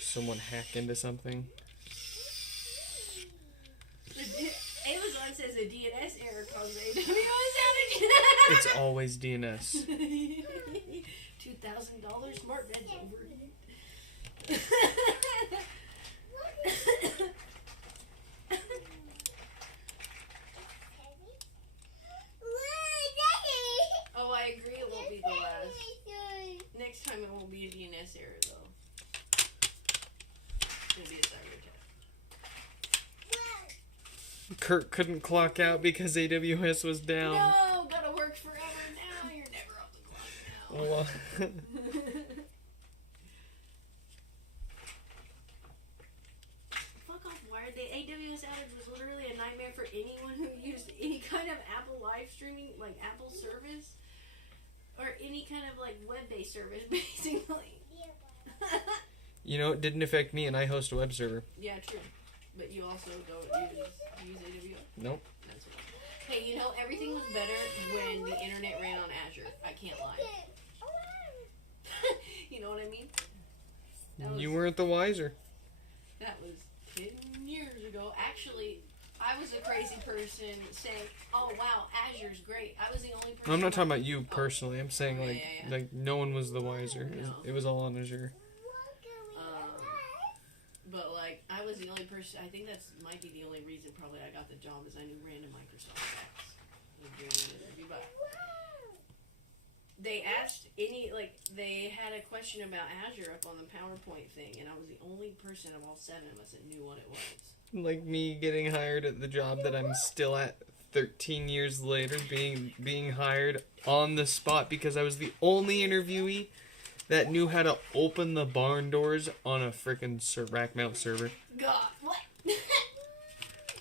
Someone hack into something? Amazon says a DNS error caused the AWS outage. It's always DNS. $2,000 smart bed's over. Oh, I agree. It won't be the last. Next time it won't be a DNS error though. It'll be a cyber attack. Kurt couldn't clock out because AWS was down. No, gotta work forever now. You're never off the clock now. Well, Fuck off, Wired. The AWS outage was literally a nightmare for anyone who used any kind of Apple live streaming, like Apple service, or any kind of like web-based service, basically. you know, it didn't affect me, and I host a web server. Yeah, true. But you also don't use AWS? Nope. That's what. Hey, you know, everything was better when the internet ran on Azure. I can't lie. You know what I mean? You weren't the wiser. That was 10 years ago. Actually, I was a crazy person saying, "Oh wow, Azure's great." I was the only person. I'm not talking about you personally. I'm saying Yeah, like yeah. like no one was the wiser. No. It was all on Azure. But like, I was the only person. I think that's might be the only reason probably I got the job is I knew random Microsoft facts. But they asked they had a question about Azure up on the PowerPoint thing, and I was the only person of all 7 of us that knew what it was. Like me getting hired at the job that I'm still at 13 years later, being hired on the spot because I was the only interviewee that knew how to open the barn doors on a freaking rack mount server. God, what?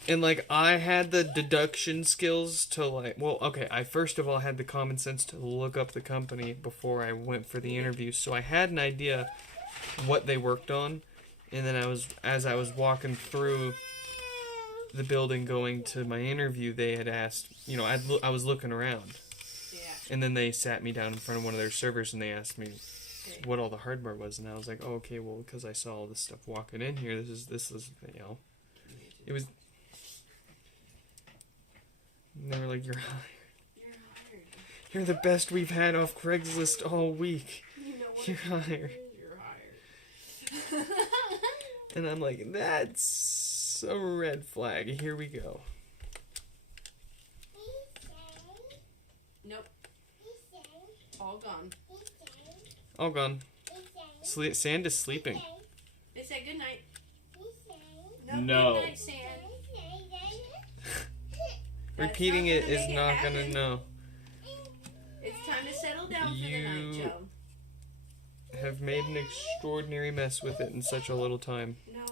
And like I had the deduction skills to like, well, okay, I first of all had the common sense to look up the company before I went for the interview, so I had an idea what they worked on. And then as I was walking through the building going to my interview, they had asked, you know, I was looking around. Yeah. And then they sat me down in front of one of their servers and they asked me what all the hardware was, and I was like, oh, okay, well, because I saw all this stuff walking in here, this is, you know, it was. And they were like, you're hired. You're hired. You're the best we've had off Craigslist all week. You know what? You're hired. You're hired. And I'm like, that's a red flag. Here we go. Nope. All gone. All gone. Sand is sleeping. They said good night. No. Good night, Sand. Repeating it That's is not not gonna gonna make it know. It's time to settle down for the night, You- Joe. Have made an extraordinary mess with it in such a little time. No.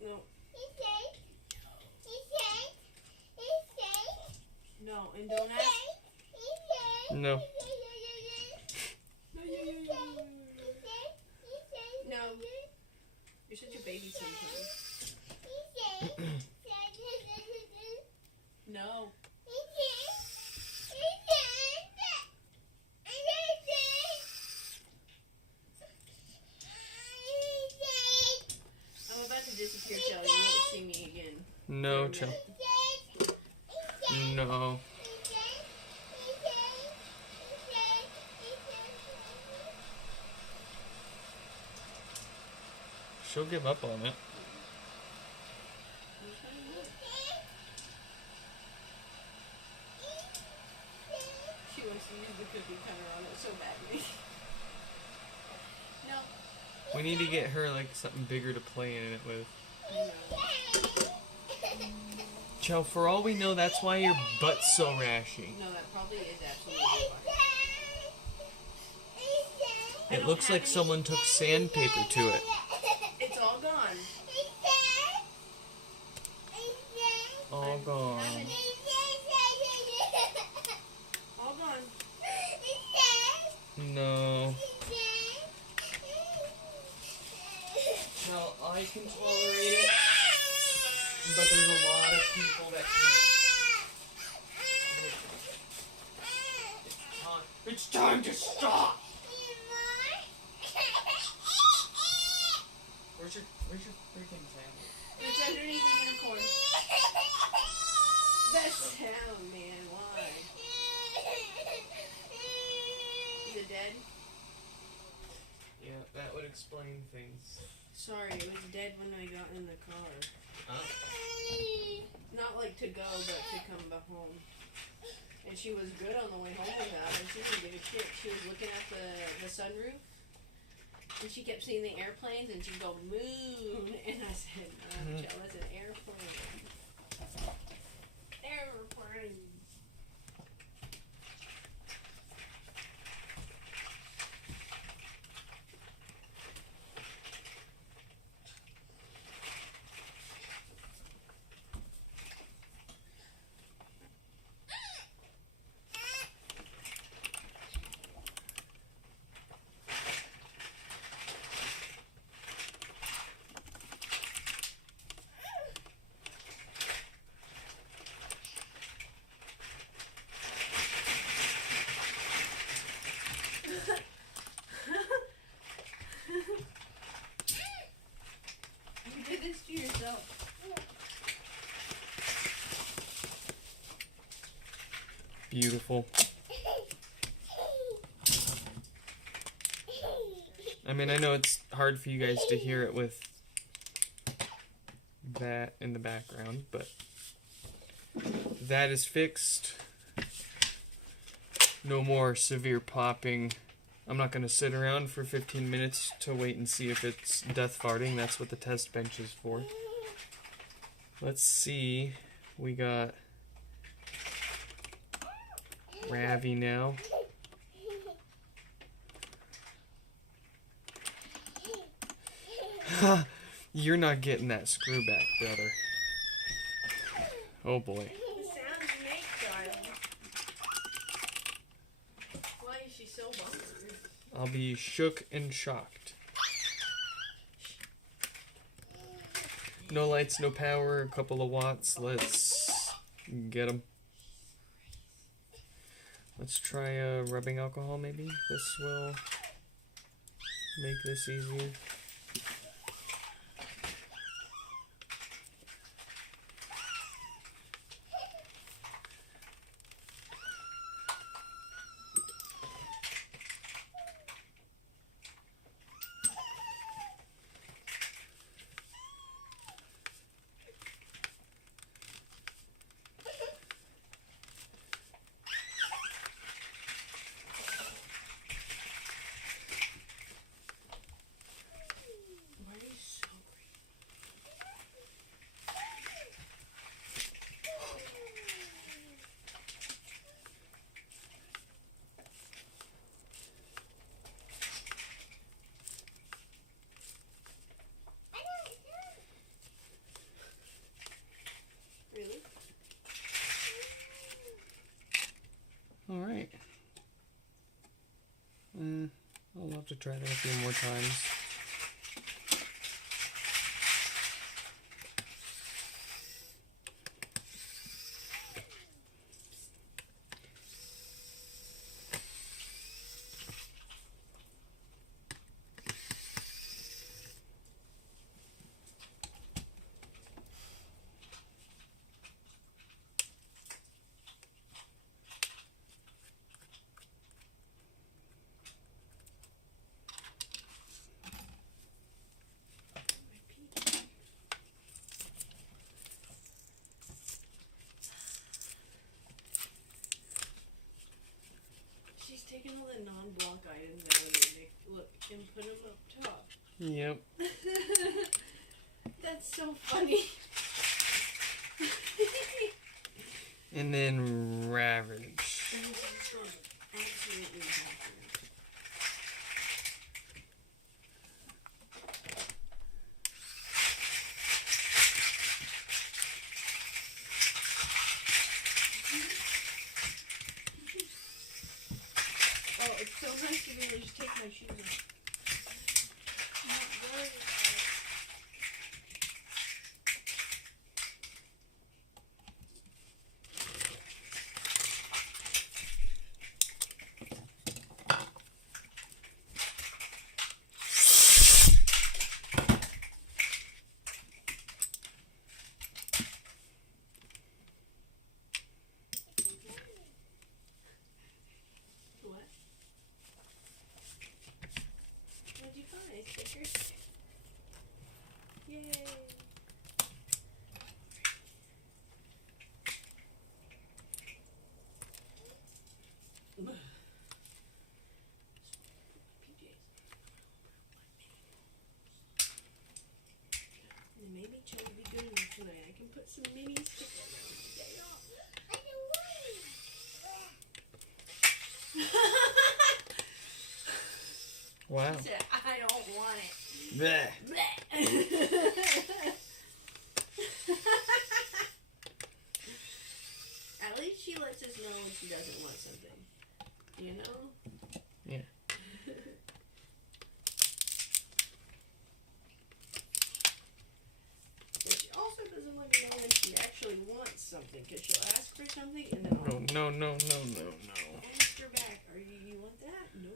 No. No. And don't ask. No. No. You're such a baby sometimes. No. I'm about to disappear, Joe. You won't see me again. No, For a chill. minute. No. She'll give up on it. She wants to use the cookie cutter on it so badly. No. We need to get her like something bigger to play in it with. Chow, for all we know, that's why your butt's so rashy. No, that probably is absolutely fine. It looks like someone took sandpaper to it. It's all gone. All gone. All gone. No. Well, I can tolerate it, but there's a lot of people that can't. It's time to stop! Where's your freaking family? It's underneath the unicorn. That sound, man. Why? Is it dead? Yeah, that would explain things. Sorry, it was dead when I got in the car. Huh? Not like to go, but to come back home. And she was good on the way home without it. She didn't give a shit. She was looking at the sunroof. And she kept seeing the airplanes, and she'd go, moon. And I said, Joe, that's an airplane. Airplane. You did this to yourself. Beautiful. I mean, I know it's hard for you guys to hear it with that in the background, but that is fixed. No more severe popping. I'm not going to sit around for 15 minutes to wait and see if it's death farting. That's what the test bench is for. Let's see. We got Ravi now. You're not getting that screw back, brother. Oh boy. The sounds you make, darling. Why is she so bumpy? I'll be shook and shocked. No lights, no power, a couple of watts. Let's get them. Let's try rubbing alcohol maybe. This will make this easier. Why are you so Really? All right. I'll have to try that a few more times. She's taking all the non-block items out of the look and put them up top. Yep. That's so funny. And then ravage. Absolutely happy. Oh, it's so nice to be able to just take my shoes off. I'm not worried about it. What? What'd you find? A sticker? Yay! And maybe Joe will be good enough tonight. I can put some mini stickers on the day off. Wow. He said, I don't want it. Bleh. At least she lets us know when she doesn't want something. You know? Yeah. But she also doesn't let me know when she actually wants something, because she'll ask for something and then I'll No. ask her back, you want that? No.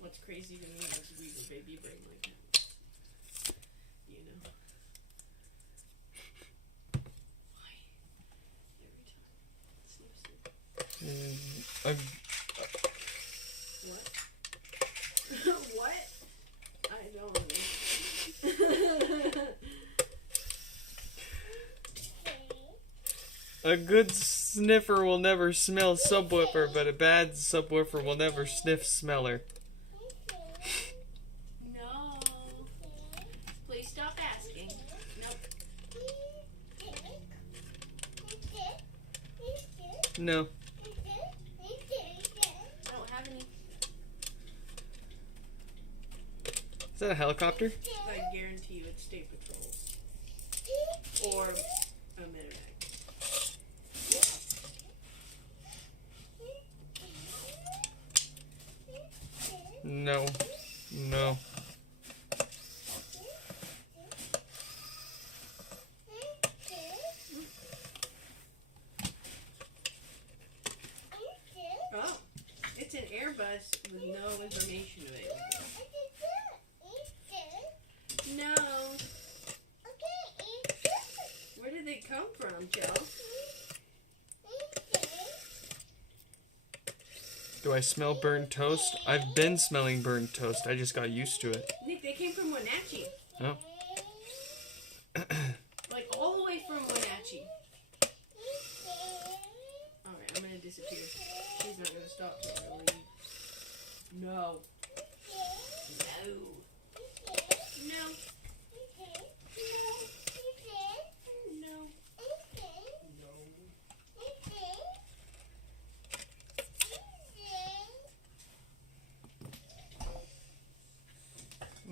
What's crazy to me is we were baby brain like that. You know? Why? Every time. Snip. What? What? I don't know. A good sniffer will never smell subwoofer, but a bad subwoofer will never sniff smeller. No. Please stop asking. Nope. No. I don't have any. Is that a helicopter? I guarantee you it's State Patrol. Or a medevac. No. No. Oh, it's an Airbus with no information available. No. Where did they come from, Joe? Do I smell burnt toast? I've been smelling burnt toast. I just got used to it. Nick, they came from Wenatchee. Oh. Like all the way from Wenatchee. Alright, I'm gonna disappear. She's not gonna stop till I leave. No. No. No. No.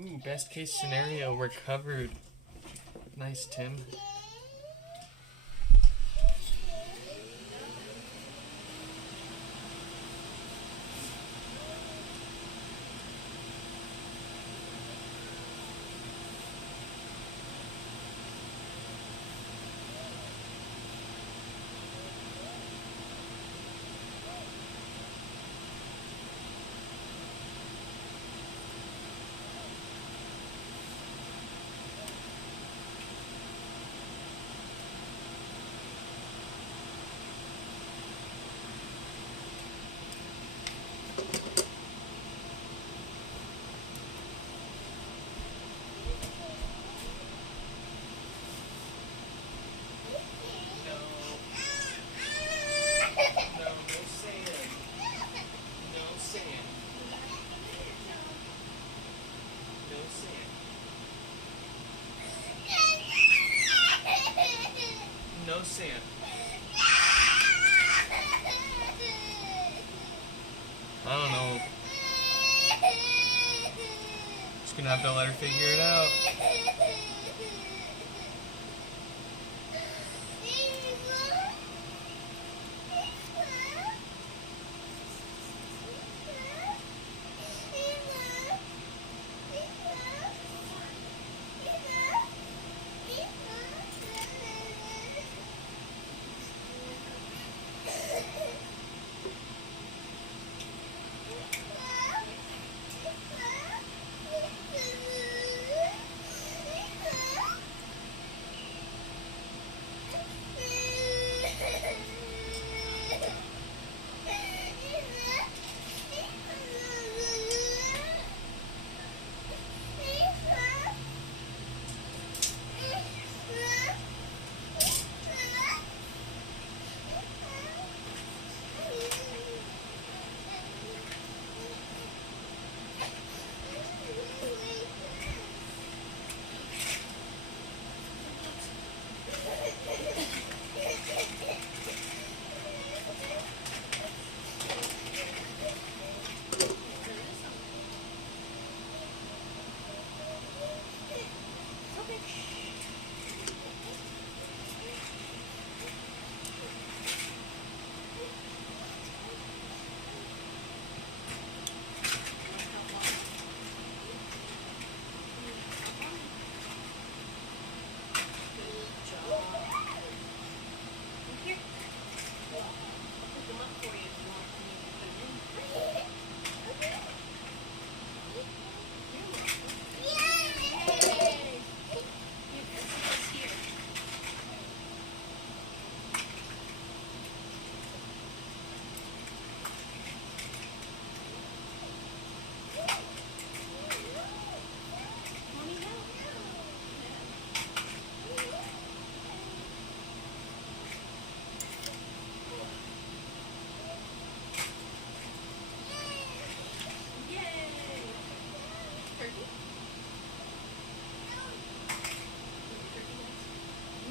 Ooh, best case scenario, we're covered. Nice, Tim. No sand. I don't know. Just gonna have to let her figure it out.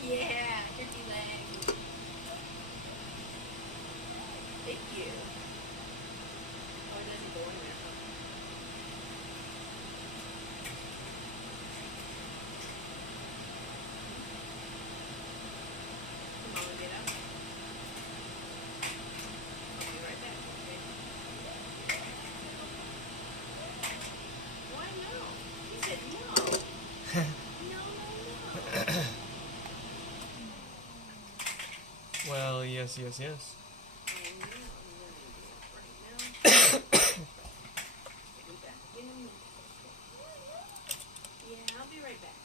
Yeah, turkey leg. you. Oh, it doesn't go in there, huh? Come on, get up. I'll be right back, okay? Why no? He said no. No, no, no. Well, yes. Oh, yeah, I'm running it right now. I'll be back in a minute. Yeah, I'll be right back.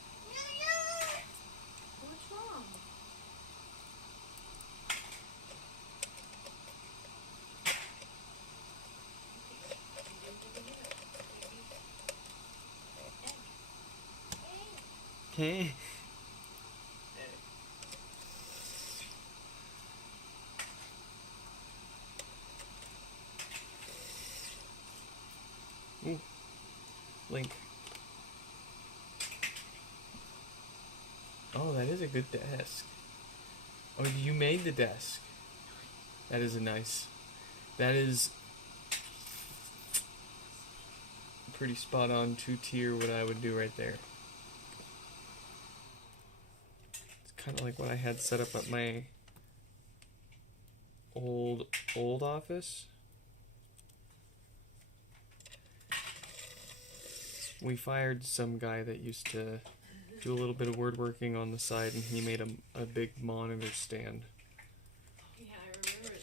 What's wrong? Okay. Ooh. Link. Oh, that is a good desk. Oh, you made the desk. That is a nice. That is pretty spot on 2-tier what I would do right there. It's kind of like what I had set up at my old office. We fired some guy that used to do a little bit of woodworking on the side, and he made a big monitor stand. Yeah, I remember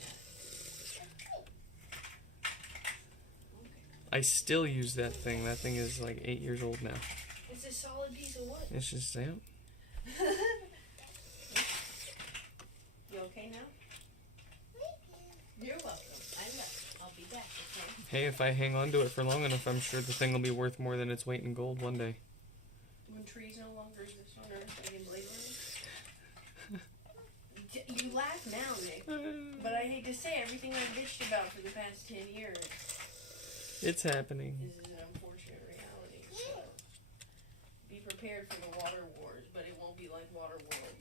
that. I still use that thing. That thing is like 8 years old now. It's a solid piece of wood. It's just, yeah. You okay now? You're welcome. I love. I'll be back, okay? Hey, if I hang on to it for long enough, I'm sure the thing will be worth more than its weight in gold one day. When trees no longer exist on Earth, like in Blade Runner. You laugh now, Nick. But I hate to say, everything I've bitched about for the past 10 years It's happening. is an unfortunate reality. So be prepared for the water wars, but it won't be like Water World.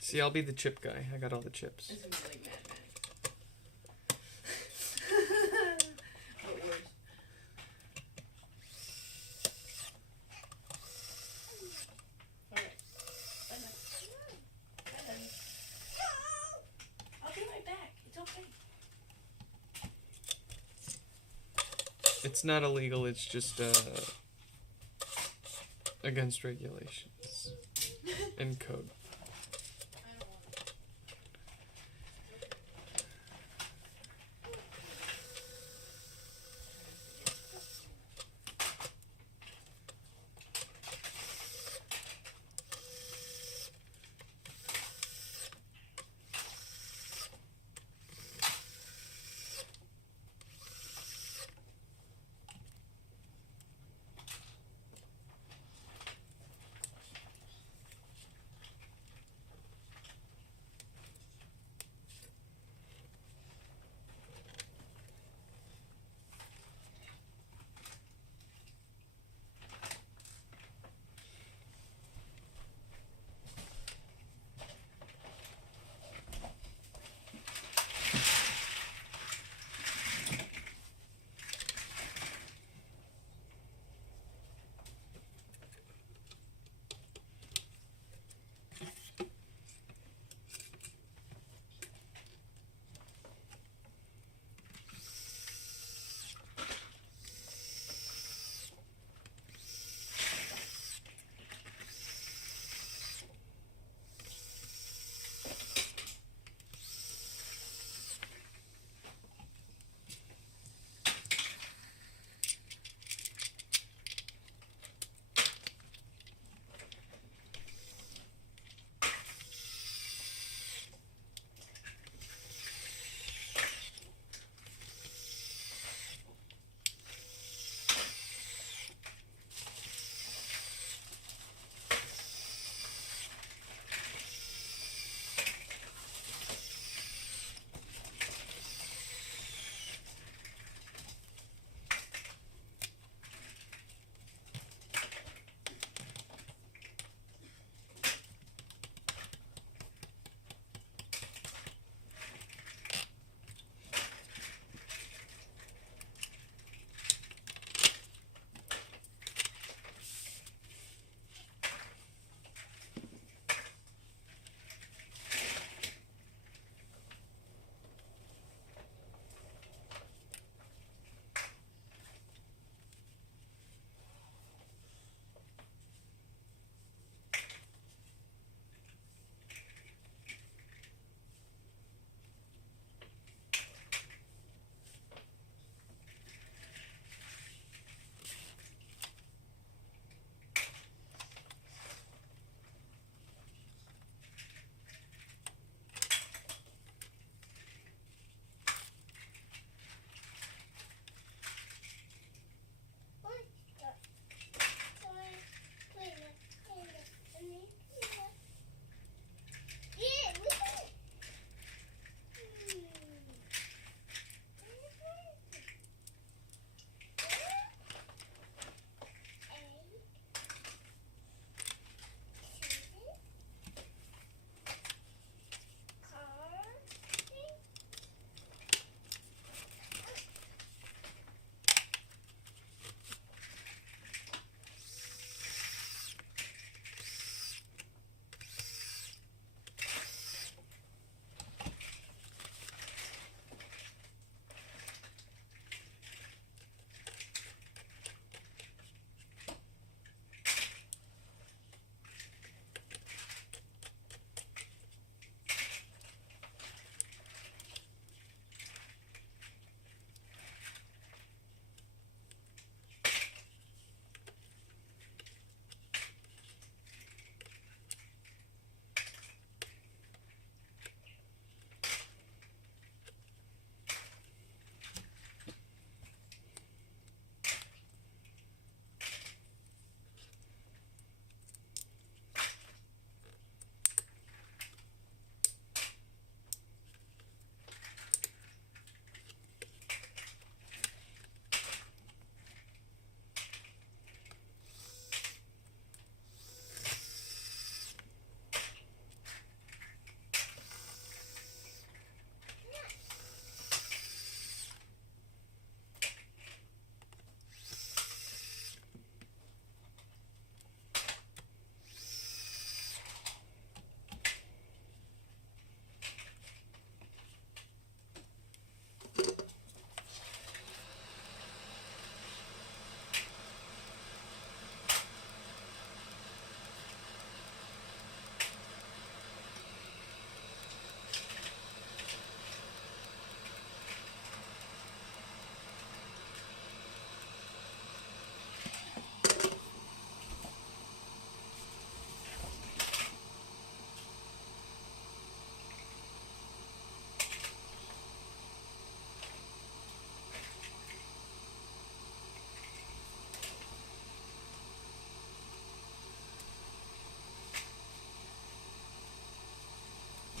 See, I'll be the chip guy. I got all the chips. It's gonna be like Mad Max. But worse. Alright. Bye-bye. Bye-bye. I'll be right back. It's okay. It's not illegal, it's just against regulations and code. I don't want it.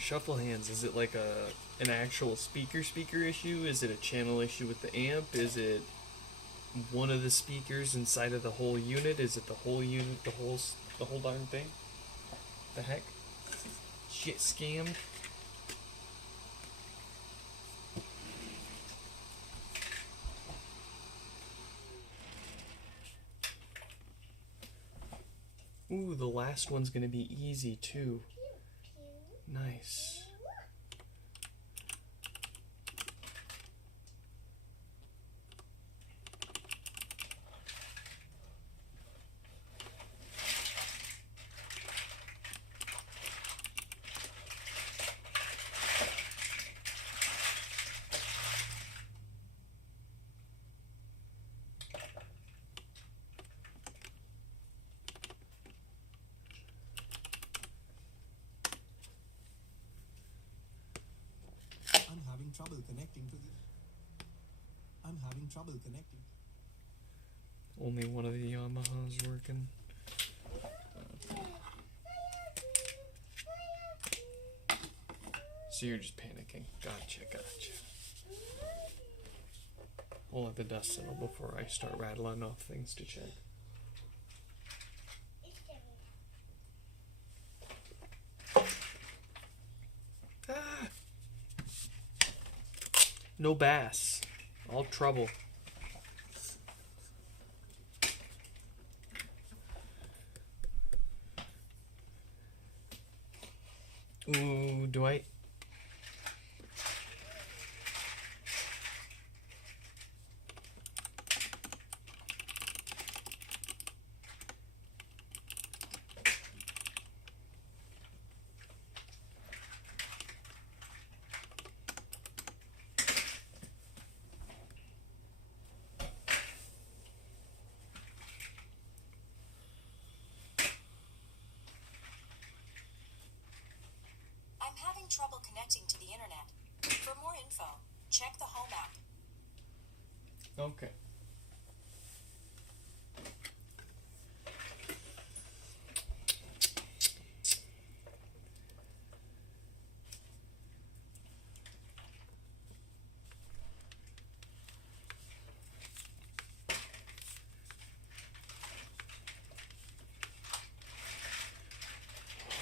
Shuffle hands, is it like an actual speaker issue? Is it a channel issue with the amp? Is it one of the speakers inside of the whole unit? Is it the whole unit, the whole darn thing? The heck? Shit scammed? Ooh, the last one's gonna be easy too. Nice. I'm having trouble connecting to the. I'm having trouble connecting. Only one of the Yamahas working. So you're just panicking. Gotcha. We'll let the dust settle before I start rattling off things to check. Ah! No bass. All trouble. Ooh, do I? I'm having trouble connecting to the internet. For more info, check the home app. Okay.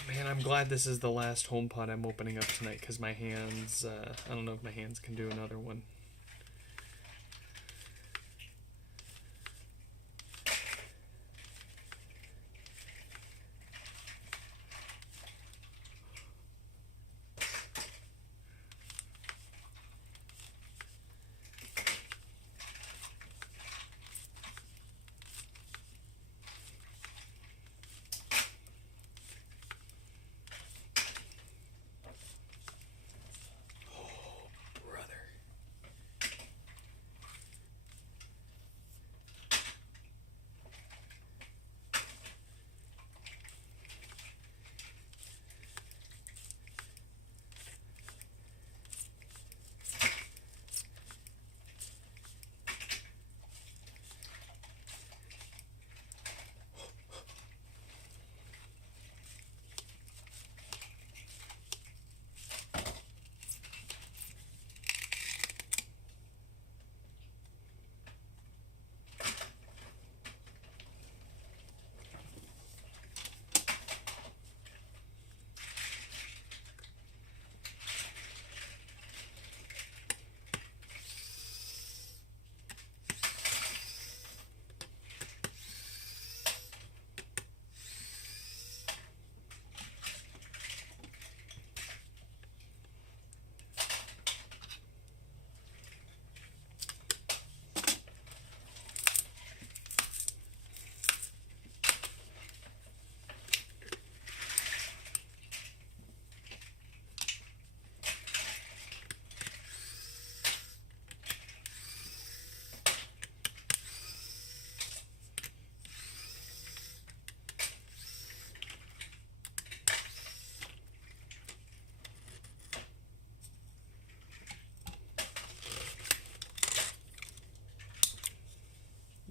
Man, I'm glad this is the last HomePod I'm opening up tonight because my hands, I don't know if my hands can do another one.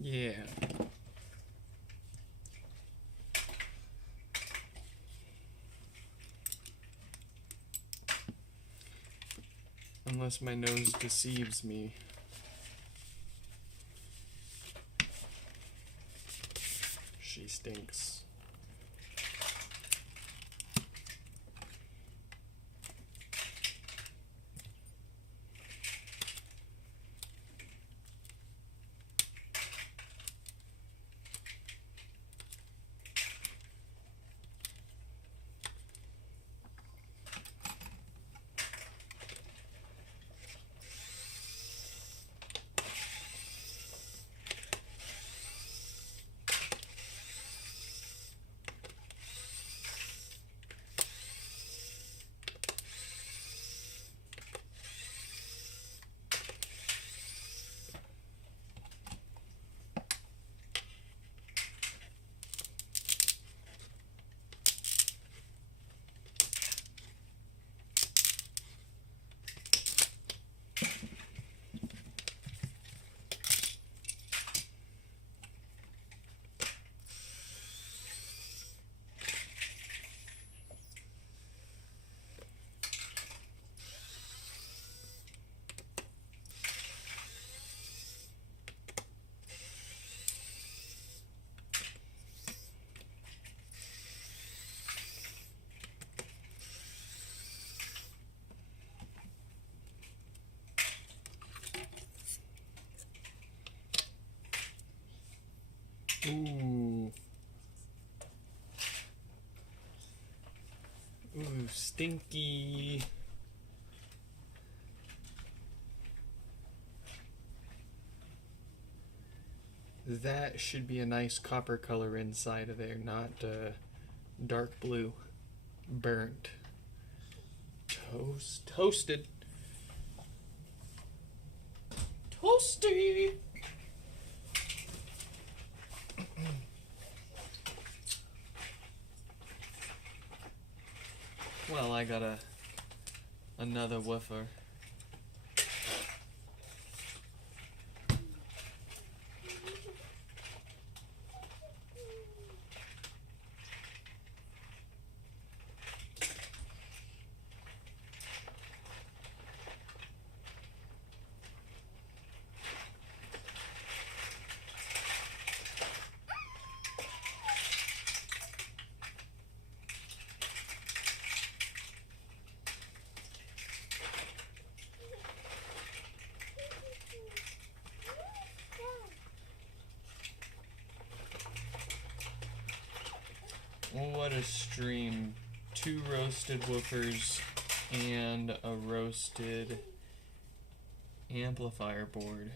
Yeah. Unless my nose deceives me. She stinks. Ooh. Ooh, stinky. That should be a nice copper color inside of there, not dark blue. Burnt. Toasted. Toasty. Well, I got another woofer. What a stream. 2 roasted woofers and a roasted amplifier board.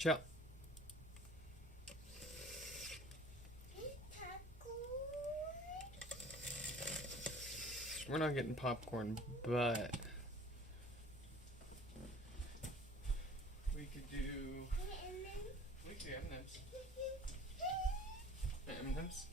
Ciao. We're not getting popcorn, but we could do M&Ms. M&Ms.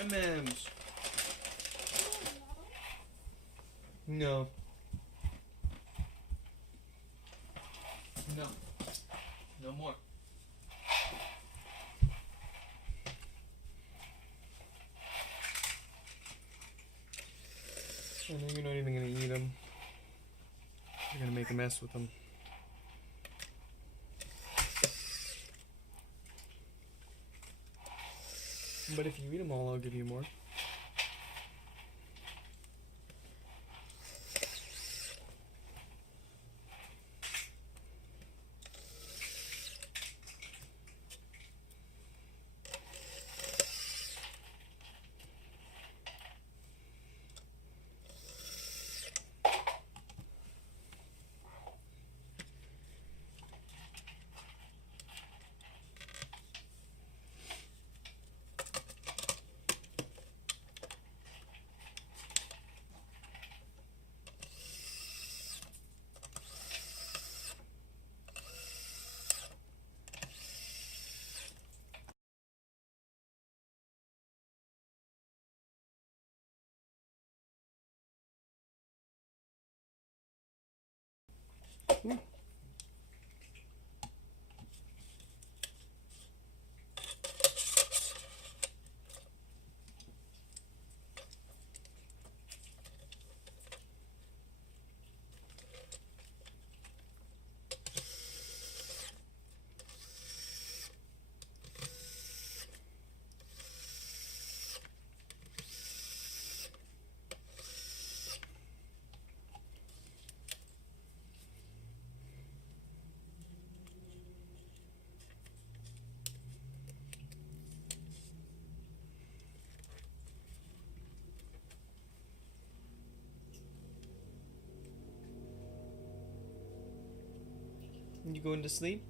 M&Ms. No. No. No more. I know you're not even gonna eat them. You're gonna make a mess with them. But if you eat them all, I'll give you more. You going to sleep?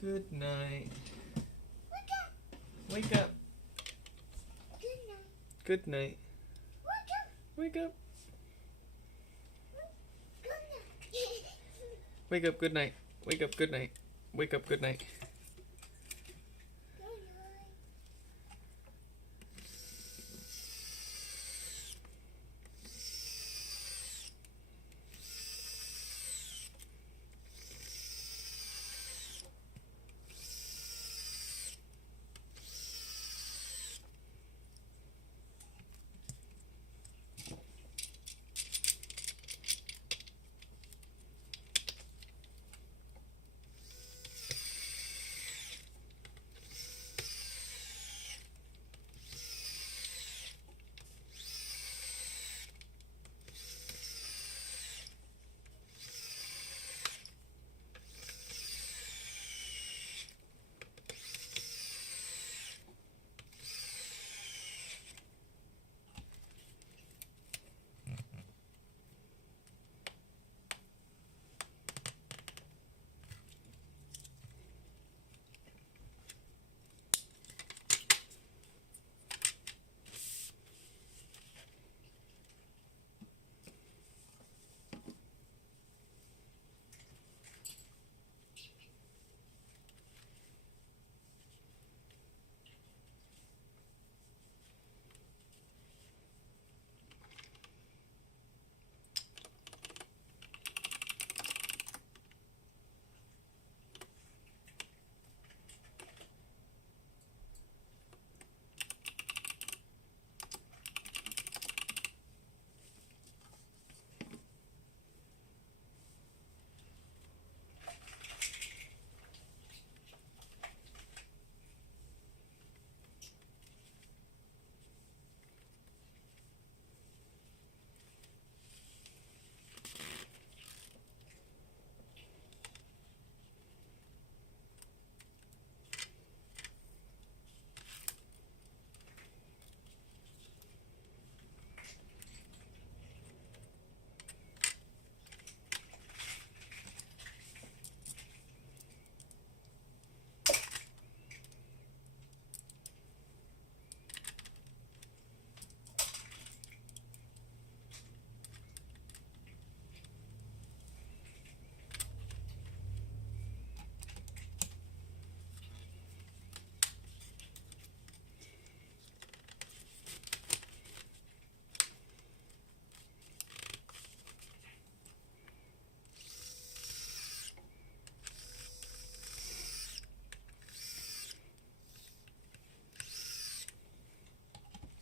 Good night. Wake up. Good night. Wake up. Wake up, good night. Wake up, good night. Wake up, good night.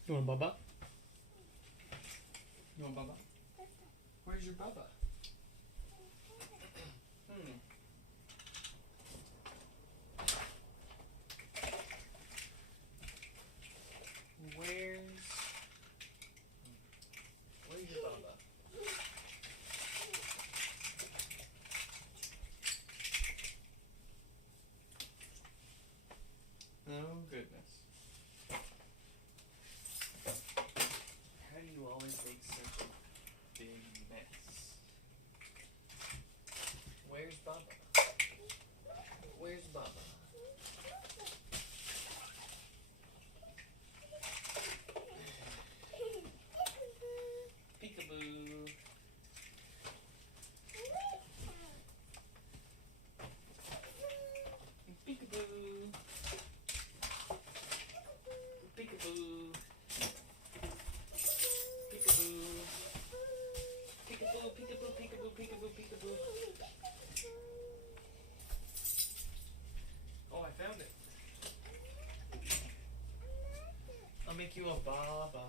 You want Bubba? You want Bubba? Where's your Bubba? Where's your Bubba? Oh goodness. How do you always make such a big mess? Where's Bubba? Where's Bubba? Peekaboo. Peekaboo. Peekaboo. Peekaboo. Peekaboo, peekaboo, peekaboo, peekaboo, peekaboo. Oh, I found it. I'll make you a Baba.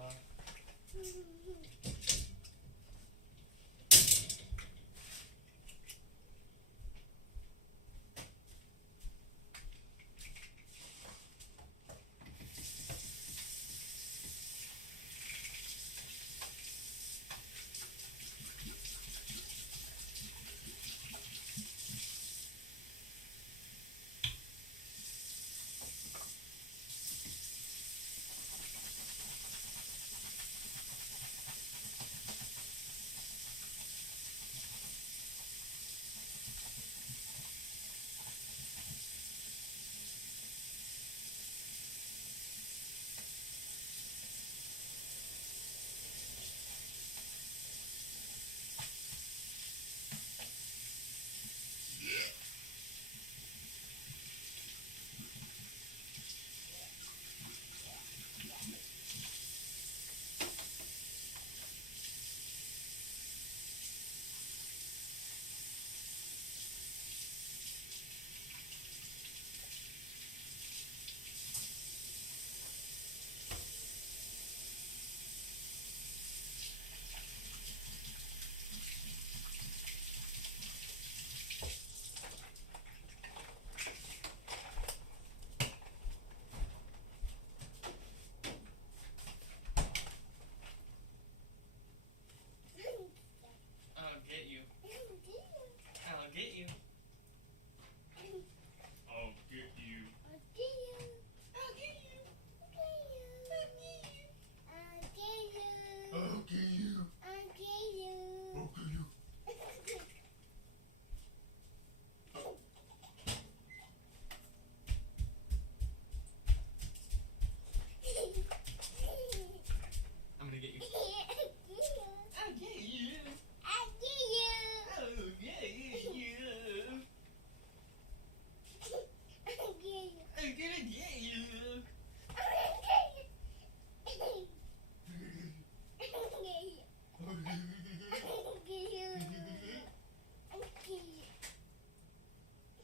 I'll get you. I'll get you. I'll get you. I'm gonna get you. I'll get you. I'll get you. I'm gonna get you.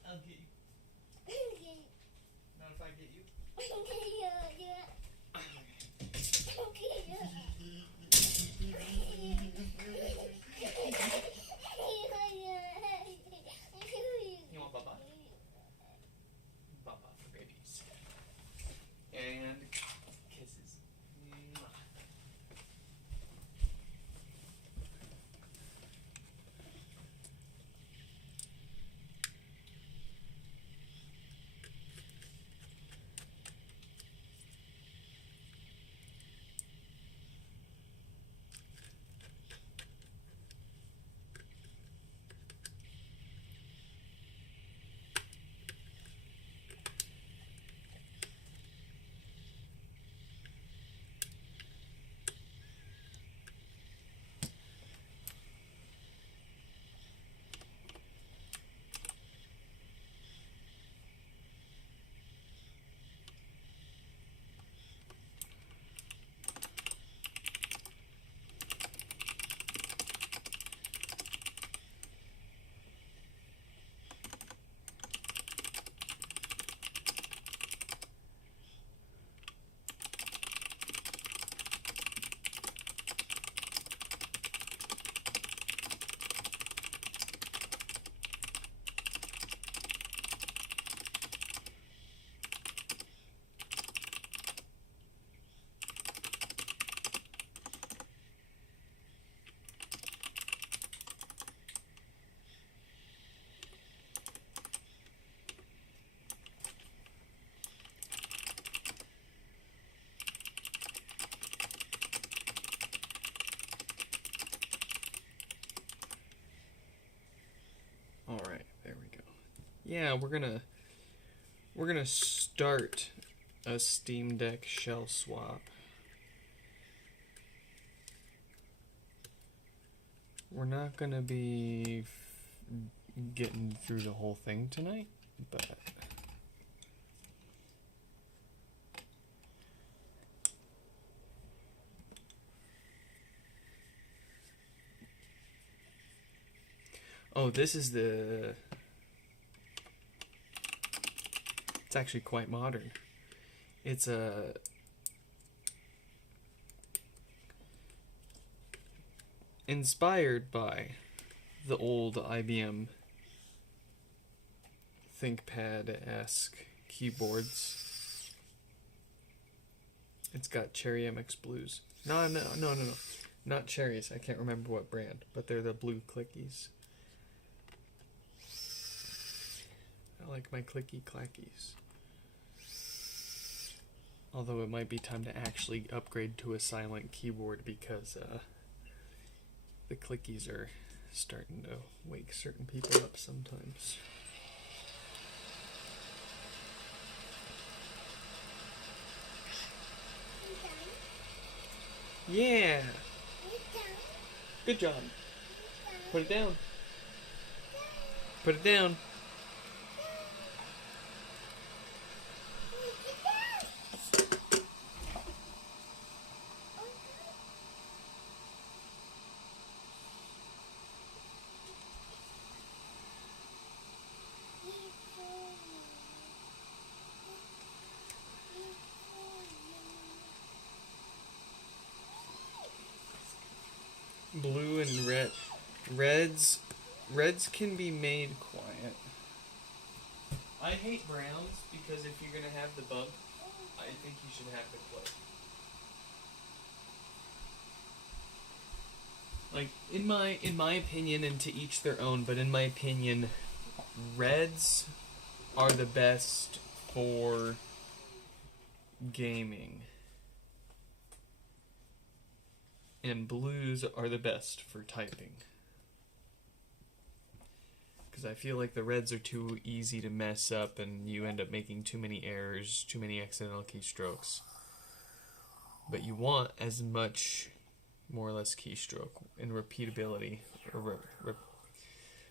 I'll get you. Not if I get you. You want Bubba? Bubba for babies. And kisses. Mwah. yeah, we're gonna start a Steam Deck shell swap. We're not gonna be getting through the whole thing tonight, but oh, this is the... It's actually quite modern. It's a... inspired by the old IBM ThinkPad-esque keyboards. It's got Cherry MX Blues. No. Not cherries. I can't remember what brand, but they're the blue clickies. I like my clicky clackies. Although it might be time to actually upgrade to a silent keyboard because the clickies are starting to wake certain people up sometimes. Yeah. Good job. Put it down. Put it down. Blue and red. Reds can be made quiet. I hate browns because if you're gonna have the bump, I think you should have the clip. Like in my opinion, and to each their own, but in my opinion, reds are the best for gaming. And blues are the best for typing. Because I feel like the reds are too easy to mess up and you end up making too many errors, too many accidental keystrokes. But you want as much, more or less, keystroke and repeatability, or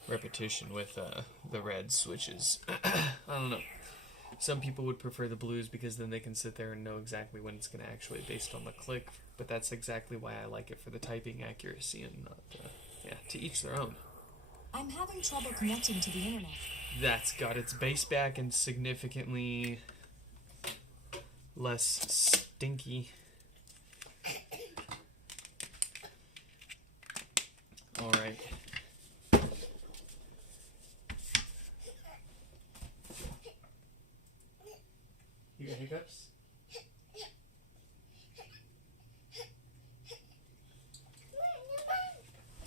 repetition with the red switches. I don't know. Some people would prefer the blues because then they can sit there and know exactly when it's going to actuate based on the click. But that's exactly why I like it, for the typing accuracy and not, to each their own. I'm having trouble connecting to the internet. That's got its bass back and significantly less stinky. Alright. You got hiccups?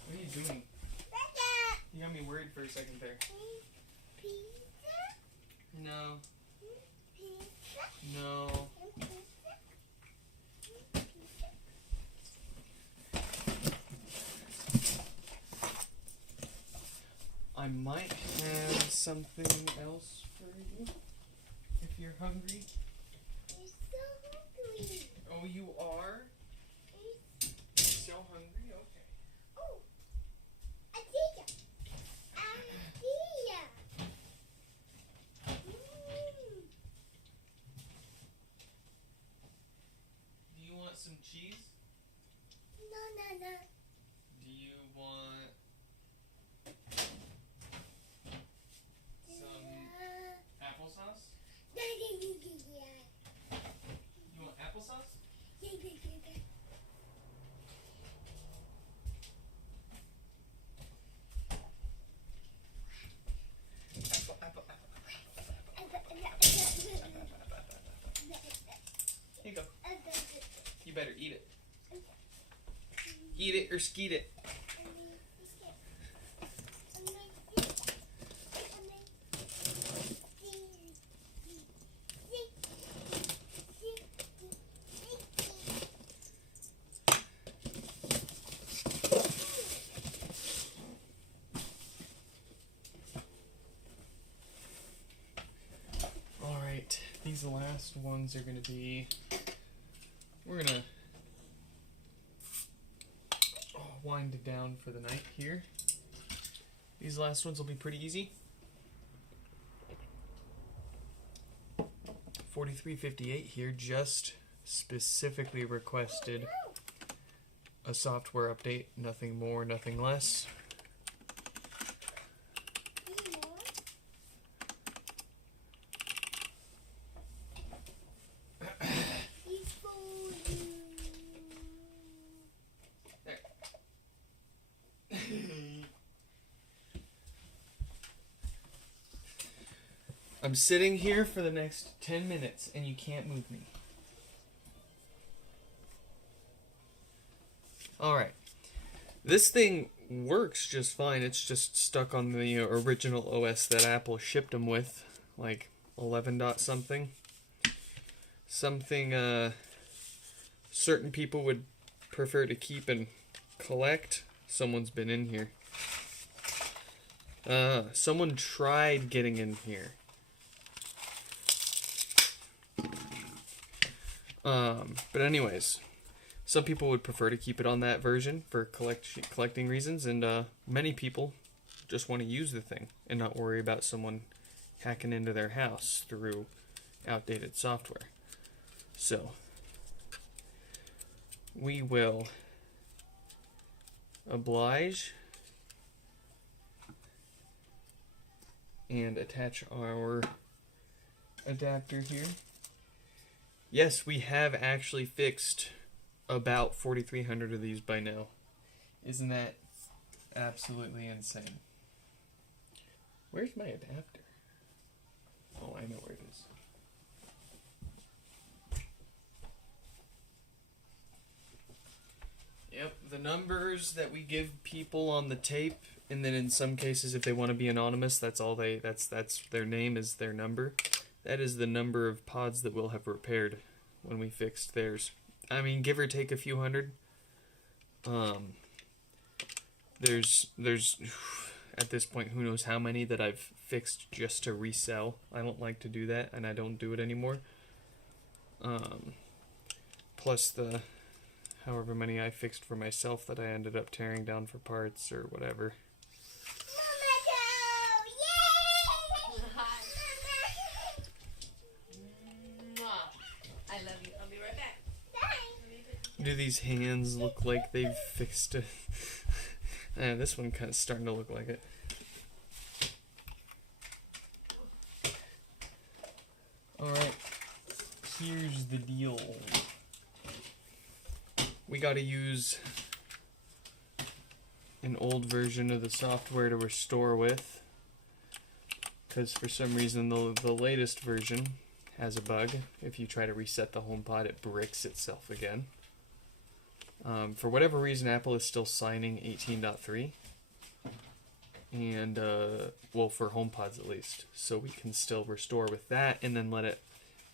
What are you doing? You got me worried for a second there. No. No. I might have something else for you if you're hungry. I'm so hungry. Oh, you are? So hungry? Okay. Oh, Adija. Adija. Do you want some cheese? No. Do you want some applesauce? You want applesauce? Apple. Here you go. You better eat it. Eat it or skeet it. last ones are going to be, we're going to wind it down for the night here. These last ones will be pretty easy. 4358 here just specifically requested a software update, nothing more, nothing less. I'm sitting here for the next 10 minutes and you can't move me. Alright. This thing works just fine. It's just stuck on the original OS that Apple shipped them with. Like 11 dot something. Something certain people would prefer to keep and collect. Someone's been in here. Someone tried getting in here. But anyways, some people would prefer to keep it on that version for collecting reasons, and many people just want to use the thing and not worry about someone hacking into their house through outdated software. So, we will oblige and attach our adapter here. Yes, we have actually fixed about 4,300 of these by now. Isn't that absolutely insane? Where's my adapter? Oh, I know where it is. Yep, the numbers that we give people on the tape, and then in some cases if they want to be anonymous, that's their name is their number. That is the number of pods that we'll have repaired when we fixed theirs. I mean, give or take a few hundred. There's at this point, who knows how many that I've fixed just to resell. I don't like to do that, and I don't do it anymore. Plus the however many I fixed for myself that I ended up tearing down for parts or whatever. I love you. I'll be right back. Do these hands look like they've fixed it? This one kind of starting to look like it. Alright, here's the deal. We gotta use an old version of the software to restore with, because for some reason the latest version has a bug. If you try to reset the HomePod, it bricks itself again. For whatever reason, Apple is still signing 18.3. And, well, for HomePods at least. So we can still restore with that and then let it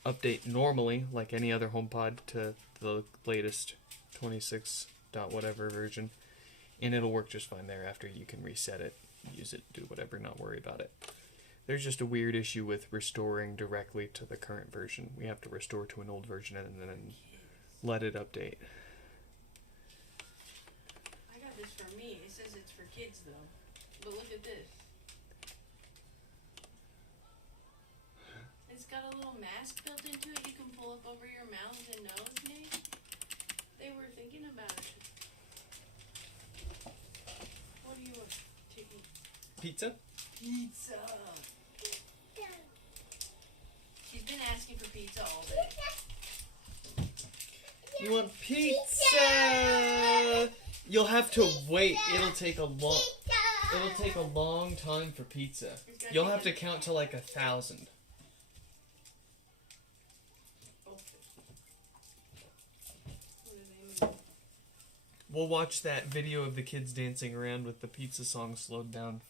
update normally, like any other HomePod, to the latest 26. Whatever version. And it'll work just fine thereafter. You can reset it, use it, do whatever, not worry about it. There's just a weird issue with restoring directly to the current version. We have to restore to an old version and then let it update. I got this for me. It says it's for kids though. But look at this. It's got a little mask built into it you can pull up over your mouth and nose, Nate. They were thinking about it. What do you want? Chicken. Pizza? Pizza. She's been asking for pizza all day. You want pizza? You'll have to wait. It'll take a long time for pizza. You'll have to count to like 1,000. We'll watch that video of the kids dancing around with the pizza song slowed down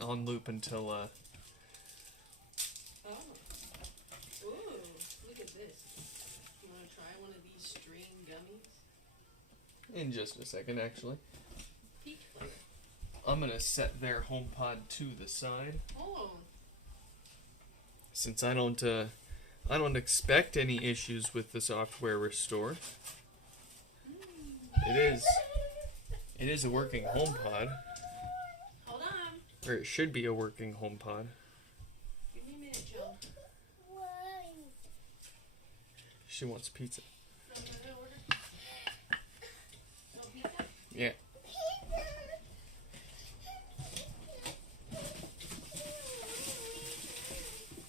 on loop until Oh. Ooh, look at this. You want to try one of these string gummies? in just a second actually. Peach flavor. I'm gonna set their HomePod to the side. Oh. Since I I don't expect any issues with the software restore. It is a working HomePod, Hold on. or it should be a working HomePod. Give me a minute, Joe. Why? She wants pizza. No, no, no, order. No pizza? Yeah.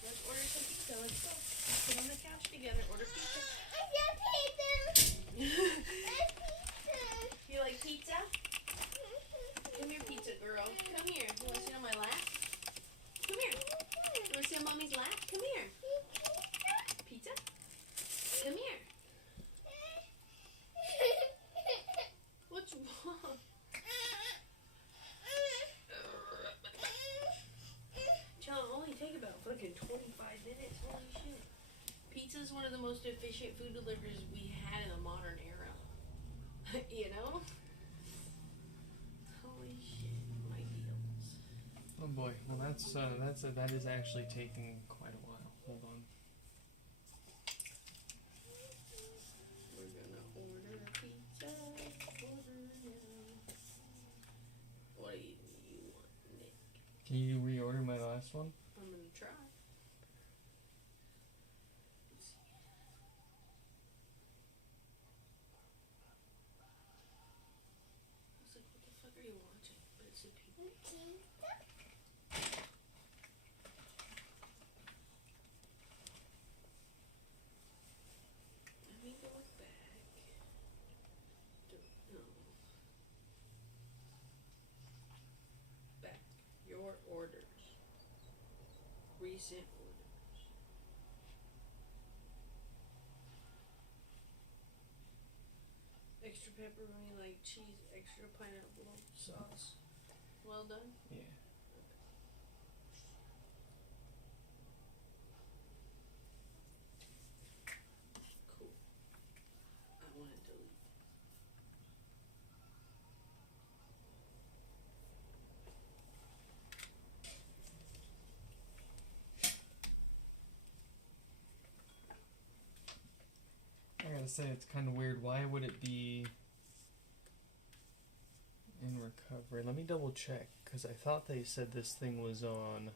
Let's order some pizza. Let's go. Sit on the couch together. Order pizza. You like pizza? Come here, pizza girl. Come here. You want to sit on my lap? Come here. You want to sit on mommy's lap? Come here. Pizza? Come here. What's wrong? John, only take about fucking 25 minutes. Holy shit. Pizza is one of the most efficient food deliveries we had in the modern era. You know? Holy shit, my deals. Oh boy. Well, that is actually taking quite a while. Hold on. We're gonna order pizza. Order now. What do you want, Nick? Can you reorder my last one? I'm gonna try. I was like, what the fuck are you watching? But it's a pizza. Let me go back. No. Back. Your orders. Recent orders. Extra pepperoni, like cheese, extra pineapple sauce. Well done. Yeah. Cool. I want to delete. I gotta say, it's kind of weird. Why would it be in recovery? Let me double check, because I thought they said this thing was on.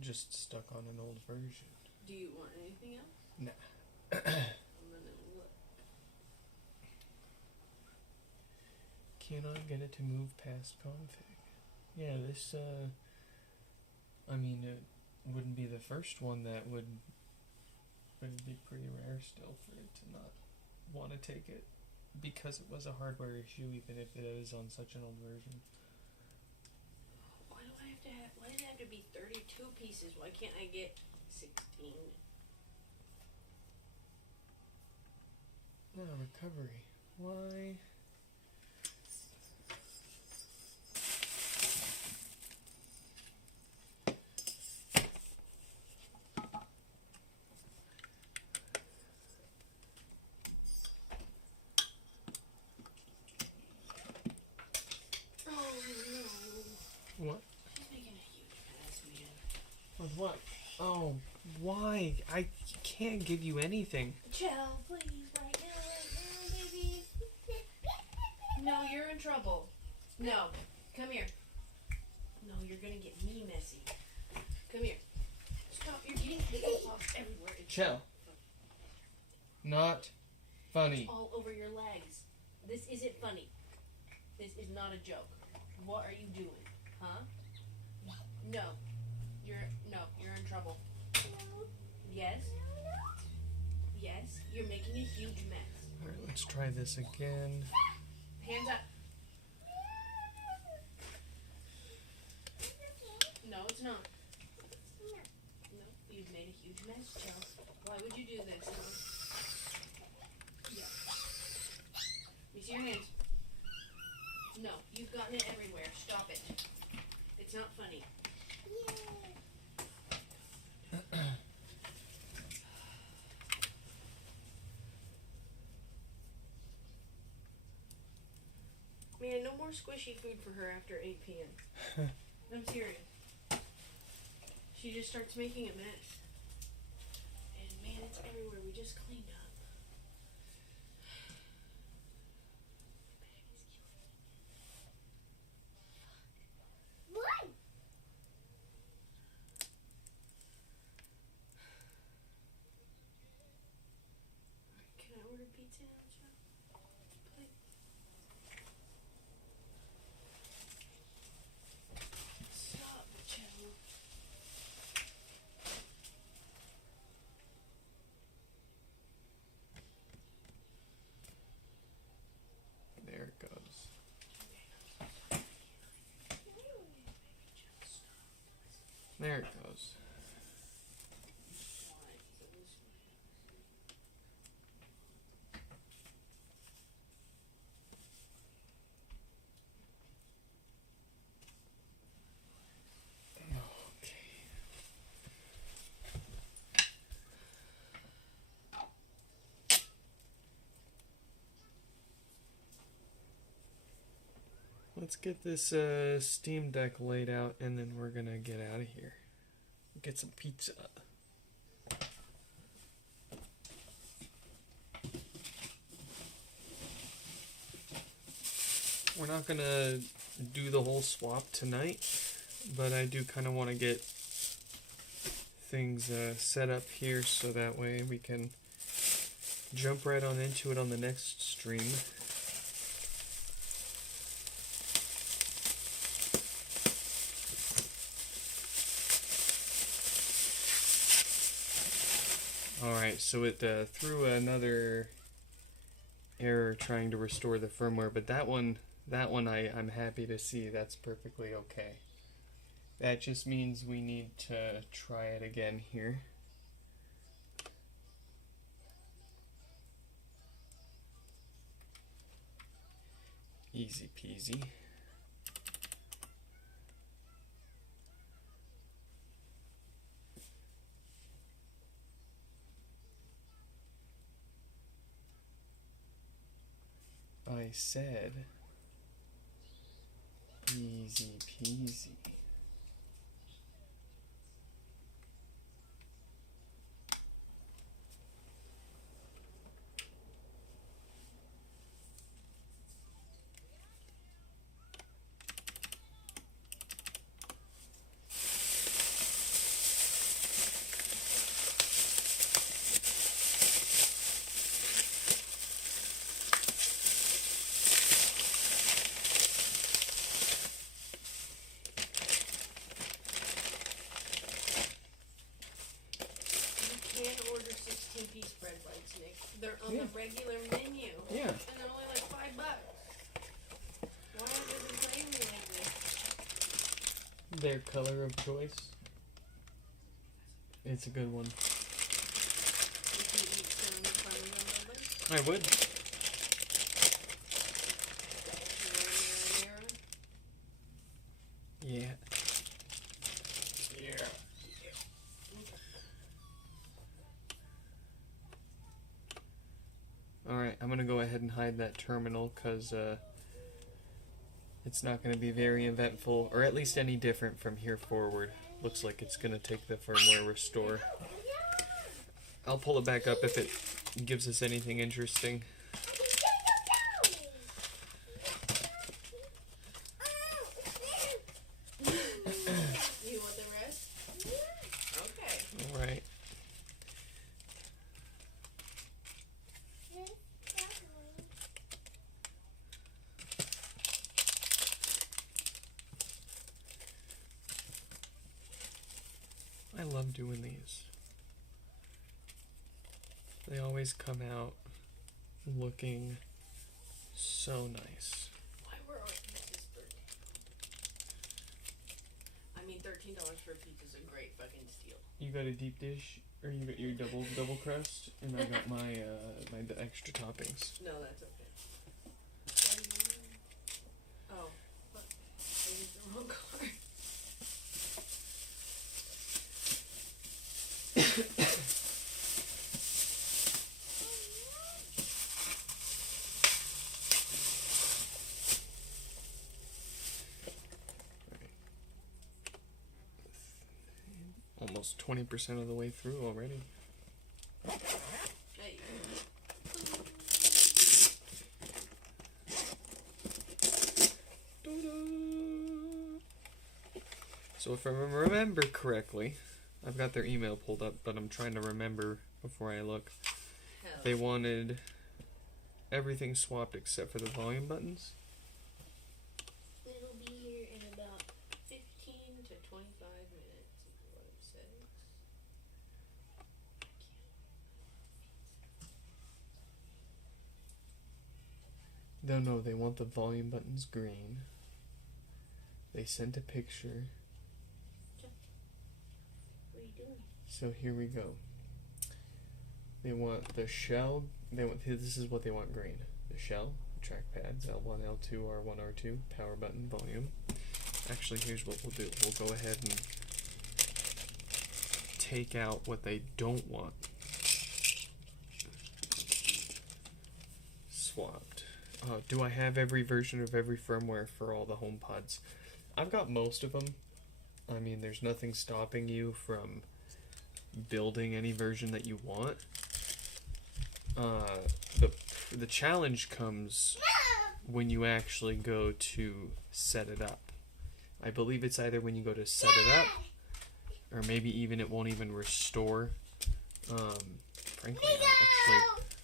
Just stuck on an old version. Do you want anything else? Nah. I'm gonna look. Cannot get it to move past config. Yeah, this, I mean, it wouldn't be the first one that would, but it'd be pretty rare still for it to not want to take it, because it was a hardware issue, even if it is on such an old version. Why does it have to be 32 pieces? Why can't I get 16? Oh, recovery. Why? Oh no. What? She's making a huge mess, man. With what? Oh, why? I can't give you anything. Joe, please, right now, baby. No, you're in trouble. No, come here. No, you're gonna get me messy. Come here. Stop, you're getting little sauce everywhere. It's Chill. Not funny. all over your legs. This isn't funny. This is not a joke. What are you doing? Huh? No. You're in trouble. Yes? Yes, you're making a huge mess. Alright, let's try this again. Hands up. No, it's not. No, you've made a huge mess, Chelsea. Why would you do this, huh? Yeah. Let me see your hands. No, you've gotten it everywhere. Stop it. It's not funny. Man, no more squishy food for her after 8 p.m. I'm serious. She just starts making a mess. And man, it's everywhere. We just cleaned up. What? Can I order pizza now, Joe? Please. Stop, Joe. There it goes. There it goes. Okay. Let's get this Steam Deck laid out and then we're gonna get out of here. Get some pizza. We're not gonna do the whole swap tonight, but I do kind of want to get things set up here so that way we can jump right on into it on the next stream. Alright, so it threw another error trying to restore the firmware, but that one I'm happy to see. That's perfectly okay. That just means we need to try it again here. Easy peasy. I said easy peasy. They're on the regular menu. Yeah. And they're only like $5. Why are they playing me like this? Their color of choice. It's a good one. Would you eat some Parmesan lovers? I would. Yeah. Yeah. Alright, I'm gonna go ahead and hide that terminal because it's not going to be very eventful, or at least any different from here forward. Looks like it's going to take the firmware restore. I'll pull it back up if it gives us anything interesting. You want the rest? Okay. Alright. I love doing these. They always come out looking so nice. Why were our pizzas $13? I mean, $13 for a pizza is a great fucking steal. You got a deep dish, or you got your double crust, and I got my my extra toppings. No, that's okay. What do you mean? Oh, fuck. I used the wrong card. 20% of the way through already. Hey. So if I remember correctly, I've got their email pulled up, but I'm trying to remember before I look. Hell. They wanted everything swapped except for the volume buttons. It'll be here in about 15 to 25 minutes, is what it says. No, they want the volume buttons green. They sent a picture. What are you doing? So here we go. They want the shell. This is what they want green. The shell, trackpads, L1, L2, R1, R2, power button, volume. Actually, here's what we'll do. We'll go ahead and take out what they don't want. Swapped. Do I have every version of every firmware for all the HomePods? I've got most of them. I mean, there's nothing stopping you from building any version that you want. The challenge comes when you actually go to set it up. I believe it's either when you go to set it up, or maybe even it won't even restore. Frankly,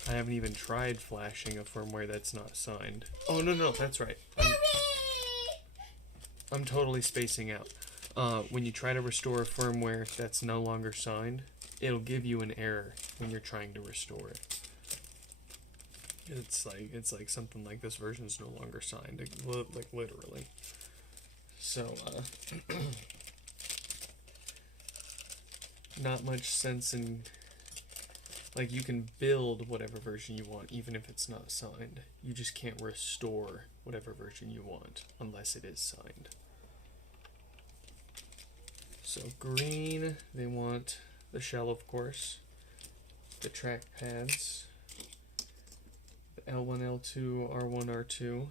I haven't even tried flashing a firmware that's not signed. Oh, no, that's right. I'm totally spacing out. When you try to restore a firmware that's no longer signed, it'll give you an error when you're trying to restore it. It's like something like this version is no longer signed, like literally. So, not much sense in, like, you can build whatever version you want even if it's not signed. You just can't restore whatever version you want unless it is signed. So green, they want the shell, of course, the track pads, the L1, L2, R1, R2.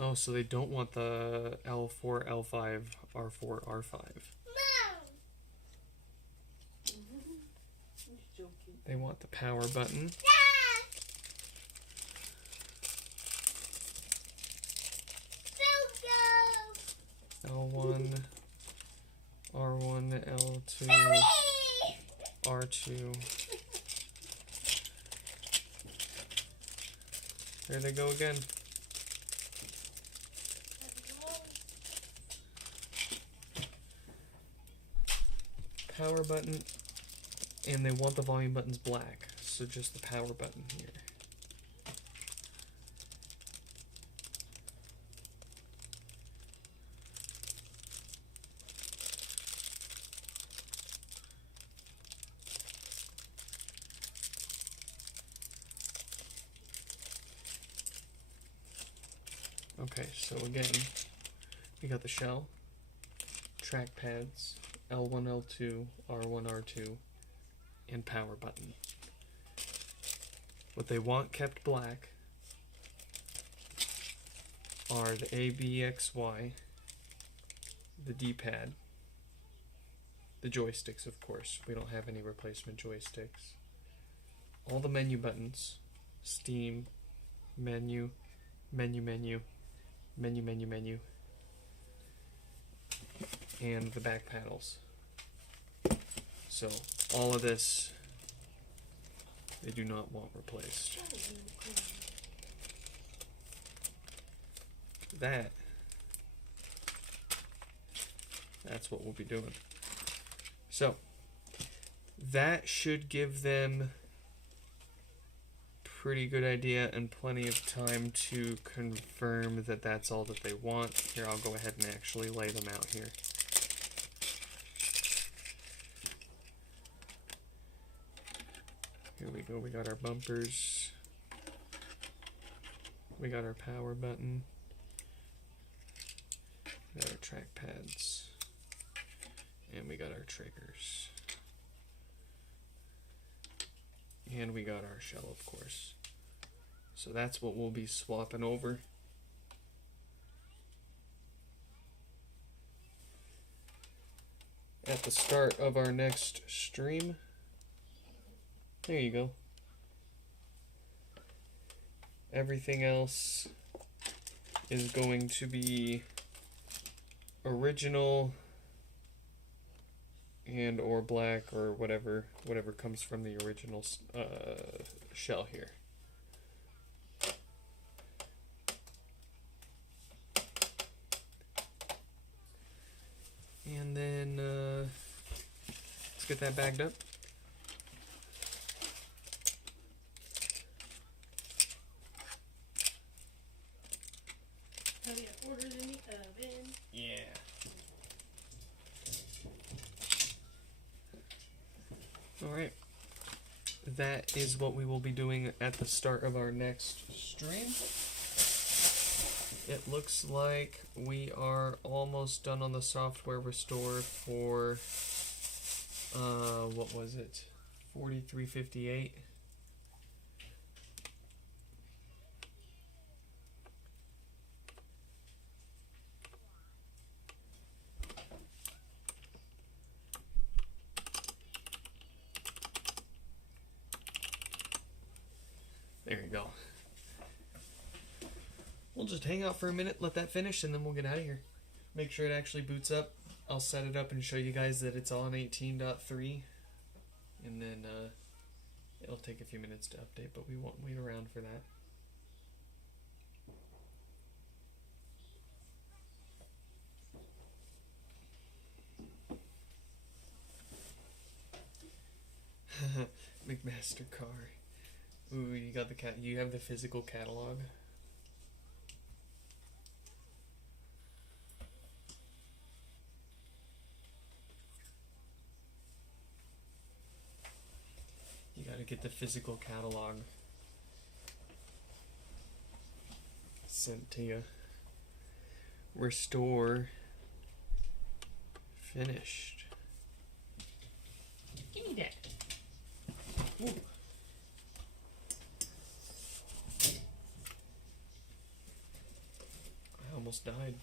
Oh, so they don't want the L4, L5, R4, R5. They want the power button. L1, R1, L2, R2. There they go again. Power button, and they want the volume buttons black, so just the power button here. Okay, so again, we got the shell, track pads, L1, L2, R1, R2, and power button. What they want kept black are the A, B, X, Y, the D-pad, the joysticks, of course. We don't have any replacement joysticks. All the menu buttons, Steam, menu, menu, menu, menu, menu, menu, and the back panels. So all of this they do not want replaced. That's what we'll be doing. So that should give them pretty good idea and plenty of time to confirm that that's all that they want. Here, I'll go ahead and actually lay them out here. Here we go, we got our bumpers, we got our power button, we got our track pads, and we got our triggers. And we got our shell, of course. So that's what we'll be swapping over. at the start of our next stream. There you go. Everything else is going to be original and or black or whatever comes from the original shell here. And then let's get that bagged up. Oh yeah, orders in the oven. Yeah. Alright. That is what we will be doing at the start of our next stream. It looks like we are almost done on the software restore for what was it? 4358. There you go. We'll just hang out for a minute, let that finish, and then we'll get out of here. Make sure it actually boots up. I'll set it up and show you guys that it's on 18.3. And then it'll take a few minutes to update, but we won't wait around for that. McMaster car. Ooh, you got the you have the physical catalog. You gotta get the physical catalog sent to you. Restore finished. Give me that. Ooh. I almost died.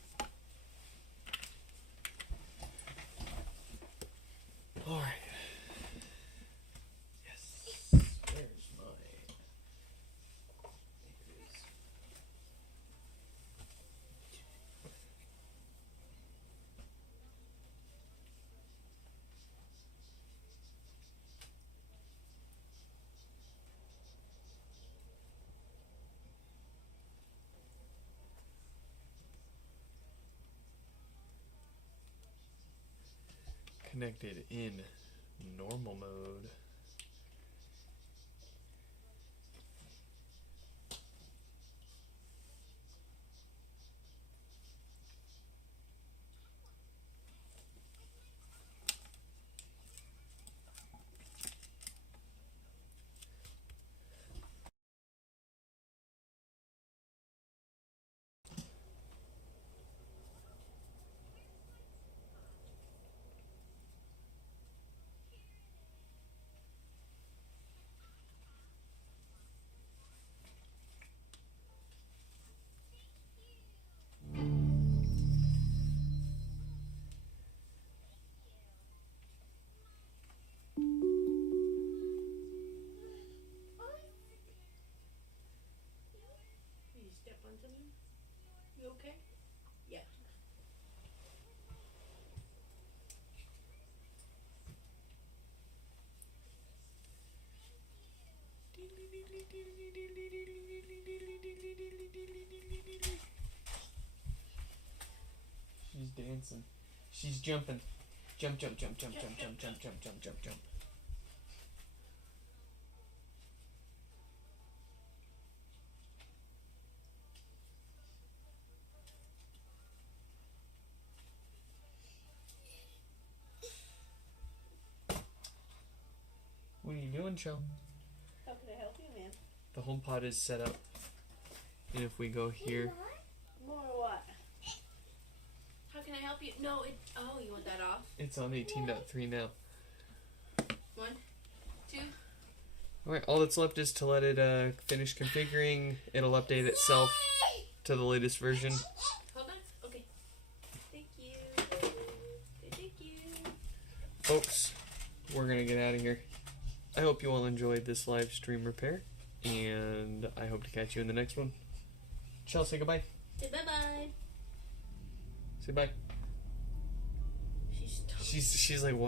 Alright. Yes. Where's my... Here it is. Connected in normal mode. You step on something? You okay? Yeah. She's dancing. She's jumping. Jump, jump, jump, jump, jump, jump, jump, jump, jump, jump, jump. What are you doing, Shell? How can I help you, man? The HomePod is set up. And if we go here, More what? How can I help you? No, it. Oh, you want that off? it's on 18.3 now. 1, 2. Alright, all that's left is to let it finish configuring. It'll update itself to the latest version. Hold on. Okay. Thank you. Thank you. folks, we're gonna get out of here. I hope you all enjoyed this live stream repair, and I hope to catch you in the next one. Chelsea, say goodbye. Say bye-bye. Say bye. She's She's like, what?